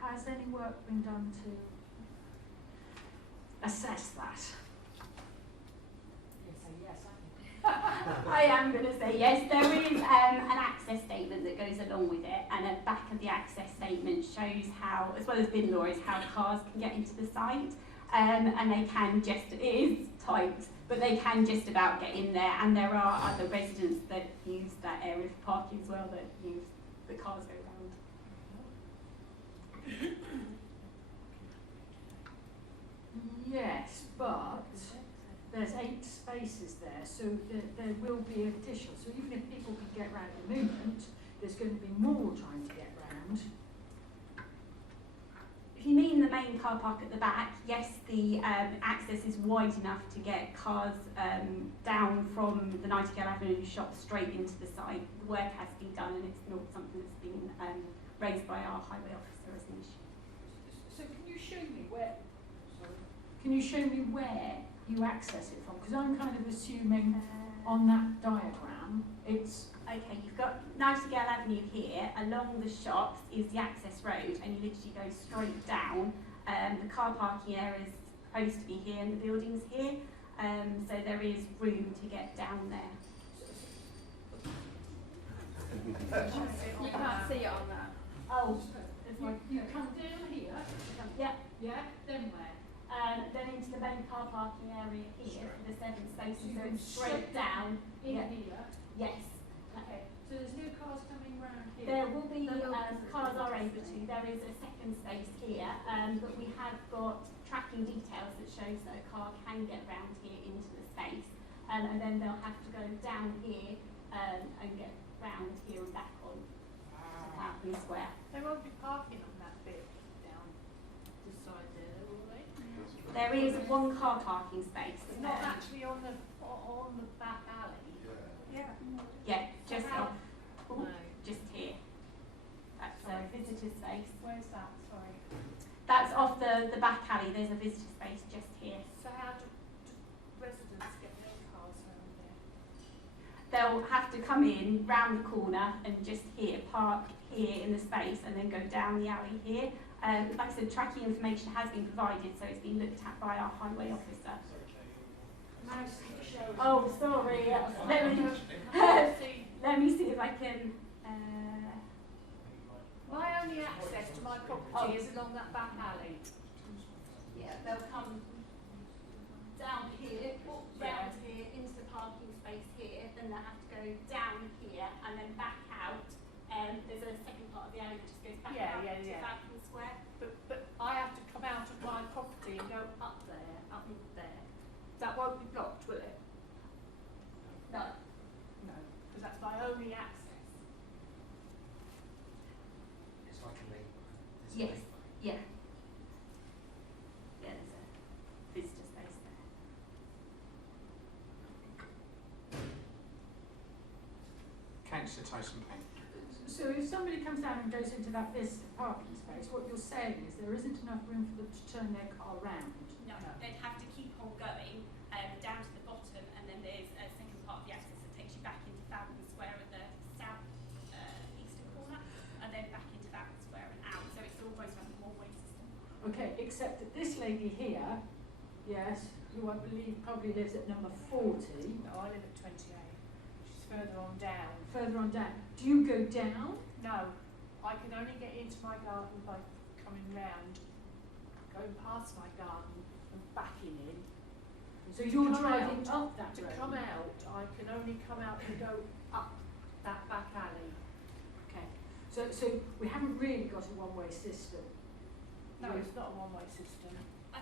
Has any work been done to assess that? You say yes, I am going to say yes. There is an access statement that goes along with it, and at the back of the access statement shows how, as well as bin law, is how cars can get into the site, and they can just, it is tight, but they can just about get in there, and there are other residents that use that area for parking as well, that use the cars go round. Yes, but there's 8 spaces there, so there will be additional. So even if people can get round at the moment, there's going to be more trying to get round. If you mean the main car park at the back, yes, the access is wide enough to get cars down from the Nightingale Avenue shop straight into the site. The work has been done, and it's not something that's been raised by our highway officer as an issue. So can you show me where? Sorry. Can you show me where you access it from? Because I'm kind of assuming on that diagram it's. Okay, you've got Nightingale Avenue here. Along the shops is the access road, and you literally go straight down. The car parking area is supposed to be here, and the building's here. So there is room to get down there. You can't see it on that. Oh, you come down here. Yeah. Yeah. Then where? Then into the main car parking area here for the 7 spaces. So it's straight Straight down. In Yeah. here. Yes. Okay. So there's no cars coming round here. There will be, cars are able to. There is a second space here, but we have got tracking details that shows that a car can get round here into the space, and then they'll have to go down here and get round here and back on to Cllr Square. They won't be parking on that bit down this side there, will they? There is 1 car parking space. It's not actually on the back alley. Yeah. Yeah, just how- on, just here. That's a visitor space. Where's that? Sorry. That's off the back alley. There's a visitor space just here. So how do residents get their cars around there? they'll have to come in round the corner and just here, park here in the space, and then go down the alley here. Like I said, tracking information has been provided, so it's been looked at by our highway officer. Oh, sorry. Let me see if I can. My only access to my property is along that back alley. Yeah, they'll come down here, walk round here into the parking space here, then they'll have to go down here and then back out. There's a second part of the alley that just goes back out to Bhavin Square. But I have to come out of my property and go up there. That won't be blocked, will it? No. No, because that's my only access. It's like a lane. Yes. Yeah. Yeah, there's a visitor space there. Councillor Tyson-Payne. So if somebody comes down and goes into that this parking space, what you're saying is there isn't enough room for them to turn their car round. No, they'd have to keep on going down to the bottom, and then there's a second part of the access that takes you back into Bhavin Square at the south eastern corner, and then back into Bhavin Square and out. So it's almost like a one-way system. Okay, except that this lady here, yes, who I believe probably lives at number 40. No, I live at 28. She's further on down. Further on down. Do you go down? No, I can only get into my garden by coming round, going past my garden and backing in. So you're driving up that To road? come out, I can only come out and go up that back alley. Okay. So we haven't really got a one-way system. No, it's not a one-way system. I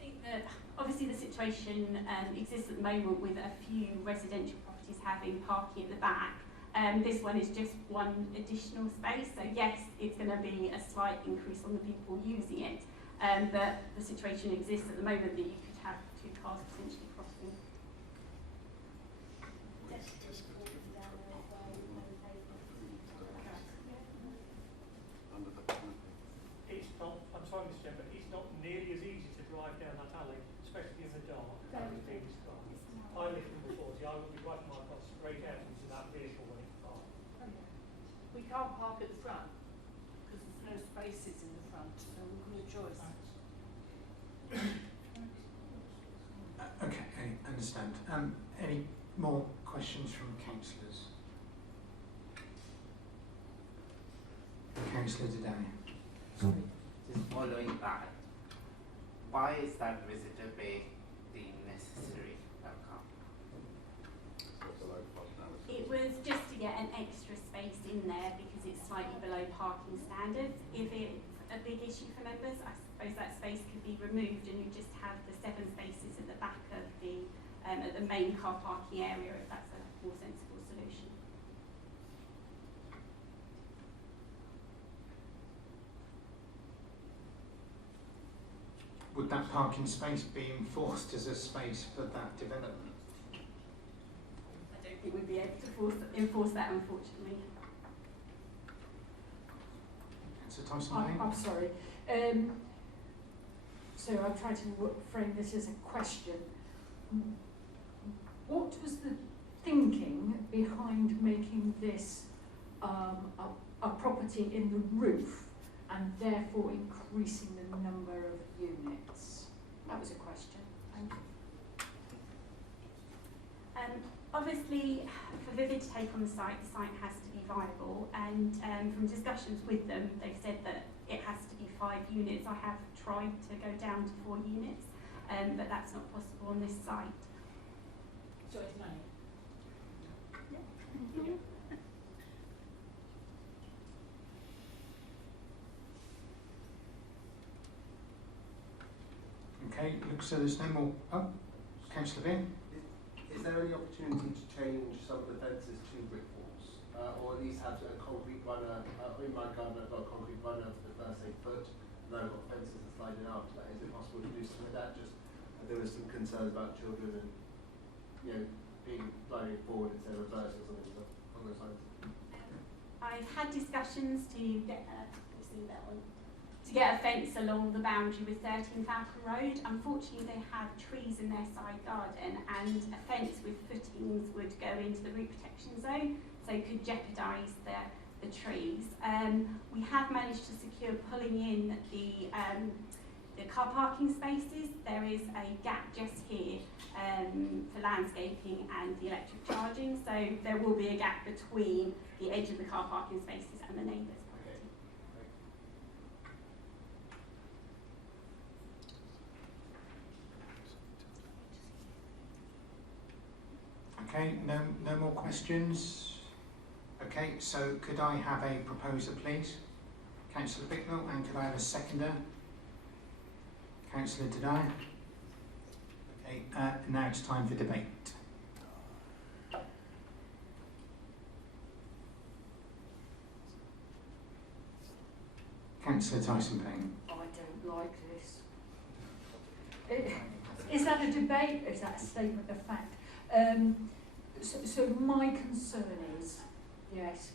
think that obviously the situation exists at the moment with a few residential properties having parking at the back. This one is just one additional space, so yes, it's going to be a slight increase on the people using it, but the situation exists at the moment that you could have two cars potentially crossing. It's not, I'm sorry Mr Chair, but it's not nearly as easy to drive down that alley, especially in the dark. I live in 40, I will be driving my car straight out into that vehicle when it's dark. We can't park at the front because there's no spaces in the front, so we've got a choice. Okay, I understand. Any more questions from councillors? Councillor Dedhia. Just following that, why is that visitor bay the necessary outcome? It was just to get an extra space in there because it's slightly below parking standards. If it's a big issue for members, I suppose that space could be removed and you just have the 7 spaces at the back of the at the main car parking area, if that's a more sensible solution. Would that parking space be enforced as a space for that development? I don't think we'd be able to enforce that, unfortunately. So Tyson-Payne? I'm sorry. So I'm trying to frame this as a question. What was the thinking behind making this a property in the roof and therefore increasing the number of units? That was a question. Thank you. Obviously, for Vivid to take on the site has to be viable, and from discussions with them, they've said that it has to be 5 units. I have tried to go down to 4 units, but that's not possible on this site. So it's money. Okay, looks so there's no more. Oh, Councillor Bicknell. Is there any opportunity to change some of the fences to brick walls? Or at least have a concrete runner? In my garden I've got a concrete runner for the first 8 foot, and I've got fences that sliding out. Is it possible to do something like that? Just there was some concerns about children and being driving forward instead of reverse or something along those lines. I've had discussions to get a seat that one. to get a fence along the boundary with 13 Falcon Road. Unfortunately, they have trees in their side garden, and a fence with footings would go into the root protection zone, so it could jeopardise the trees. We have managed to secure pulling in the car parking spaces. There is a gap just here for landscaping and the electric charging, so there will be a gap between the edge of the car parking spaces and the neighbours' property. Okay, no more questions? Okay, so could I have a proposer, please? Councillor Bicknell, and could I have a seconder? Councillor Dedhia. Okay, now it's time for debate. Councillor Tyson-Payne. I don't like this. Is that a debate or is that a statement of fact? So my concern is, yes,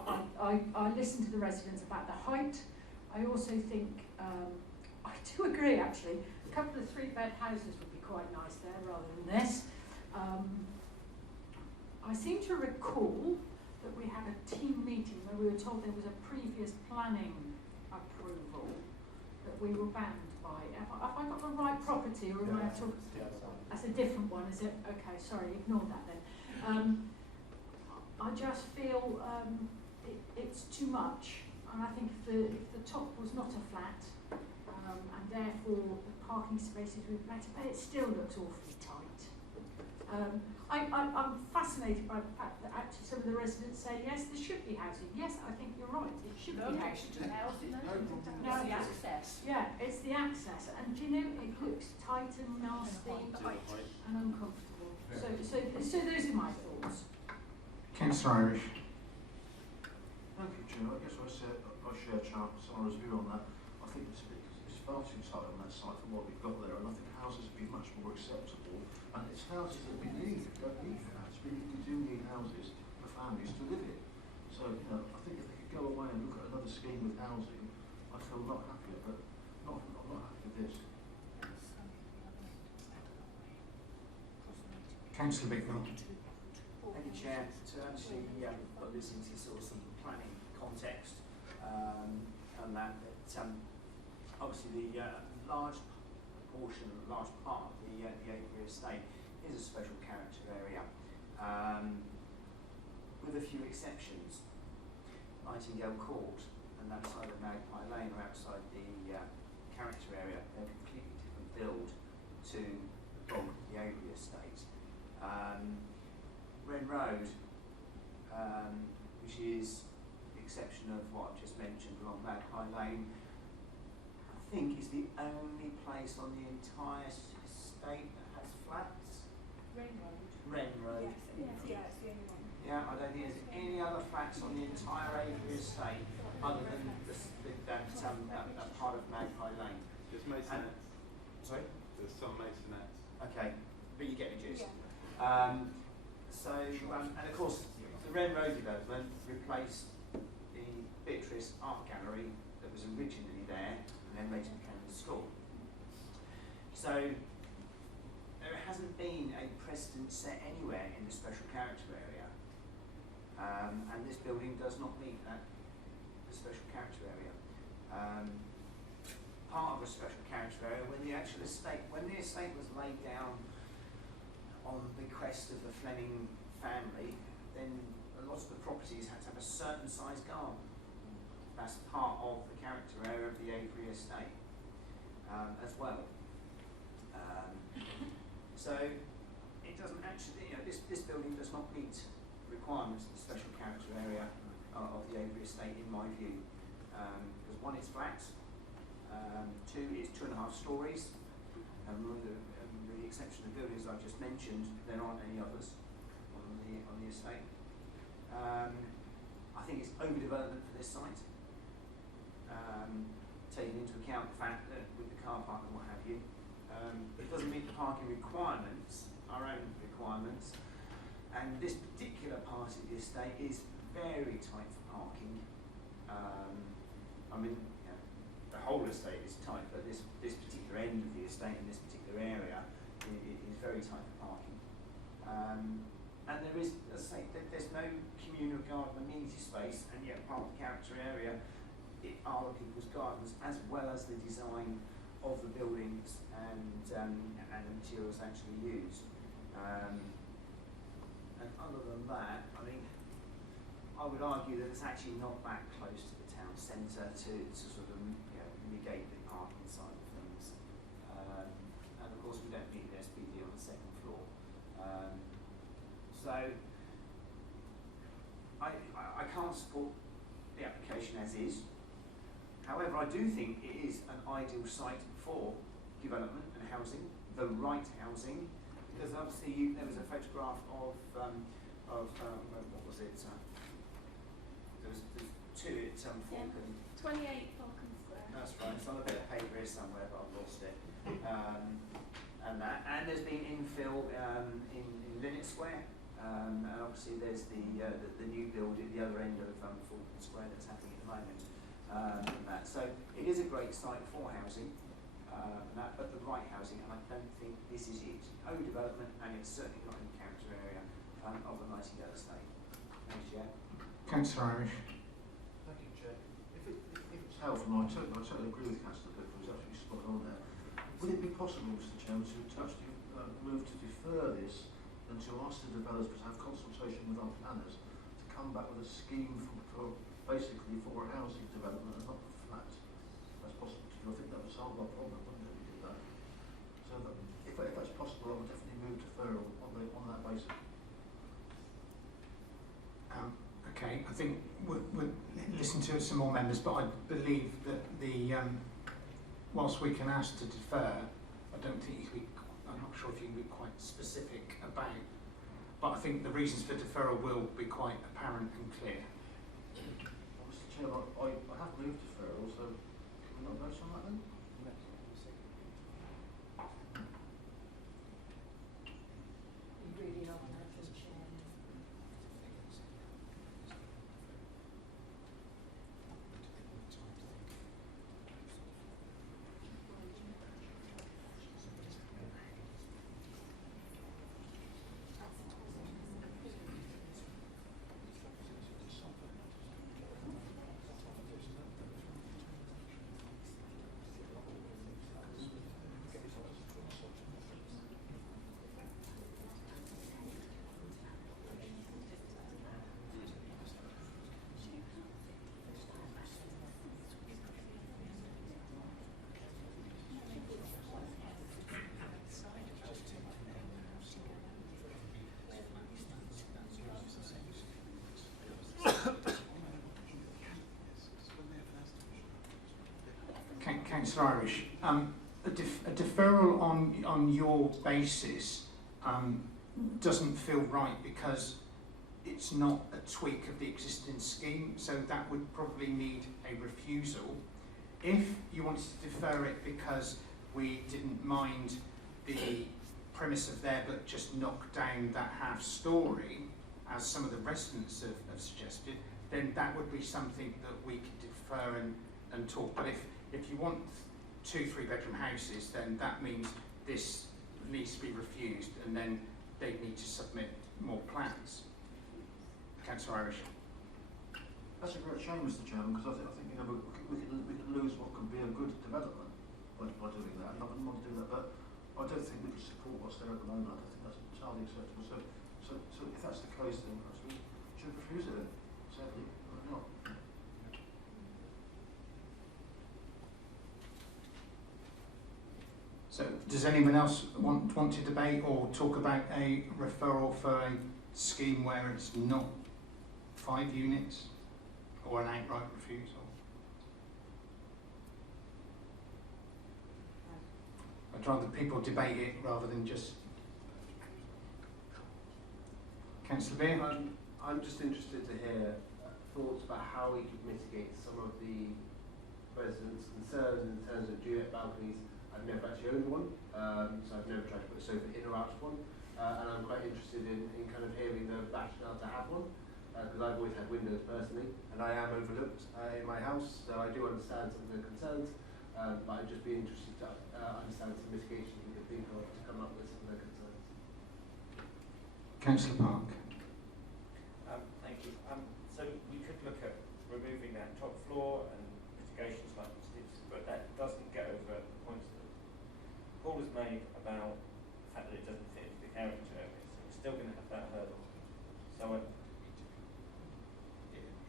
I listen to the residents about the height. I also think, I do agree actually, a couple of 3-bed houses would be quite nice there rather than this. I seem to recall that we had a team meeting where we were told there was a previous planning approval that we were bound by. Have I got the right property, or am I talking? That's a different one, is it? Okay, sorry, ignore that then. I just feel it's too much, and I think if the top was not a flat, and therefore the parking spaces were better, but it still looks awfully tight. I'm fascinated by the fact that actually some of the residents say, yes, there should be housing. Yes, I think you're right, it should be housing. To housing, No, it's the access. Yeah, it's the access, and do you know, it looks tight and nasty and uncomfortable. So those are my thoughts. Councillor Irish. Thank you, Chair. I guess I share Sara's view on that. I think it's far too tight on that site for what we've got there, and I think houses would be much more acceptable. And it's houses that we need. We don't need flats. We do need houses for families to live in. So, you know, I think if we could go away and look at another scheme with housing, I feel a lot happier, but I'm not happy with this. Councillor Bicknell. Thank you, Chair. To actually listen to sort of some planning context on that, obviously the large part of the Avery estate is a special character area, with a few exceptions. Nightingale Court and that side of Magpie Lane are outside the character area. They're a completely different build to the Avery estate. Wren Road, which is the exception of what I've just mentioned along Magpie Lane, I think is the only place on the entire estate that has flats. Wren Road. Wren Road. Yes, yeah, it's the only one. Yeah, I don't think there's any other flats on the entire Avery estate other than that part of Magpie Lane. There's masonettes. Sorry? There's some masonettes. Okay, but you get the gist. Yeah. And of course, the Wren Road development replaced the Beatrice Art Gallery that was originally there and then later became the school. So there hasn't been a precedent set anywhere in the special character area, and this building does not meet the special character area. Part of a special character area when the estate was laid down on the bequest of the Fleming family, then a lot of the properties had to have a certain size garden. That's part of the character area of the Avery estate as well. So it doesn't actually, this building does not meet requirements of the special character area of the Avery estate in my view. Because one, it's flat, two, it's 2.5 stories, and with the exception of the buildings I've just mentioned, there aren't any others on the estate. I think it's overdevelopment for this site, taking into account the fact that with the car park and what have you, it doesn't meet the parking requirements, our own requirements, and this particular part of the estate is very tight for parking. I mean, whole estate is tight, but this particular end of the estate in this particular area is very tight for parking. And there is, as I say, there's no communal garden amenity space, and yet part of the character area are the people's gardens, as well as the design of the buildings and the materials actually used. And other than that, I mean, I would argue that it's actually not that close to the town centre to sort of negate the parking side of things. And of course we don't need an SPD on the second floor. So I can't support the application as is. However, I do think it is an ideal site for development and housing, the right housing, because obviously there was a photograph of what was it? There's two at Falcon. 28 Falcon Square. That's right. It's on a bit of paper here somewhere, but I've lost it. And there's been infill in Linnet Square, and obviously there's the new build at the other end of Falcon Square that's happening at the moment. So it is a great site for housing, but the right housing, and I don't think this is it. Overdevelopment, and it's certainly not in the character area of the Nightingale estate. Thanks, Chair. Councillor Irish. Thank you, Chair. If it's helpful, I totally agree with Councillor Bicknell, who's actually spot on there. Would it be possible, Mr. Chairman, to actually move to defer this and to ask the developers to have consultation with our planners to come back with a scheme for basically for housing development and not for flats? That's possible to do. I think that would solve our problem, wouldn't it, if we did that? So that if that's possible, I would definitely move deferral on that basis. Okay, I think we'll listen to some more members, but I believe that whilst we can ask to defer, I don't think I'm not sure if you can be quite specific about, but I think the reasons for deferral will be quite apparent and clear. Well, Mr. Chairman, I have moved deferral, so can we not vote on that then? You really are that as chair. Councillor Irish, a deferral on your basis doesn't feel right because it's not a tweak of the existing scheme, so that would probably need a refusal. If you wanted to defer it because we didn't mind the premise of there but just knock down that half story, as some of the residents have suggested, then that would be something that we could defer and talk. But if you want 2 3-bedroom houses, then that means this needs to be refused, and then they need to submit more plans. Councillor Irish. That's a great shame, Mr. Chairman, because I think we could lose what could be a good development by doing that. And I wouldn't want to do that, but I don't think we could support what's there at the moment. I think that's entirely acceptable. So if that's the case, then perhaps we should refuse it then. Sadly, or not. So does anyone else want to debate or talk about a referral for a scheme where it's not 5 units or an outright refusal? I'd rather people debate it rather than just... Councillor Beer? I'm just interested to hear thoughts about how we could mitigate some of the residents' concerns in terms of duet balconies. I've never actually owned one, so I've never tried to put a sofa in or out of one, and I'm quite interested in kind of hearing the rationale to have one, because I've always had windows personally, and I am overlooked in my house, so I do understand some of the concerns, but I'd just be interested to understand some mitigation you could think of to come up with some of their concerns. Councillor Park. Thank you. So we could look at removing that top floor and mitigations like Steve, but that doesn't get over the points that Paul has made about the fact that it doesn't fit into the character area. So we're still going to have that hurdle. So it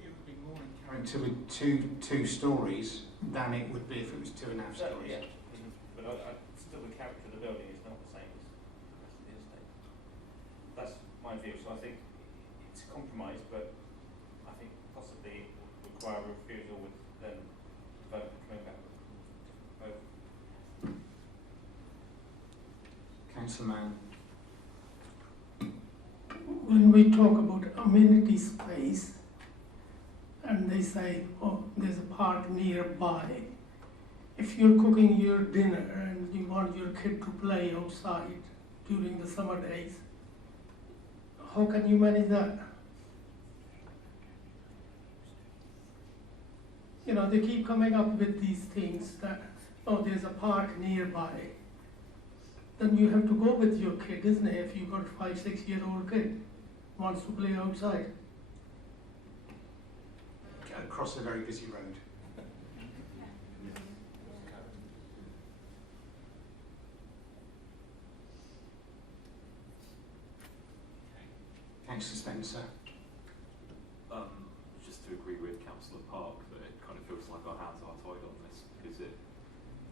would be more in character with two stories than it would be if it was 2.5 stories. Yeah. But still the character of the building is not the same as the rest of the estate. That's my view. So I think it's a compromise, but I think possibly it would require a refusal with then vote coming back with vote. Councillor Mann. When we talk about amenity space and they say, oh, there's a park nearby, if you're cooking your dinner and you want your kid to play outside during the summer days, how can you manage that? You know, they keep coming up with these things that, oh, there's a park nearby. Then you have to go with your kid, isn't it? If you've got a 5-6-year-old kid wants to play outside. Across a very busy road. Councillor Spencer. Just to agree with Councillor Park that it kind of feels like our hands are tied on this because it,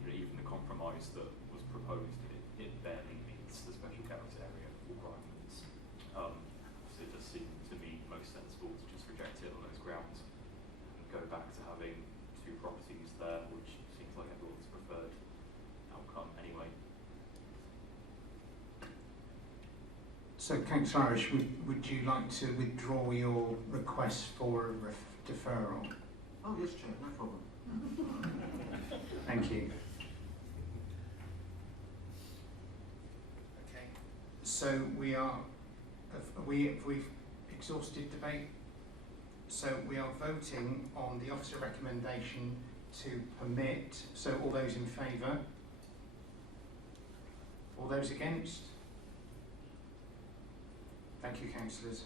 even the compromise that was proposed, it barely meets the special character area requirements. So it does seem to me most sensible to just reject it on those grounds and go back to having 2 properties there, which seems like everyone's preferred outcome anyway. So, Councillor Irish, would you like to withdraw your request for deferral? Oh yes, Chair, no problem. Thank you. Okay. So we've exhausted debate. So we are voting on the officer recommendation to permit. So all those in favour? All those against? Thank you, councillors.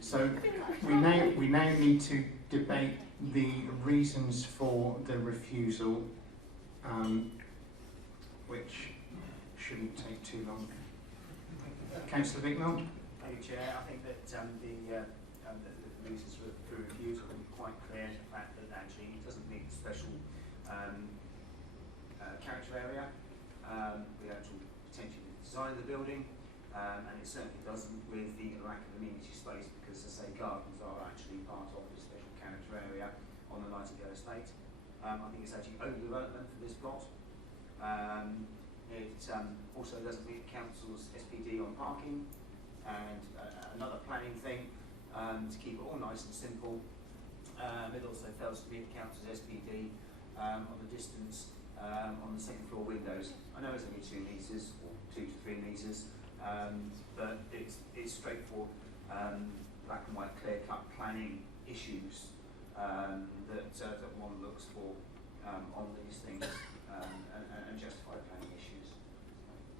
So we now need to debate the reasons for the refusal, which shouldn't take too long. Councillor Bicknell. Thank you, Chair. I think that the reasons for refusal are quite clear. The fact that actually it doesn't meet the special character area, the actual potential design of the building, and it certainly doesn't with the lack of amenity space because, as I say, gardens are actually part of the special character area on the Nightingale estate. I think it's actually overdevelopment for this plot. It also doesn't meet the council's SPD on parking, and another planning thing to keep it all nice and simple. It also fails to meet the council's SPD on the distance on the second floor windows. I know it's only 2 metres or 2 to 3 metres, but it's straightforward, black and white, clear-cut planning issues that one looks for on these things and justify planning issues.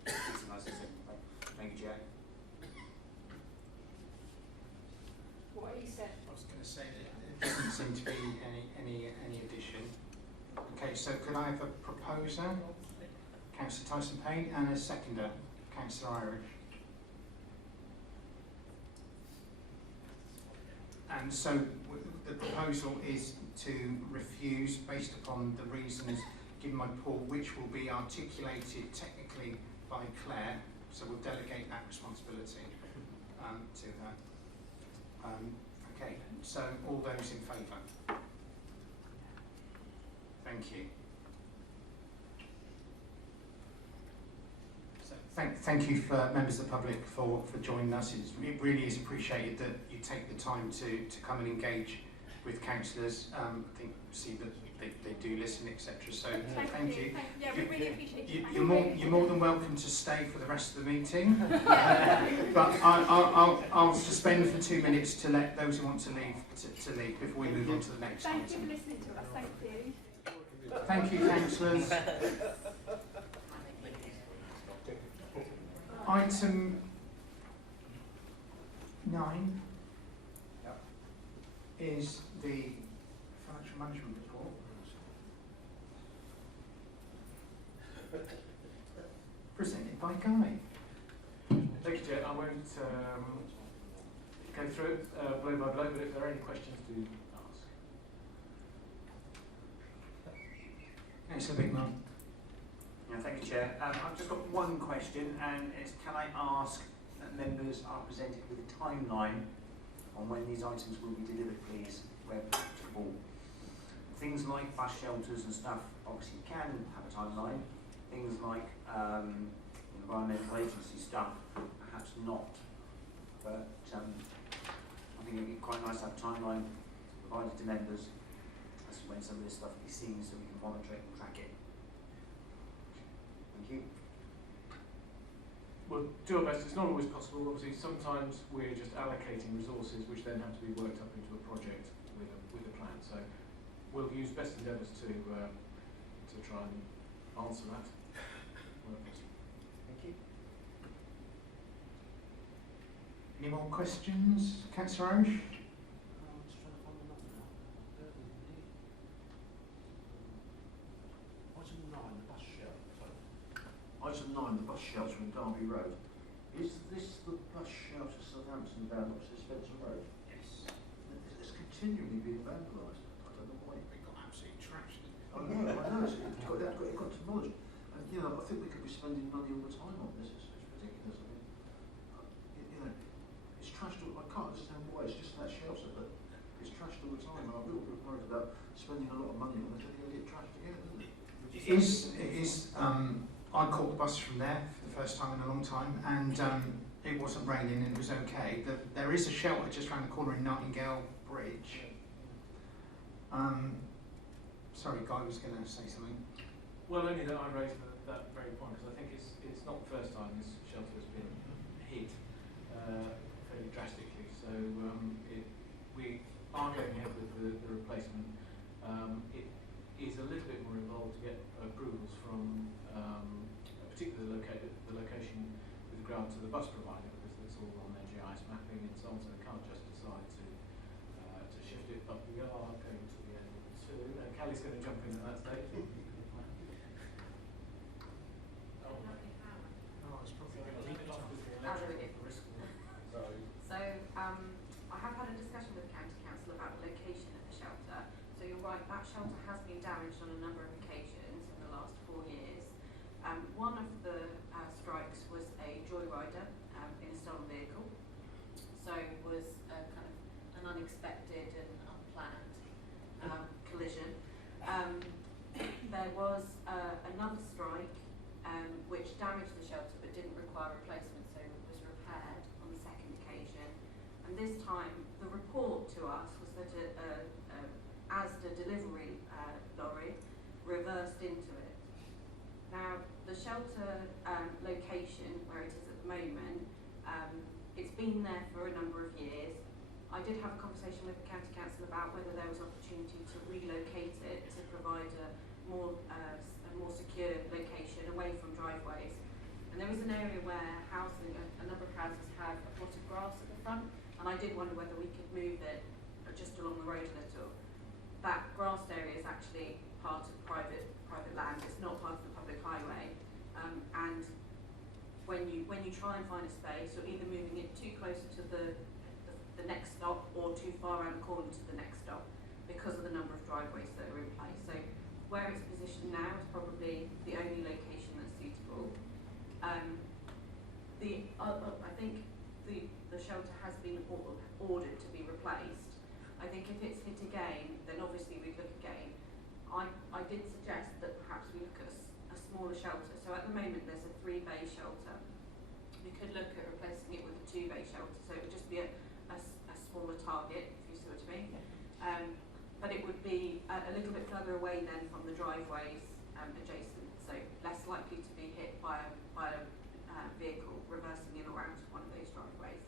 It's a nice and simple thing. Thank you, Jack. What you said. I was going to say that there doesn't seem to be any addition. Okay, so could I have a proposer, Councillor Tyson-Payne, and a seconder, Councillor Irish? And so the proposal is to refuse based upon the reasons given by Paul, which will be articulated technically by Cllr, so we'll delegate that responsibility to her. Okay, so all those in favour? Thank you. So thank you for members of the public for joining us. It really is appreciated that you take the time to come and engage with councillors. I think see that they do listen, etc. So thank you. Yeah, we really appreciate it. You're more than welcome to stay for the rest of the meeting. But I'll suspend for 2 minutes to let those who want to leave to leave before we move on to the next item. Thank you for listening to us. Thank you. Thank you, councillors. Item 9 is the financial management report. Presented by Guy. Thank you, Chair. I won't go through it blow by blow, but if there are any questions, do ask. Councillor Bicknell. Yeah, thank you, Chair. I've just got one question, and it's can I ask that members are presented with a timeline on when these items will be delivered, please, where practicable. Things like bus shelters and stuff obviously can have a timeline. Things like environmental agency stuff, perhaps not. But I think it would be quite nice to have a timeline provided to members as to when some of this stuff will be seen so we can monitor it and track it. Thank you. We'll do our best. It's not always possible. Obviously, sometimes we're just allocating resources which then have to be worked up into a project with a plan. So we'll use best endeavours to try and answer that. Thank you. Any more questions? Councillor Irish? Item 9, the bus shelter in Derby Road. Is this the bus shelter Southampton down opposite Spencer Road? Yes. It's continually being vandalised. I don't know why. It got absolutely trashed. I know. It got demolished. And I think we could be spending money all the time on this. It's ridiculous. I mean, it's trashed all. I can't understand why. It's just that shelter, but it's trashed all the time. I'm a little bit worried about spending a lot of money on it. It's going to get trashed again, isn't it? It is. I caught the bus from there for the first time in a long time, and it wasn't raining and it was okay. There is a shelter just around the corner in Nightingale Bridge. Sorry, Guy was going to say something. Well, only that I raised that very point, because I think it's not the first time this shelter has been hit fairly drastically. So we are going ahead with the replacement. It is a little bit more involved to get approvals from particularly the location with regard to the bus provider, because it's all on their GIS mapping and so on, so they can't just decide to shift it, but we are going to be able to, and Callie's going to jump in at that stage. So I have had a discussion with the County Council about the location of the shelter. So you're right, that shelter has been damaged on a number of occasions in the last 4 years. One of the strikes was a joyrider in a stolen vehicle. So it was kind of an unexpected and unplanned collision. There was another strike which damaged the shelter but didn't require replacement, so it was repaired on the second occasion. And this time the report to us was that as the delivery lorry reversed into it. Now, the shelter location where it is at the moment, it's been there for a number of years. I did have a conversation with the County Council about whether there was opportunity to relocate it to provide a more secure location away from driveways. And there is an area where a number of houses have a plot of grass at the front, and I did wonder whether we could move it just along the road a little. That grassed area is actually part of private land. It's not part of the public highway. And when you try and find a space, you're either moving it too close to the next stop or too far around the corner to the next stop because of the number of driveways that are in place. So where it's positioned now is probably the only location that's suitable. I think the shelter has been ordered to be replaced. I think if it's hit again, then obviously we'd look again. I did suggest that perhaps we look at a smaller shelter. So at the moment there's a 3-bay shelter. We could look at replacing it with a 2-bay shelter, so it would just be a smaller target, if you see what I mean. little bit further away then from the driveways adjacent, so less likely to be hit by a vehicle reversing in or out of one of those driveways.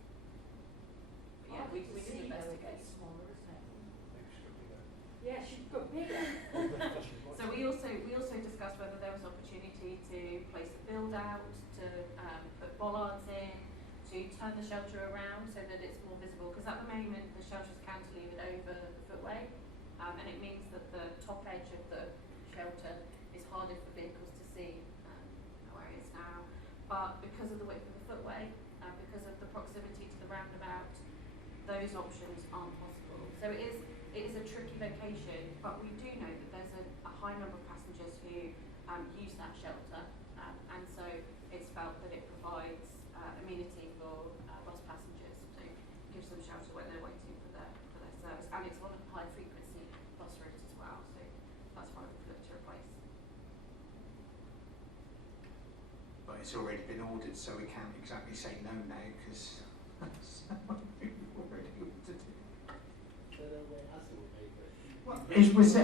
But yeah, we can investigate. Smaller, isn't it? Yeah, she's got bigger. So we also discussed whether there was opportunity to place a build out, to put bollards in, to turn the shelter around so that it's more visible, because at the moment the shelter's cantilevered over the footway, and it means that the top edge of the shelter is harder for vehicles to see where it is now. But because of the width of the footway, and because of the proximity to the roundabout, those options aren't possible. So it is a tricky location, but we do know that there's a high number of passengers who use that shelter, and so it's felt that it provides amenity for bus passengers, so it gives them shelter when they're waiting for their service, and it's on a high frequency bus route as well, so that's why we've looked to replace. But it's already been ordered, so we can't exactly say no now, because that's what we've already ordered it.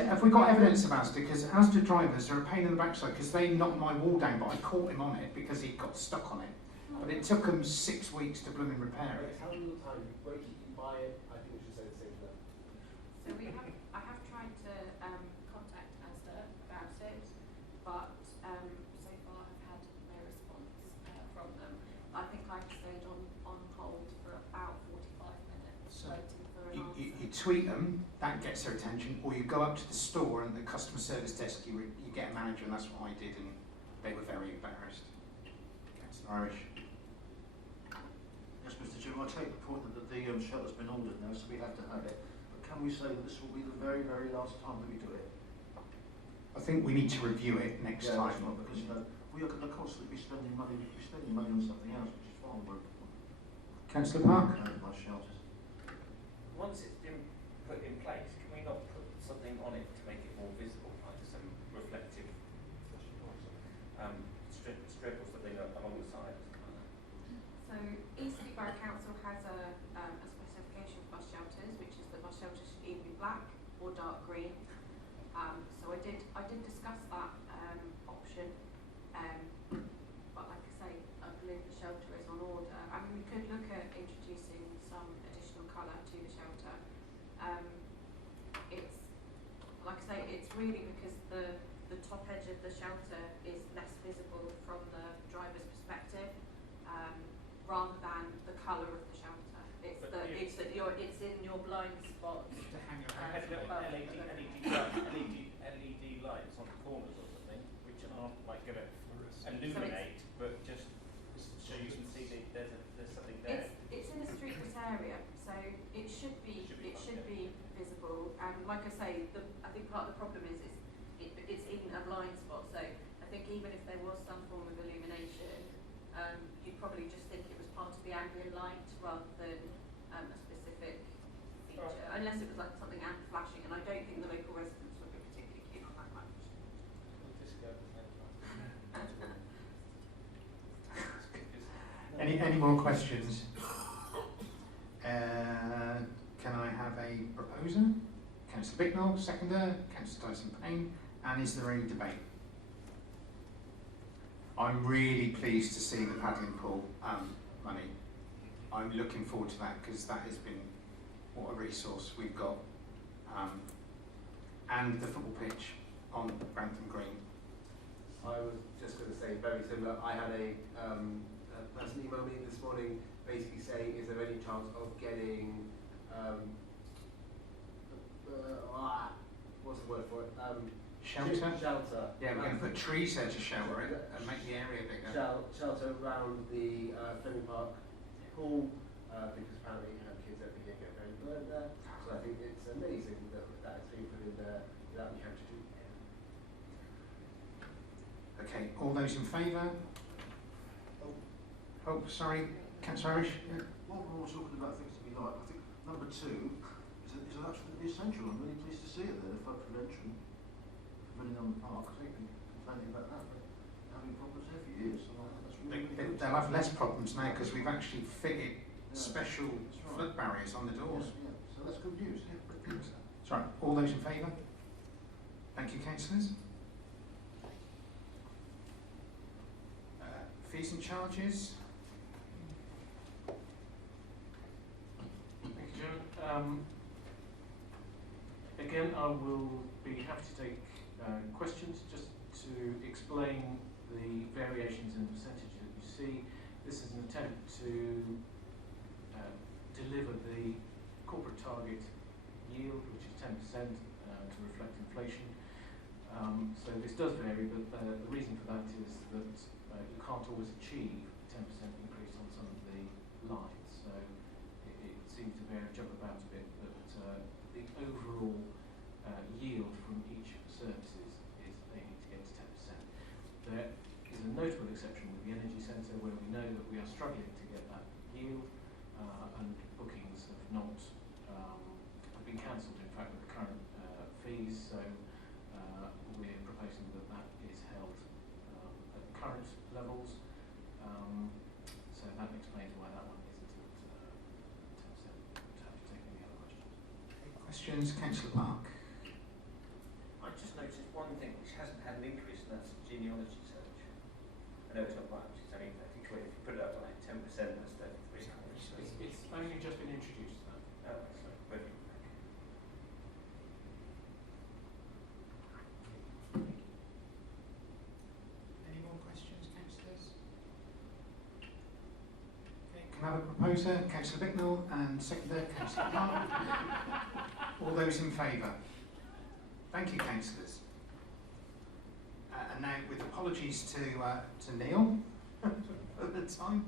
Have we got evidence of Asda? Because Asda drivers are a pain in the backside, because they knocked my wall down, but I caught him on it because he got stuck on it. But it took them 6 weeks to blooming repair it. How many times wait till you buy it? I think we should say the same thing. So I have tried to contact Asda about it, but so far I've had no response from them. I think I've stayed on hold for about 45 minutes waiting for an answer. You tweet them, that gets their attention, or you go up to the store and the customer service desk, you get a manager, and that's what I did, and they were very embarrassed. That's Irish. Yes, Mr. Chairman, I take the point that the shelter's been ordered now, so we have to have it. But can we say that this will be the very, very last time that we do it? I think we need to review it next time. That's right, because we are going to constantly be spending money on something else, which is far more important. Councillor Park? By shelters. Once it's been put in place, can we not put something on it to make it more visible, like some reflective strip or something along the side? So Eastleigh Borough Council has a specification for bus shelters, which is that bus shelters should either be black or dark green. So I did discuss that option, but like I say, I believe the shelter is on order. I mean, we could look at introducing some additional colour to the shelter. It's like I say, it's really because the top edge of the shelter is less visible from the driver's perspective, rather than the colour of the shelter. It's in your blind spot. To hang around LED lights on the corners or something, which are like going to illuminate, but just so you can see there's something there. It's in a streetless area, so it should be visible. And like I say, I think part of the problem is it's in a blind spot. So I think even if there was some form of illumination, you'd probably just think it was part of the ambient light rather than a specific feature, unless it was like something flashing. And I don't think the local residents would be particularly keen on that much. Any more questions? Can I have a proposer? Councillor Bicknell, seconder, Councillor Tyson-Payne, and is there any debate? I'm really pleased to see the paddling pool money. I'm looking forward to that, because that has been what a resource we've got. And the football pitch on Grantham Green. I was just going to say very similar. I had a person email me this morning basically saying, is there any chance of getting what's the word for it? Shelter? Shelter. Yeah, we're going to put trees there to shelter it and make the area bigger. Shelter around the Fleming Park pool, because apparently kids every year get very burned there. So I think it's amazing that it's being put in there without me having to do anything. Okay, all those in favour? Oh, sorry, Councillor Irish? Yeah. While we're all talking about things to be like, I think number 2 is absolutely essential. I'm really pleased to see it there, the flood prevention, running on the park. I think we've been complaining about that, but having problems there for years. So that's really They'll have less problems now because we've actually fitted special flood barriers on the doors. Yeah, so that's good news. Yeah, Sorry, all those in favour? Thank you, councillors. Fees and charges. Thank you, Chairman. Again, I will be happy to take questions just to explain the variations in percentage that you see. This is an attempt to deliver the corporate target yield, which is 10%, to reflect inflation. So this does vary, but the reason for that is that you can't always achieve 10% increase on some of the lines. So it seems to vary, jump about a bit, but the overall yield from each services is aiming to get to 10%. There is a notable exception with the energy centre, where we know that we are struggling to get that yield, and bookings have not have been cancelled, in fact, with the current fees. So we're proposing that that is held at current levels. So that explains why that one isn't at 10%. Happy to take any other questions. Questions, Councillor Park. I just noticed one thing which hasn't had an increase, and that's genealogy search. I know it's not much, it's only 30 quid. If you put it up to like 10%, that's 33. It's only just been introduced, though. Oh, so brilliant. Any more questions, councillors? Okay, can I have a proposer, Councillor Bicknell, and seconder, Councillor Park? All those in favour? Thank you, councillors. And now, with apologies to Neil at the time,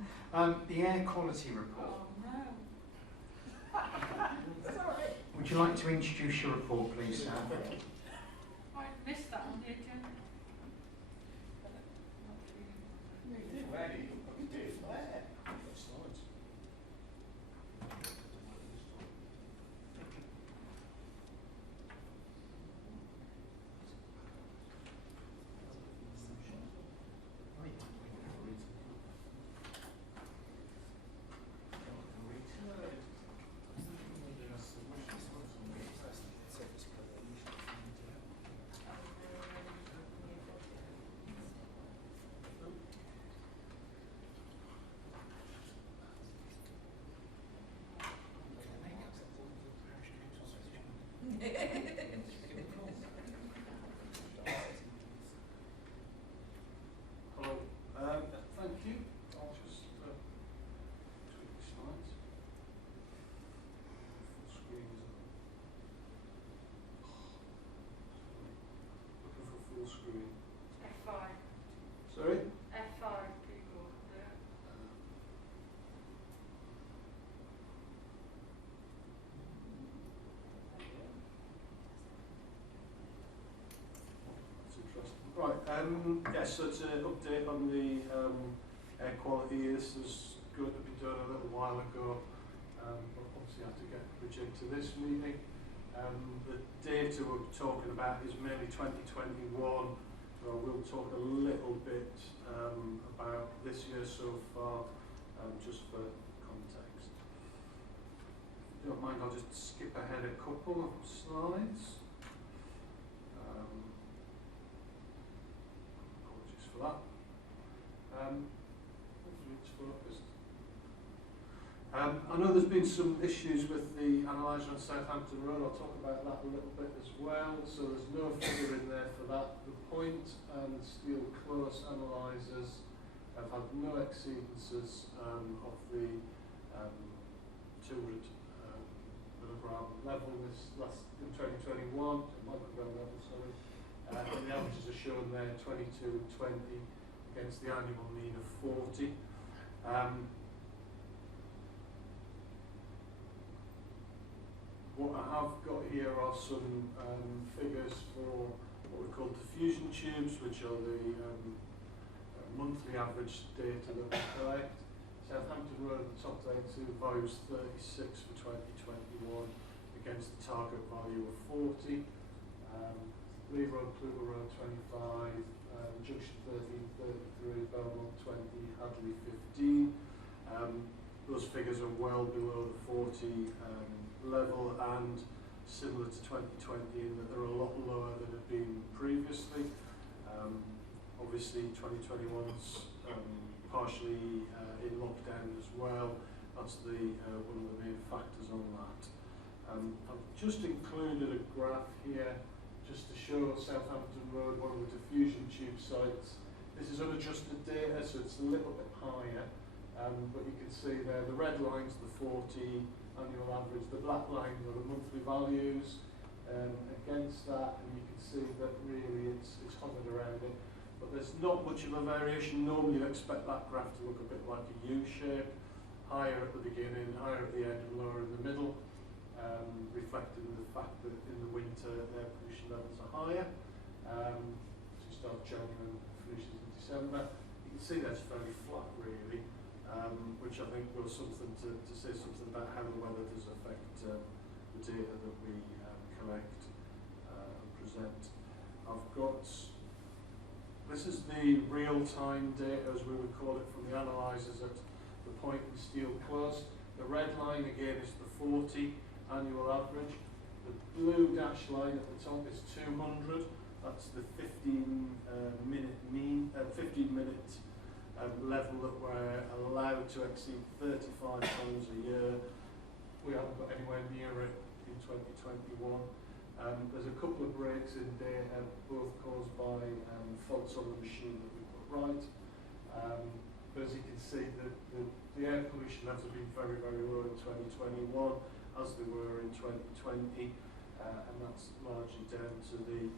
the air quality report. Oh, no. Sorry. Would you like to introduce your report, please, Sara? I missed that on the agenda. Hello. Thank you. I'll just tweak the slides. Full screen is looking for full screen. F5. Sorry? F5, people. Yeah. That's interesting. Right, yes, so it's an update on the air quality. This was going to be done a little while ago, but obviously I had to get rejected to this meeting. The data we're talking about is mainly 2021, so I will talk a little bit about this year so far, just for context. If you don't mind, I'll just skip ahead a couple of slides. Apologies for that. Hopefully it's focused. I know there's been some issues with the analyzer on Southampton Road. I'll talk about that a little bit as well. So there's no figure in there for that. The point and steel close analyzers have had no exceedances of the 200 milligram level this last in 2021, microgram level, sorry. And the averages are shown there, 22 and 20 against the annual mean of 40. What I have got here are some figures for what we call diffusion tubes, which are the monthly average data that we collect. Southampton Road at the top 82 values 36 for 2021 against the target value of 40. Lee Road, Cllr Road 25, Junction 13, 33, Belmont 20, Hadley 15. Those figures are well below the 40 level, and similar to 2020 in that they're a lot lower than had been previously. Obviously 2021's partially in lockdown as well. That's the one of the main factors on that. I've just included a graph here just to show Southampton Road, one of the diffusion tube sites. This is unadjusted data, so it's a little bit higher, but you can see there the red line's the 40 annual average, the black line are the monthly values against that, and you can see that really it's hovered around it. But there's not much of a variation. Normally you'd expect that graph to look a bit like a U shape, higher at the beginning, higher at the end, and lower in the middle, reflecting the fact that in the winter their pollution levels are higher. So you start January and finishes in December. You can see that's fairly flat really, which I think was something to say something about how the weather does affect the data that we collect and present. I've got, this is the real-time data, as we would call it, from the analysers at the point in steel Cllrs. The red line again is the 40 annual average. The blue dashed line at the top is 200. That's the 15-minute mean, 15-minute level that we're allowed to exceed 35 times a year. We haven't got anywhere near it in 2021. There's a couple of breaks in data, both caused by faults on the machine that we put right. But as you can see, the air pollution levels have been very, very low in 2021, as they were in 2020, and that's largely down to the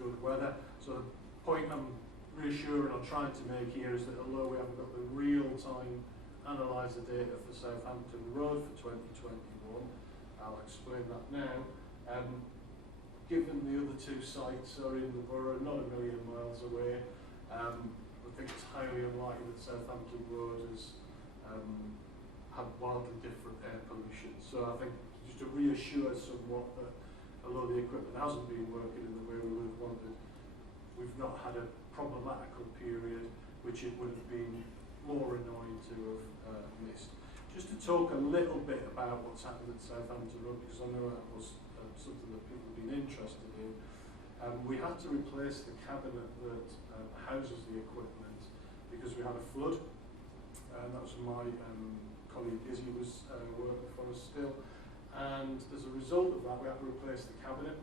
good weather. So the point I'm reassuring I'm trying to make here is that although we haven't got the real-time analyzer data for Southampton Road for 2021, I'll explain that now. Given the other two sites are in the borough, not a million miles away, I think it's highly unlikely that Southampton Road has had wildly different air pollution. So I think just to reassure somewhat that although the equipment hasn't been working in the way we would have wanted, we've not had a problematical period which it would have been more annoying to have missed. Just to talk a little bit about what's happened at Southampton Road, because I know that was something that people have been interested in. We had to replace the cabinet that houses the equipment because we had a flood, and that was my colleague Izzy was working for us still. And as a result of that, we had to replace the cabinet,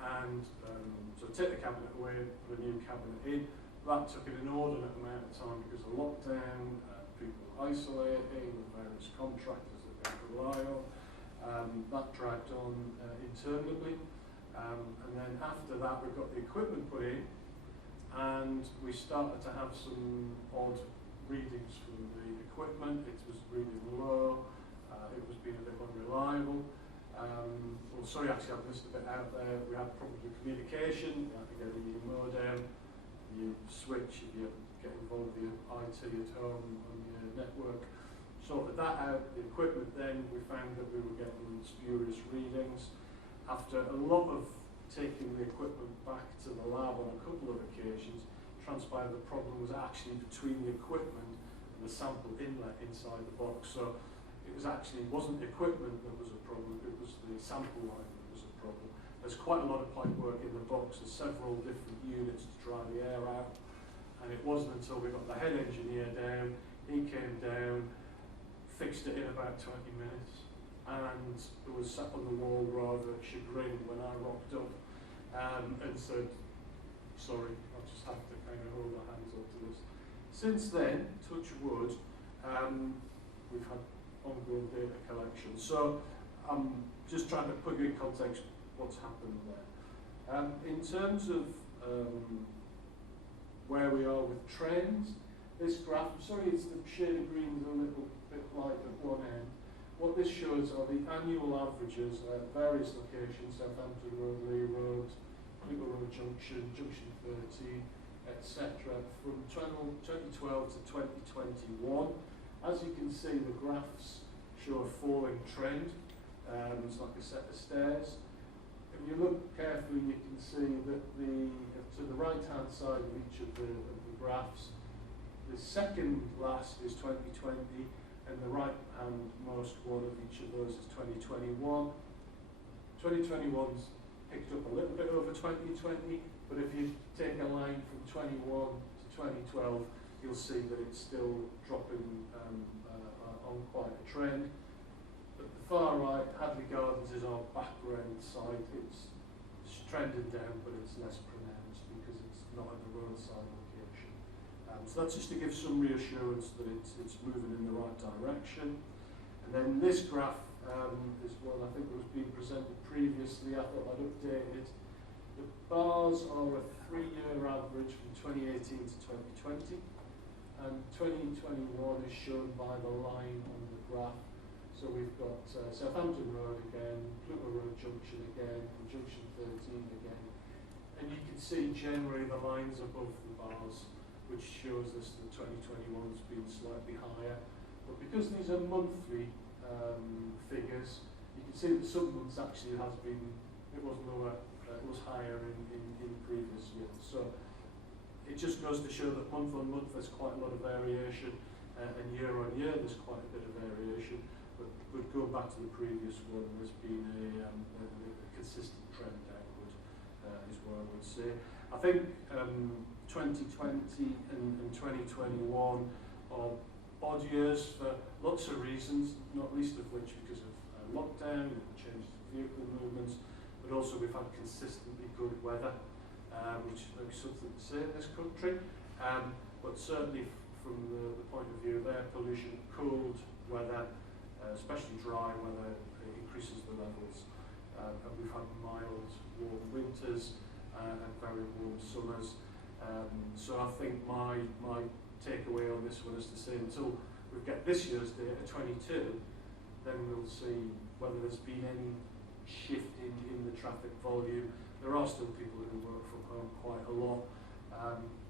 and so take the cabinet away, put a new cabinet in. That took an inordinate amount of time because of lockdown, people isolating, the various contractors that they could rely on. That dragged on interminably, and then after that we got the equipment put in, and we started to have some odd readings from the equipment. It was reading low, it was being a bit unreliable. Well, sorry, actually I've missed a bit out there. We had problems with communication. You had to get a new modem, you switch if you get involved with your IT at home on your network. Sorted that out, the equipment then, we found that we were getting spurious readings. After a lot of taking the equipment back to the lab on a couple of occasions, transpired the problem was actually between the equipment and the sample inlet inside the box. So it was actually, wasn't the equipment that was a problem, it was the sample line that was a problem. There's quite a lot of pipe work in the box, there's several different units to dry the air out, and it wasn't until we got the head engineer down, he came down, fixed it in about 20 minutes, and it was sat on the wall rather chagrined when I rocked up and said, sorry, I'll just have to kind of hold my hands up to this. Since then, touch wood, we've had ongoing data collection. So I'm just trying to put you in context what's happened there. In terms of where we are with trends, this graph, I'm sorry it's the shade of green is a little bit light at one end. What this shows are the annual averages at various locations, Southampton Road, Lee Road, Bicknell Road Junction, Junction 13, etc. from 2012 to 2021. As you can see, the graphs show a falling trend. It's like a set of stairs. If you look carefully, you can see that to the right-hand side of each of the graphs, the second last is 2020, and the right-hand most one of each of those is 2021. 2021's picked up a little bit over 2020, but if you take a line from 21 to 2012, you'll see that it's still dropping on quite a trend. At the far right, Hadley Gardens is our background site. It's trending down, but it's less pronounced because it's not at the roadside location. So that's just to give some reassurance that it's moving in the right direction. And then this graph is one I think was being presented previously. I thought I'd update it. The bars are a 3-year average from 2018 to 2020, and 2021 is shown by the line on the graph. So we've got Southampton Road again, Cllr Road Junction again, and Junction 13 again. And you can see generally the lines above the bars, which shows us that 2021's been slightly higher. But because these are monthly figures, you can see that some months actually it was lower, it was higher in previous years. So it just goes to show that month on month there's quite a lot of variation, and year on year there's quite a bit of variation. But going back to the previous one, there's been a consistent trend downward, is what I would say. I think 2020 and 2021 are odd years for lots of reasons, not least of which because of lockdown and changes in vehicle movements, but also we've had consistently good weather, which is something to say in this country. But certainly from the point of view of air pollution, cold weather, especially dry weather, increases the levels. And we've had mild, warm winters and very warm summers. So I think my takeaway on this one is to say until we get this year's data, 22, then we'll see whether there's been any shift in the traffic volume. There are still people who work from home quite a lot.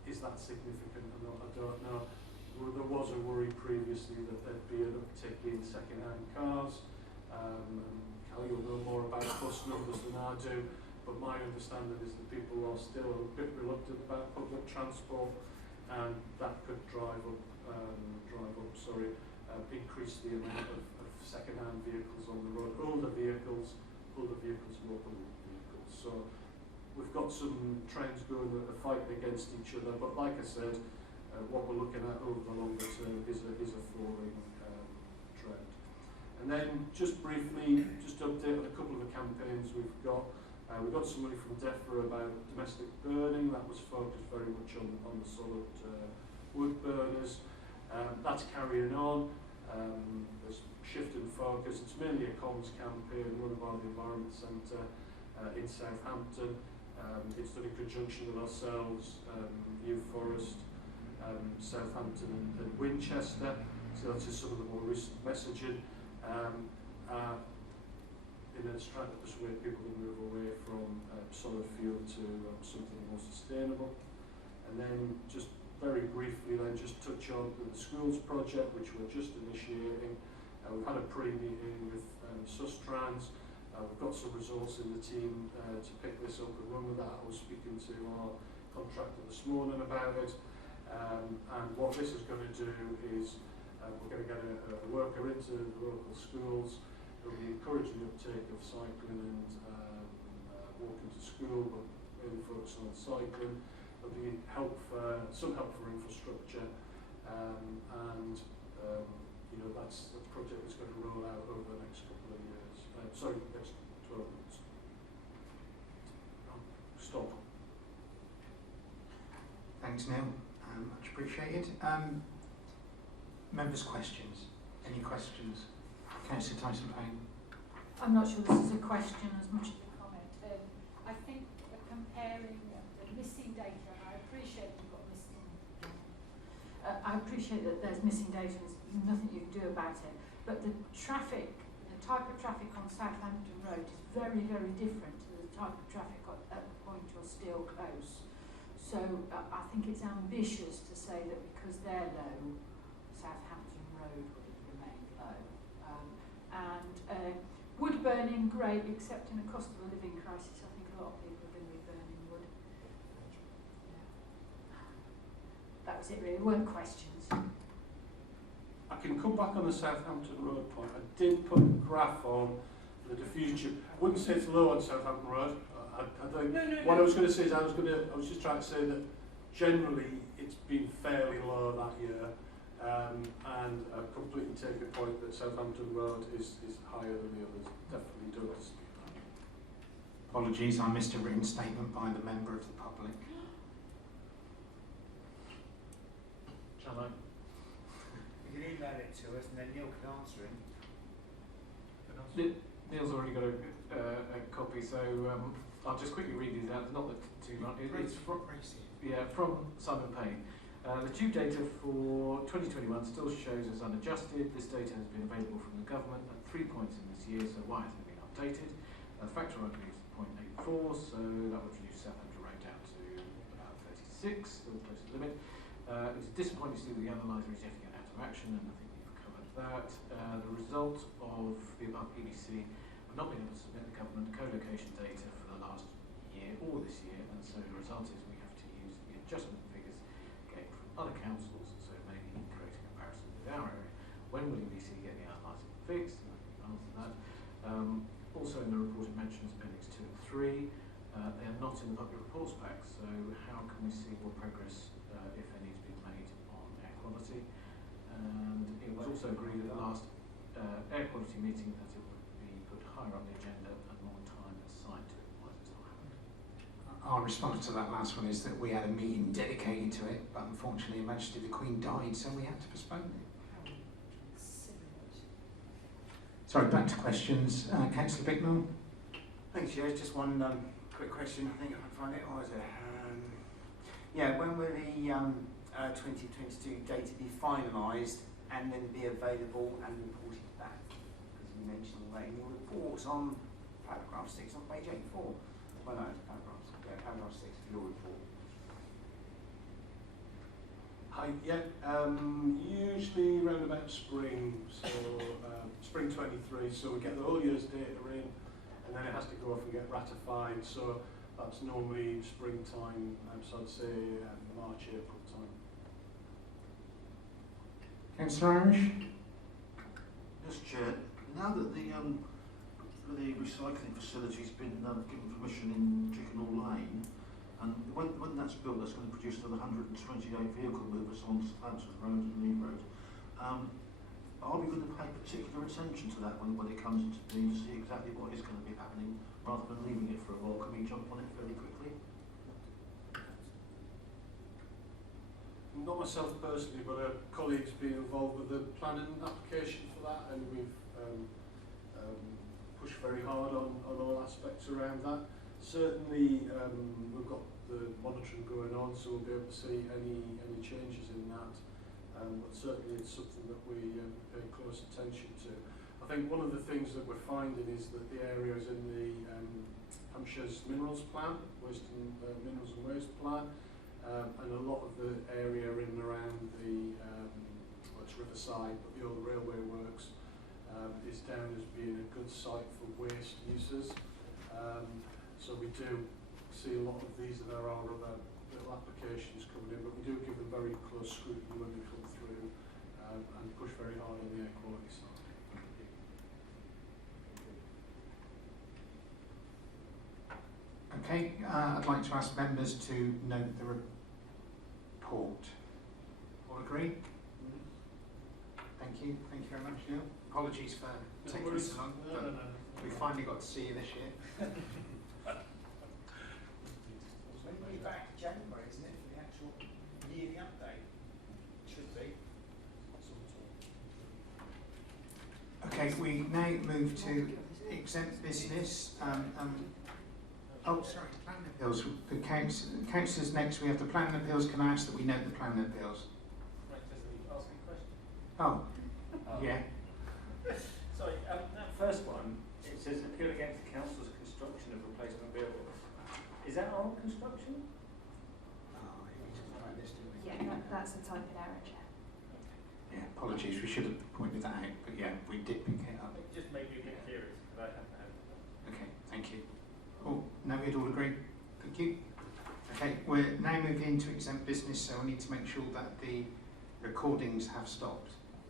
Is that significant or not? I don't know. There was a worry previously that there'd be an uptick in second-hand cars. Kelly will know more about bus numbers than I do, but my understanding is that people are still a bit reluctant about public transport, and that could increase the amount of second-hand vehicles on the road, older vehicles, local vehicles. So we've got some trends going that are fighting against each other, but like I said, what we're looking at over the longer term is a falling trend. And then just briefly, just to update on a couple of the campaigns we've got. We got some money from Dedhia about domestic burning. That was focused very much on the solid wood burners. That's carrying on. There's shift in focus. It's mainly a comms campaign run by the Environment Centre in Southampton. It's done in conjunction with ourselves, New Forest, Southampton and Winchester. So that's just some of the more recent messaging. It's trying to persuade people to move away from solid fuel to something more sustainable. And then just very briefly then just touch on the schools project, which we're just initiating. We've had a pre-meeting with Sustrans. We've got some resource in the team to pick this up and run with that. I was speaking to our contractor this morning about it. And what this is going to do is we're going to get a worker into the local schools. It will be encouraging the uptake of cycling and walking to school, but really focus on cycling. There'll be some help for infrastructure, and that's the project that's going to roll out over the next couple of years. Next 12 months. Stop. Thanks, Neil. Much appreciated. Members' questions. Any questions? Councillor Tyson-Payne. I'm not sure this is a question as much as a comment. I think comparing the missing data, and I appreciate you've got missing. I appreciate that there's missing data and there's nothing you can do about it. But the type of traffic on Southampton Road is very, very different to the type of traffic at the point you're still close. So I think it's ambitious to say that because they're low, Southampton Road would remain low. And wood burning, great, except in a cost of a living crisis. I think a lot of people are going to be burning wood. Yeah. That was it really, weren't questions. I can come back on the Southampton Road point. I did put a graph on the diffusion. I wouldn't say it's low on Southampton Road. I think what I was going to say is I was just trying to say that generally it's been fairly low that year, and I completely take the point that Southampton Road is higher than the others. Definitely don't dispute that. Apologies, I missed a written statement by the member of the public. Shall I? You can email it to us and then Neil can answer it. Neil's already got a copy, so I'll just quickly read these out. There's not too much. It's from Tyson-Payne. The due data for 2021 still shows as unadjusted. This data has been available from the government at 3 points in this year, so why hasn't it been updated? The factor I believe is 0.84, so that would reduce Southampton Road down to about 36, the closest limit. It's disappointing to see that the analyser is yet again out of action, and I think we've covered that. The result of the above EBC have not been able to submit the government co-location data for the last year or this year, and so the result is we have to use the adjustment figures gained from other councils, so maybe create a comparison with our area. When will EBC get the analyser fixed? And I can answer that. Also in the report it mentions Appendix 2 and 3. They are not in the public reports pack, so how can we see what progress, if any, has been made on air quality? And it was also agreed at the last air quality meeting that it would be put higher on the agenda and more time assigned to it. Why has this not happened? Our response to that last one is that we had a meeting dedicated to it, but unfortunately Her Majesty the Queen died, so we had to postpone it. Sorry, back to questions. Councillor Bicknell. Thanks, Chair. Just one quick question. I think I can find it. Or is it? Yeah, when will the 2022 data be finalised and then be available and reported back? Because you mentioned all that in your reports on paragraph 6 on page 84. Well, no, paragraph 6 of your report. Usually around about spring, so spring 23, so we get the whole year's data in, and then it has to go off and get ratified, so that's normally springtime, so I'd say March, April time. Councillor Irish. Yes, Chair. Now that the recycling facility's been given permission in Bicknell Lane, and when that's built, that's going to produce another 128 vehicle movers on Southampton Road and Lee Road. Are we going to pay particular attention to that when it comes into being, to see exactly what is going to be happening, rather than leaving it for a while? Can we jump on it fairly quickly? Not myself personally, but a colleague's been involved with the planning application for that, and we've pushed very hard on all aspects around that. Certainly, we've got the monitoring going on, so we'll be able to see any changes in that. But certainly, it's something that we pay close attention to. I think one of the things that we're finding is that the areas in the Hampshire's minerals plan, minerals and waste plan, and a lot of the area in and around the it's Riverside, but the old railway works is down as being a good site for waste users. So we do see a lot of these, and there are other little applications coming in, but we do give them very close scrutiny when they come through, and push very hard on the air quality side. Okay, I'd like to ask members to note the report. All agree? Thank you very much, Neil. Apologies for taking so long, but we finally got to see you this year. Maybe back January, isn't it, for the actual yearly update? Should be. Okay, we now move to exempt business. Oh, sorry, planning appeals. The councillors next. We have the planning appeals. Can I ask that we note the planning appeals? Right, just ask a question. Oh, yeah. Sorry, that first one, it says appeal against the council's construction of replacement buildings. Is that our construction? Yeah, that's a type of error, Chair. Yeah, apologies. We should have pointed that out, but yeah, we did pick it up. It just made me a bit curious, because I haven't had that. Okay, thank you. Oh, no, we'd all agree. Thank you. Okay, we're now moving into exempt business, so we need to make sure that the recordings have stopped.